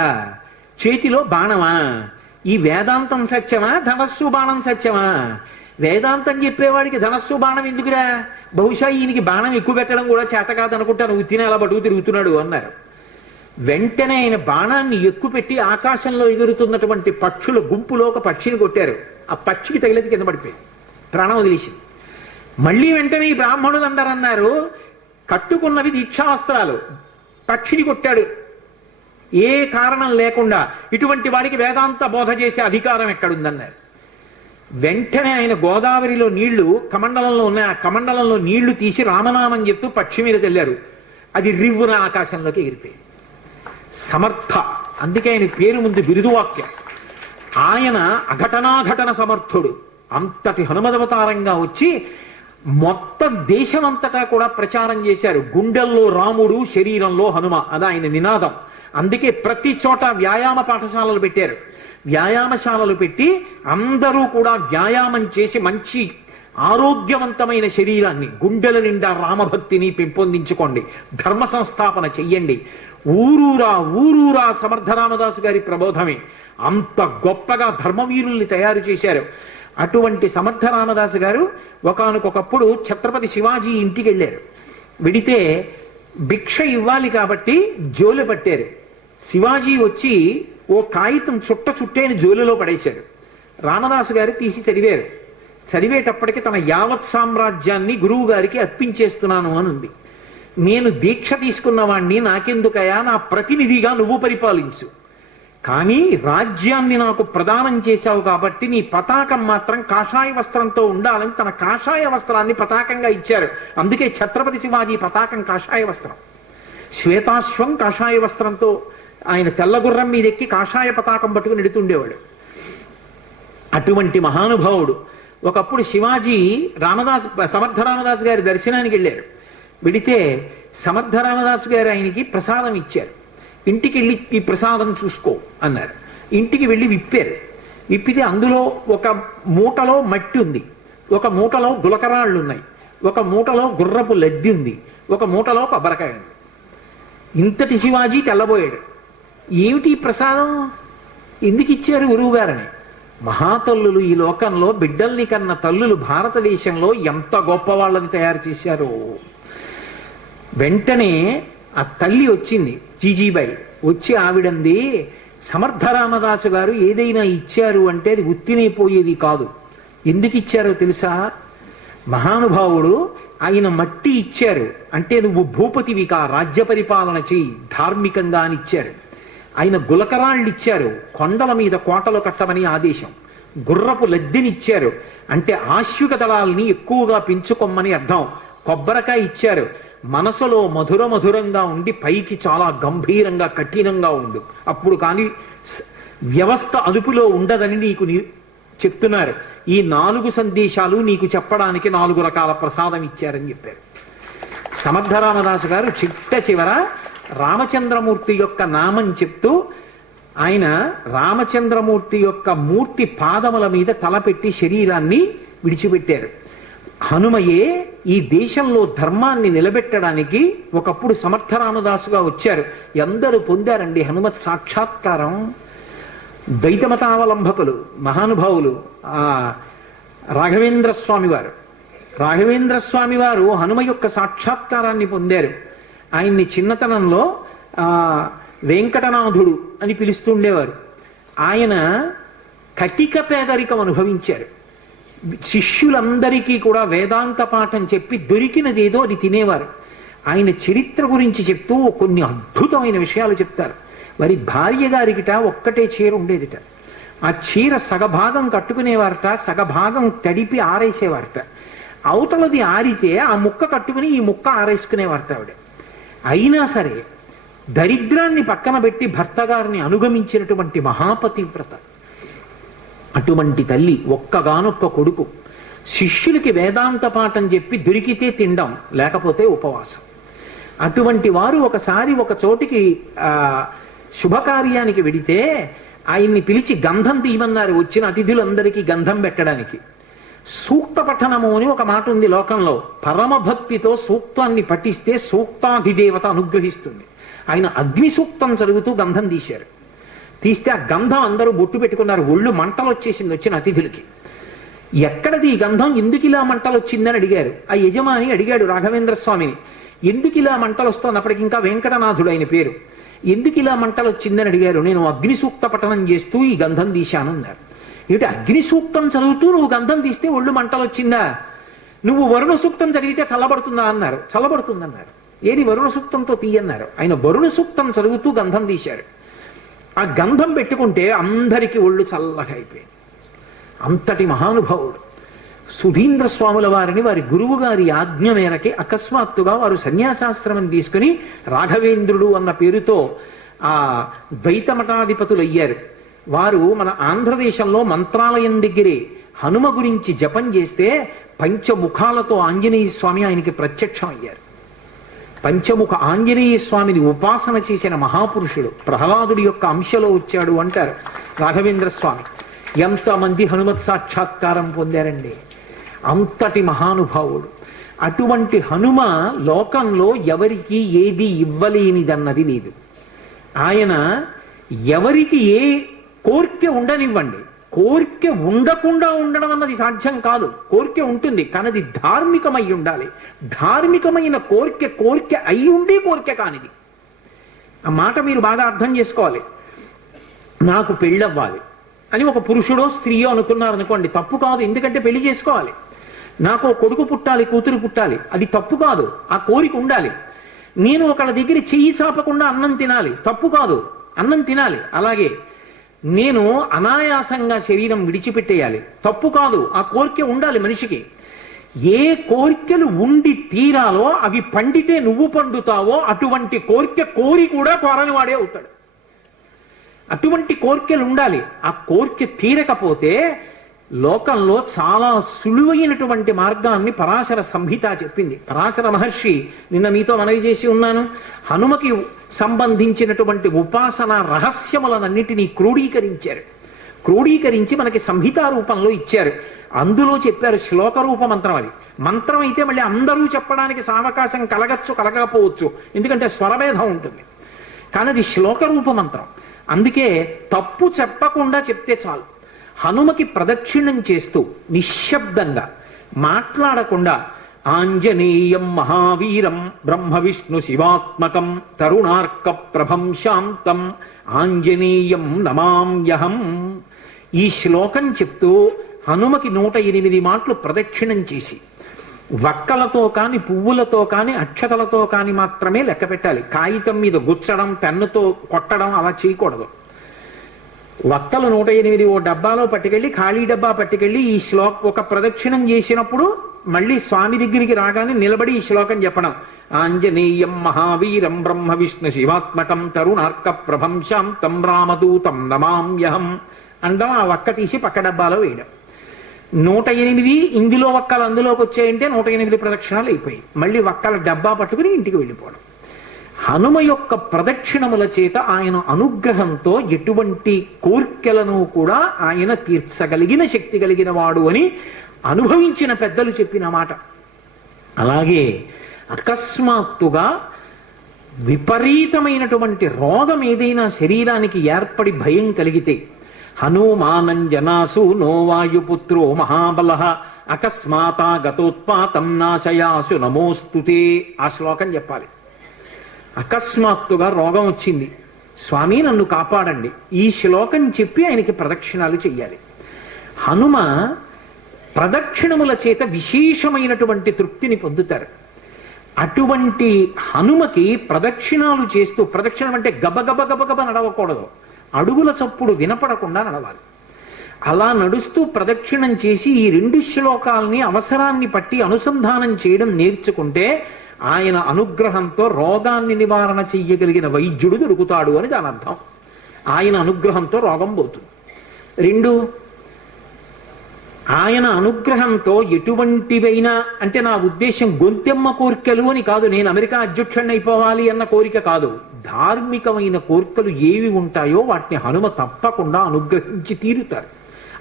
చేతిలో బాణమా, ఈ వేదాంతం సత్యమా, ధనస్సు బాణం సత్యమా? వేదాంతం చెప్పేవాడికి ధనస్సు బాణం ఎందుకురా? బహుశా ఈయనకి బాణం ఎక్కువ పెట్టడం కూడా చేత కాదనుకుంటా, నువ్వు తినేలా పట్టుకు తిరుగుతున్నాడు అన్నారు. వెంటనే ఆయన బాణాన్ని ఎక్కువ పెట్టి ఆకాశంలో ఎగురుతున్నటువంటి పక్షుల గుంపులో ఒక పక్షిని కొట్టారు. ఆ పక్షికి తగిలేది కింద పడిపోయింది, ప్రాణం వదిలేసి. మళ్ళీ వెంటనే ఈ బ్రాహ్మణులు అందరూ అన్నారు, కట్టుకున్నవి దీక్షావస్త్రాలు, పక్షిని కొట్టాడు ఏ కారణం లేకుండా, ఇటువంటి వాడికి వేదాంత బోధ చేసే అధికారం ఎక్కడుందన్నారు. వెంటనే ఆయన గోదావరిలో నీళ్లు కమండలంలో ఉన్నాయి, ఆ కమండలంలో నీళ్లు తీసి రామనామం చెప్తూ పక్షి మీద తెల్లారు. అది రివ్వున ఆకాశంలోకి ఎగిరిపోయింది. సమర్థ, అందుకే ఆయన పేరు ముందు బిరుదువాక్యం. ఆయన అఘటనాఘటన సమర్థుడు. అంతటి హనుమదవతారంగా వచ్చి మొత్తం దేశమంతటా కూడా ప్రచారం చేశారు. గుండెల్లో రాముడు, శరీరంలో హనుమ, అది ఆయన నినాదం. అందుకే ప్రతి చోట వ్యాయామ పాఠశాలలు పెట్టారు. వ్యాయామశాలలు పెట్టి అందరూ కూడా వ్యాయామం చేసి మంచి ఆరోగ్యవంతమైన శరీరాన్ని, గుండెల నిండా రామభక్తిని పెంపొందించుకోండి, ధర్మ సంస్థాపన చెయ్యండి. ఊరూరా సమర్థ రామదాసు గారి ప్రబోధమే. అంత గొప్పగా ధర్మవీరుల్ని తయారు చేశారు. అటువంటి సమర్థ రామదాసు గారు ఒకానొకప్పుడు ఛత్రపతి శివాజీ ఇంటికి వెళ్ళారు. వెడితే భిక్ష ఇవ్వాలి కాబట్టి జోలు పట్టారు. శివాజీ వచ్చి ఓ కాగితం చుట్టేని జోలులో పడేశాడు. రామదాసు గారు తీసి చదివారు. చదివేటప్పటికి తన యావత్ సామ్రాజ్యాన్ని గురువు గారికి అర్పించేస్తున్నాను అని ఉంది. నేను దీక్ష తీసుకున్నవాణ్ణి, నాకెందుకయా, నా ప్రతినిధిగా నువ్వు పరిపాలించు, కానీ రాజ్యాన్ని నాకు ప్రదానం చేశావు కాబట్టి నీ పతాకం మాత్రం కాషాయ వస్త్రంతో ఉండాలని తన కాషాయ వస్త్రాన్ని పతాకంగా ఇచ్చారు. అందుకే ఛత్రపతి శివాజీ పతాకం కాషాయ వస్త్రం. శ్వేతాశ్వం కాషాయ వస్త్రంతో ఆయన తెల్లగుర్రం మీద ఎక్కి కాషాయ పతాకం పట్టుకుని ఎడుతుండేవాడు. అటువంటి మహానుభావుడు. ఒకప్పుడు శివాజీ సమర్థ రామదాసు గారి దర్శనానికి వెళ్ళారు. వెడితే సమర్థ రామదాసు గారు ఆయనకి ప్రసాదం ఇచ్చారు. ఇంటికి వెళ్ళి ఈ ప్రసాదం చూసుకో అన్నారు. ఇంటికి వెళ్ళి విప్పారు. విప్పితే అందులో ఒక మూటలో మట్టి ఉంది, ఒక మూటలో గులకరాళ్ళు ఉన్నాయి, ఒక మూటలో గుర్రపు లద్ది ఉంది, ఒక మూటలో కొబ్బరికాయ ఉంది. ఇంతటి శివాజీ తెల్లబోయాడు. ఏమిటి ప్రసాదం, ఎందుకు ఇచ్చారు గురువు గారని. మహాతల్లులు ఈ లోకంలో బిడ్డల్ని కన్న తల్లులు భారతదేశంలో ఎంత గొప్ప వాళ్ళని తయారు చేశారో. వెంటనే ఆ తల్లి వచ్చింది, జీజీబాయి వచ్చి ఆవిడంది, సమర్థ రామదాసు గారు ఏదైనా ఇచ్చారు అంటే అది ఉత్తినైపోయేది కాదు. ఎందుకు ఇచ్చారో తెలుసా? మహానుభావుడు ఆయన మట్టి ఇచ్చారు అంటే నువ్వు భూపతివికా, రాజ్య పరిపాలన చెయ్యి ధార్మికంగా అని ఇచ్చారు. ఆయన గులకరాళ్ళు ఇచ్చారు, కొండల మీద కోటలు కట్టమని ఆదేశం. గుర్రపు లద్దెనిచ్చారు అంటే ఆశ్విక దళాల్ని ఎక్కువగా పెంచుకోమని అర్థం. కొబ్బరికాయ ఇచ్చారు, మనసులో మధురంగా ఉండి పైకి చాలా గంభీరంగా కఠినంగా ఉండు, అప్పుడు కానీ వ్యవస్థ అదుపులో ఉండదని నీకు చెప్తున్నారు. ఈ 4 సందేశాలు నీకు చెప్పడానికి 4 రకాల ప్రసాదం ఇచ్చారని చెప్పారు. సమర్థ రామదాసు గారు చిట్ట రామచంద్రమూర్తి యొక్క నామం చెప్తూ ఆయన రామచంద్రమూర్తి యొక్క మూర్తి పాదముల మీద తలపెట్టి శరీరాన్ని విడిచిపెట్టారు. హనుమయే ఈ దేశంలో ధర్మాన్ని నిలబెట్టడానికి ఒకప్పుడు సమర్థ రామదాసుగా వచ్చారు. ఎందరూ పొందారండి హనుమత్ సాక్షాత్కారం. ద్వైతమతావలంబకులు మహానుభావులు రాఘవేంద్ర స్వామి వారు హనుమ యొక్క సాక్షాత్కారాన్ని పొందారు. ఆయన్ని చిన్నతనంలో వెంకటనాథుడు అని పిలుస్తుండేవారు. ఆయన కటిక పేదరికం అనుభవించారు. శిష్యులందరికీ కూడా వేదాంత పాఠం చెప్పి దొరికినదేదో అది తినేవారు. ఆయన చరిత్ర గురించి చెప్తూ కొన్ని అద్భుతమైన విషయాలు చెప్తారు. వారి భార్య గారికిట ఒక్కటే చీర ఉండేదిట. ఆ చీర సగభాగం కట్టుకునేవారట, సగభాగం తడిపి ఆరేసేవారట. అవతలది ఆరితే ఆ ముక్క కట్టుకుని ఈ ముక్క ఆరేసుకునేవారట ఆవిడ. అయినా సరే దరిద్రాన్ని పక్కన పెట్టి భర్త గారిని అనుగమించినటువంటి మహాపతివ్రత. అటువంటి తల్లి, ఒక్కగానొక్క కొడుకు. శిష్యులకి వేదాంత పాఠం చెప్పి దొరికితే తినడం, లేకపోతే ఉపవాసం. అటువంటి వారు ఒకసారి ఒక చోటికి శుభకార్యానికి వెడితే ఆయన్ని పిలిచి గంధం తీయమన్నారు వచ్చిన అతిథులందరికీ గంధం పెట్టడానికి. సూక్త పఠనము అని ఒక మాట ఉంది లోకంలో. పరమభక్తితో సూక్తాన్ని పఠిస్తే సూక్తాధిదేవత అనుగ్రహిస్తుంది. ఆయన అగ్ని సూక్తం చదువుతూ గంధం తీశారు. తీస్తే ఆ గంధం అందరూ బొట్టు పెట్టుకున్నారు. ఒళ్ళు మంటలు వచ్చేసింది వచ్చిన అతిథులకి. ఎక్కడది ఈ గంధం, ఎందుకు ఇలా మంటలు వచ్చిందని అడిగారు. ఆ యజమాని అడిగాడు రాఘవేంద్ర స్వామిని, ఎందుకు ఇలా మంటలు వస్తుంది? అప్పటికి ఇంకా వెంకటనాథుడు ఆయన పేరు. ఎందుకు ఇలా మంటలు వచ్చిందని అడిగారు. నేను అగ్ని సూక్త పఠనం చేస్తూ ఈ గంధం తీశానన్నారు. ఏమిటి, అగ్ని సూక్తం చదువుతూ నువ్వు గంధం తీస్తే ఒళ్ళు మంటలు వచ్చిందా? నువ్వు వరుణ సూక్తం చదివితే చల్లబడుతుందా అన్నారు. చల్లబడుతుందన్నారు. ఏది వరుణ సూక్తంతో తీయన్నారు. ఆయన వరుణ సూక్తం చదువుతూ గంధం తీశారు. ఆ గంధం పెట్టుకుంటే అందరికీ ఒళ్ళు చల్లగా అయిపోయింది. అంతటి మహానుభావుడు. సుధీంద్ర స్వాముల వారిని వారి గురువు గారి ఆజ్ఞ మేరకి అకస్మాత్తుగా వారు సన్యాసాశ్రమం తీసుకుని రాఘవేంద్రుడు అన్న పేరుతో ఆ ద్వైత మఠాధిపతులు అయ్యారు. వారు మన ఆంధ్రదేశంలో మంత్రాలయం దగ్గరే హనుమ గురించి జపం చేస్తే పంచముఖాలతో ఆంజనేయ స్వామి ఆయనకి ప్రత్యక్షం అయ్యారు. పంచముఖ ఆంజనేయ స్వామిని ఉపాసన చేసిన మహాపురుషుడు. ప్రహ్లాదుడి యొక్క అంశలో వచ్చాడు అంటారు రాఘవేంద్ర స్వామి. ఎంతమంది హనుమత్ సాక్షాత్కారం పొందారండి. అంతటి మహానుభావుడు. అటువంటి హనుమ లోకంలో ఎవరికి ఏది ఇవ్వలేనిదన్నది లేదు. ఆయన ఎవరికి ఏ కోరిక ఉండనివ్వండి, కోరిక ఉండకుండా ఉండడం అన్నది సాధ్యం కాదు. కోరిక ఉంటుంది, కానీ అది ధార్మికమై ఉండాలి. ధార్మికమైన కోరిక అయి ఉండి కోరిక కానిది. ఆ మాట మీరు బాగా అర్థం చేసుకోవాలి. నాకు పెళ్ళవ్వాలి అని ఒక పురుషుడో స్త్రీయో అనుకున్నారనుకోండి, తప్పు కాదు, ఎందుకంటే పెళ్లి చేసుకోవాలి. నాకు కొడుకు పుట్టాలి, కూతురు పుట్టాలి, అది తప్పు కాదు, ఆ కోరిక ఉండాలి. నేను ఒకళ్ళ దగ్గర చెయ్యి చాపకుండా అన్నం తినాలి, తప్పు కాదు, అన్నం తినాలి. అలాగే నేను అనాయాసంగా శరీరం విడిచిపెట్టేయాలి, తప్పు కాదు, ఆ కోరిక ఉండాలి మనిషికి. ఏ కోరికలు ఉండి తీరాలో అవి పండితే నువ్వు పండుతావో అటువంటి కోరి కూడా కోరని వాడే అవుతాడు. అటువంటి కోరికలు ఉండాలి. ఆ కోరిక తీరకపోతే లోకంలో చాలా సులువైనటువంటి మార్గాన్ని పరాశర సంహిత చెప్పింది. పరాశర మహర్షి నిన్న మీతో మనవి చేసి ఉన్నాను, హనుమకి సంబంధించినటువంటి ఉపాసన రహస్యములనన్నిటినీ క్రోడీకరించారు. క్రోడీకరించి మనకి సంహితా రూపంలో ఇచ్చారు. అందులో చెప్పారు శ్లోక రూప మంత్రం. అది మంత్రం అయితే మళ్ళీ అందరూ చెప్పడానికి సావకాశం కలగచ్చు, కలగకపోవచ్చు, ఎందుకంటే స్వరభేదం ఉంటుంది. కానీ అది శ్లోక రూప మంత్రం. అందుకే తప్పు చెప్పకుండా చెప్తే చాలు. హనుమకి ప్రదక్షిణం చేస్తూ నిశ్శబ్దంగా మాట్లాడకుండా ఆంజనేయం మహావీరం బ్రహ్మ విష్ణు శివాత్మకం తరుణార్క ప్రభం శాంతం ఆంజనేయం నమామ్యహం, ఈ శ్లోకం చెప్తూ హనుమకి 108 మాటలు ప్రదక్షిణం చేసి వక్కలతో కాని, పువ్వులతో కాని, అక్షతలతో కాని మాత్రమే లెక్క పెట్టాలి. కాగితం మీద గుచ్చడం, పెన్నుతో కొట్టడం అలా చేయకూడదు. వక్కలు 108 ఓ డబ్బాలో పట్టుకెళ్ళి, ఖాళీ డబ్బా పట్టుకెళ్ళి ఈ ఒక ప్రదక్షిణం చేసినప్పుడు మళ్ళీ స్వామి దగ్గరికి రాగానే నిలబడి ఈ శ్లోకం చెప్పడం. ఆంజనేయం మహావీరం బ్రహ్మ విష్ణు శివాత్మకం తరుణార్క ప్రభం శాంతం రామదూతం నమామ్యహం అండం. ఆ వక్క తీసి పక్క డబ్బాలో వేయడం. 108 ఇందులో వక్కలు అందులోకి వచ్చాయంటే 108 ప్రదక్షిణాలు అయిపోయి మళ్ళీ వక్కల డబ్బా పట్టుకుని ఇంటికి వెళ్ళిపోవడం. హనుమ యొక్క ప్రదక్షిణముల చేత ఆయన అనుగ్రహంతో ఎటువంటి కోర్కెలను కూడా ఆయన తీర్చగలిగిన శక్తి కలిగిన వాడు అని అనుభవించిన పెద్దలు చెప్పిన మాట. అలాగే అకస్మాత్తుగా విపరీతమైనటువంటి రోగం ఏదైనా శరీరానికి ఏర్పడి భయం కలిగితే, హనుమానంజనాసు నో వాయుపుత్రో మహాబల అకస్మాతా గతోత్పాతం నాశయాసు నమోస్తుతే, ఆ శ్లోకం చెప్పాలి. అకస్మాత్తుగా రోగం వచ్చింది, స్వామి నన్ను కాపాడండి, ఈ శ్లోకం చెప్పి ఆయనకి ప్రదక్షిణాలు చెయ్యాలి. హనుమ ప్రదక్షిణముల చేత విశేషమైనటువంటి తృప్తిని పొందుతారు. అటువంటి హనుమకి ప్రదక్షిణాలు చేస్తూ, ప్రదక్షిణం అంటే గబగబ గబగబ నడవకూడదు, అడుగుల చప్పుడు వినపడకుండా నడవాలి. అలా నడుస్తూ ప్రదక్షిణం చేసి ఈ 2 శ్లోకాల్ని అవసరాన్ని పట్టి అనుసంధానం చేయడం నేర్చుకుంటే ఆయన అనుగ్రహంతో రోగాన్ని నివారణ చెయ్యగలిగిన వైద్యుడు దొరుకుతాడు అని దాని అర్థం. ఆయన అనుగ్రహంతో రోగం పోతుంది. 2, ఆయన అనుగ్రహంతో ఎటువంటివైనా, అంటే నా ఉద్దేశం గొంతెమ్మ కోరికలు అని కాదు, నేను అమెరికా అధ్యక్షుడిని అయిపోవాలి అన్న కోరిక కాదు. ధార్మికమైన కోరికలు ఏవి ఉంటాయో వాటిని హనుమ తప్పకుండా అనుగ్రహించి తీరుతారు.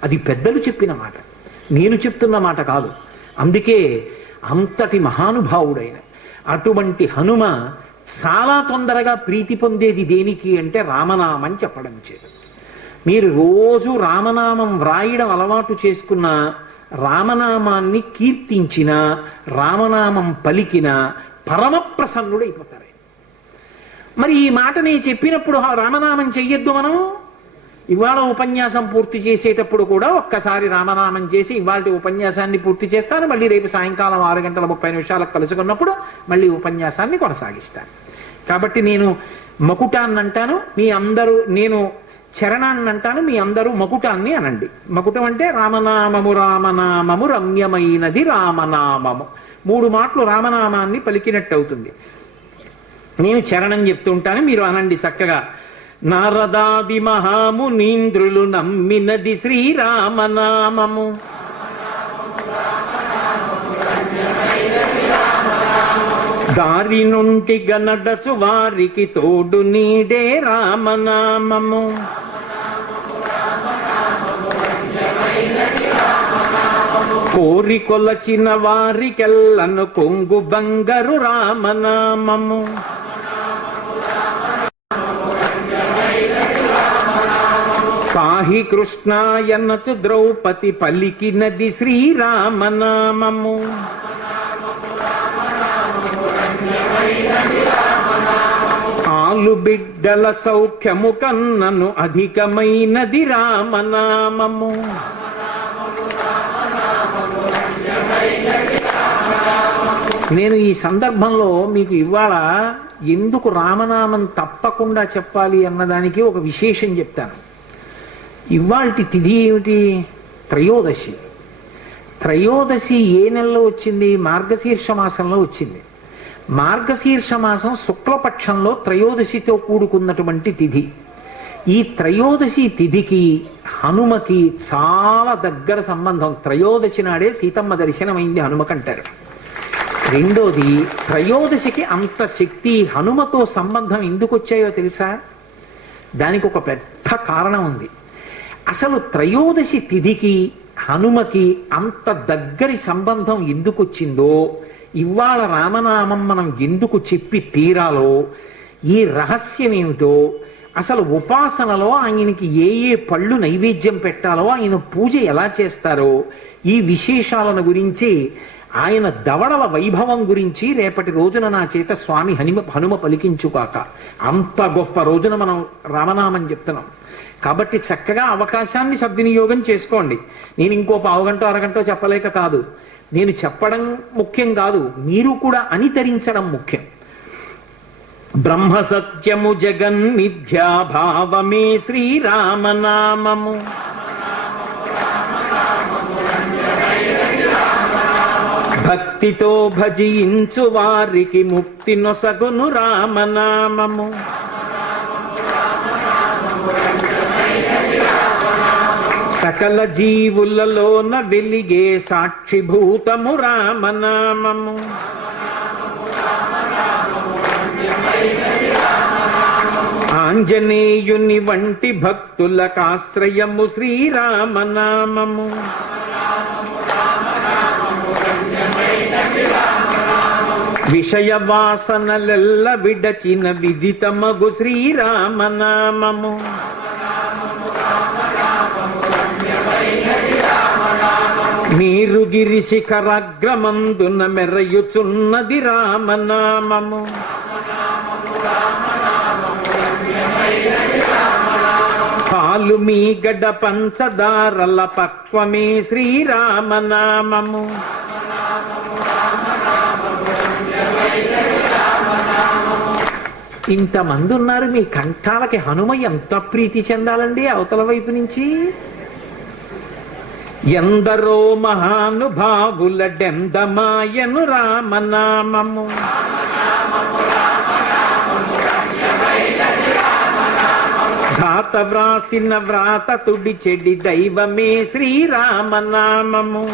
అది పెద్దలు చెప్పిన మాట, నేను చెప్తున్న మాట కాదు. అందుకే అంతటి మహానుభావుడైన అటువంటి హనుమ చాలా తొందరగా ప్రీతి పొందేది దేనికి అంటే రామనామం చెప్పడం చేత. మీరు రోజు రామనామం వ్రాయడం అలవాటు చేసుకున్న, రామనామాన్ని కీర్తించిన, రామనామం పలికిన పరమ ప్రసన్నుడైపోతారు. మరి ఈ మాట నేను చెప్పినప్పుడు రామనామం చెయ్యొద్దు మనం? ఇవాళ ఉపన్యాసం పూర్తి చేసేటప్పుడు కూడా ఒక్కసారి రామనామం చేసి ఇవాళ ఉపన్యాసాన్ని పూర్తి చేస్తాను, మళ్ళీ రేపు సాయంకాలం 6:30 కలుసుకున్నప్పుడు మళ్ళీ ఉపన్యాసాన్ని కొనసాగిస్తాను. కాబట్టి నేను మకుటాన్ని అంటాను, మీ అందరూ, నేను చరణాన్ని అంటాను, మీ అందరూ మకుటాన్ని అనండి. మకుటం అంటే రామనామము రామనామము రమ్యమైనది రామనామము. 3 మాటలు రామనామాన్ని పలికినట్టు అవుతుంది. నేను చరణం చెప్తుంటాను, మీరు అనండి చక్కగా. నారదాది మహామునీంద్రులు నమ్మినది శ్రీరామనామము, దారి నుండి గనడచు వారికి తోడు నీడే రామనామము. కోరి కొలచిన వారికెల్లను కొంగు బంగారు రామనామము. పాహి కృష్ణాయనచు ద్రౌపది పలికినది శ్రీరామనామము. ఆలు బిడ్డల సౌఖ్యము కన్నను అధికమైనది రామనామము. నేను ఈ సందర్భంలో మీకు ఇవాళ ఎందుకు రామనామం తప్పకుండా చెప్పాలి అన్నదానికి ఒక విశేషం చెప్తాను. ఇవాల్టి తిథి ఏమిటి? త్రయోదశి. త్రయోదశి ఏ నెలలో వచ్చింది? మార్గశీర్ష మాసంలో వచ్చింది. మార్గశీర్ష మాసం శుక్లపక్షంలో త్రయోదశితో కూడుకున్నటువంటి తిథి. ఈ త్రయోదశి తిథికి హనుమకి చాలా దగ్గర సంబంధం. త్రయోదశి నాడే సీతమ్మ దర్శనమైంది హనుమకంటారు. రెండోది, త్రయోదశికి అంత శక్తి, హనుమతో సంబంధం ఎందుకు వచ్చాయో తెలుసా? దానికి ఒక పెద్ద కారణం ఉంది. అసలు త్రయోదశి తిథికి హనుమకి అంత దగ్గరి సంబంధం ఎందుకు వచ్చిందో, ఇవాళ రామనామం మనం ఎందుకు చెప్పి తీరాలో, ఈ రహస్యం ఏమిటో, అసలు ఉపాసనలో ఆయనకి ఏ ఏ పళ్ళు నైవేద్యం పెట్టాలో, ఆయన పూజ ఎలా చేస్తారో, ఈ విశేషాలను గురించి, ఆయన దవడల వైభవం గురించి రేపటి రోజున నా చేత స్వామి హనుమ పలికించుకాక. అంత గొప్ప రోజున మనం రామనామం చెప్తున్నాం కాబట్టి చక్కగా అవకాశాన్ని సద్వినియోగం చేసుకోండి. నేను ఇంకో పావుగంట అరగంట చెప్పలేక కాదు, నేను చెప్పడం ముఖ్యం కాదు, మీరు కూడా అనుసరించడం ముఖ్యం. బ్రహ్మ సత్యము జగన్ మిథ్యాభావమే శ్రీరామనామము. భక్తితో భజించు వారికి ముక్తి నొసగును రామనామము. సకల జీవులలోన వెలిగే సాక్షిభూతము రామనామము. ఆంజనేయుని వంటి భక్తులకాశ్రయము శ్రీరామనామము. విషయ వాసనలెల్ల విడచిన విదితమగు శ్రీరామనామము. నీరుగిరి శిఖరాగ్రమందున మెరయుచున్నది రామనామము. పాలు మీ గడ్డ పంచదారల పక్వమే శ్రీరామనామము. ఇంతమంది ఉన్నారు, మీ కంఠాలకి హనుమ ఎంత ప్రీతి చెందాలండి అవతల వైపు నుంచి. ఎందరో మహానుభావుల డెందమాయను రామనామము. ఘాత వ్రాసిన వ్రాత తుడి చెడి దైవమే శ్రీరామనామము.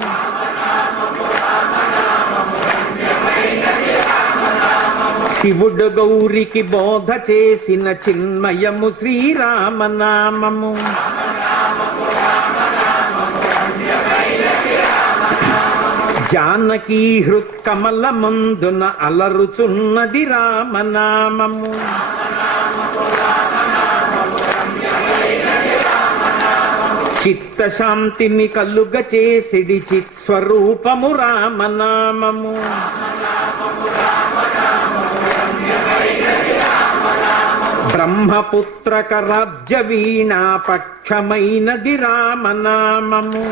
శివుడు గౌరికి బోధ చేసిన చిన్మయము శ్రీరామనామము. జానకీ హృత్కమల ముందున అలరుచున్నది రామనామము. చిత్తశాంతిని కలుగ చేసిడి చిత్స్వరూపము రామనామము. బ్రహ్మపుత్రక రాజ్య వీణా పక్షమైనది రామనామము.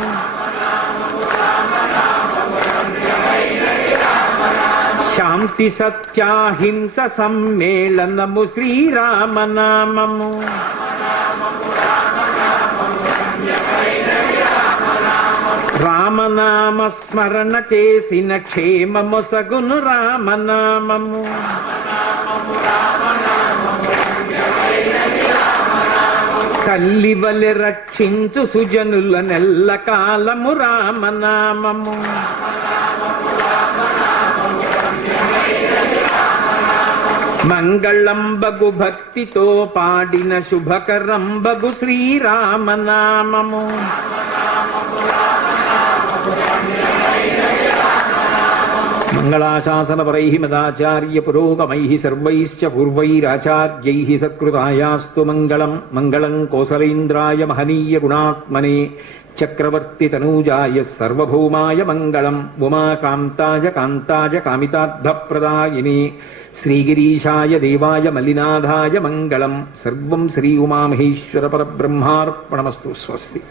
శాంతి సత్యాహింస సమ్మేళనము శ్రీరామనామము. రామనామ స్మరణ చేసిన క్షేమమొసగును రామనామము. తల్లి వలె రక్షించు సుజనుల నెల్ల కాలము రామనామము. మంగళంబగు భక్తితో పాడిన శుభకరంబగు శ్రీరామనామము. మంగళాశాసనపరైః మదాచార్య పురోగమైః సర్వైశ్చ పూర్వైరాచార్యైః సత్కృతాయాస్తు మంగళం. మంగళం కోసలేంద్రాయ మహనీయ గుణాత్మనే చక్రవర్తి తనూజాయ సర్వభౌమాయ మంగళం. ఉమాకాంతాయ కాంతాయ కామితార్థప్రదాయినే శ్రీగిరీశాయ దేవాయ మల్లినాథాయ మంగళం. సర్వం శ్రీ ఉమామహేశ్వర పరబ్రహ్మార్పణమస్తు. స్వస్తి.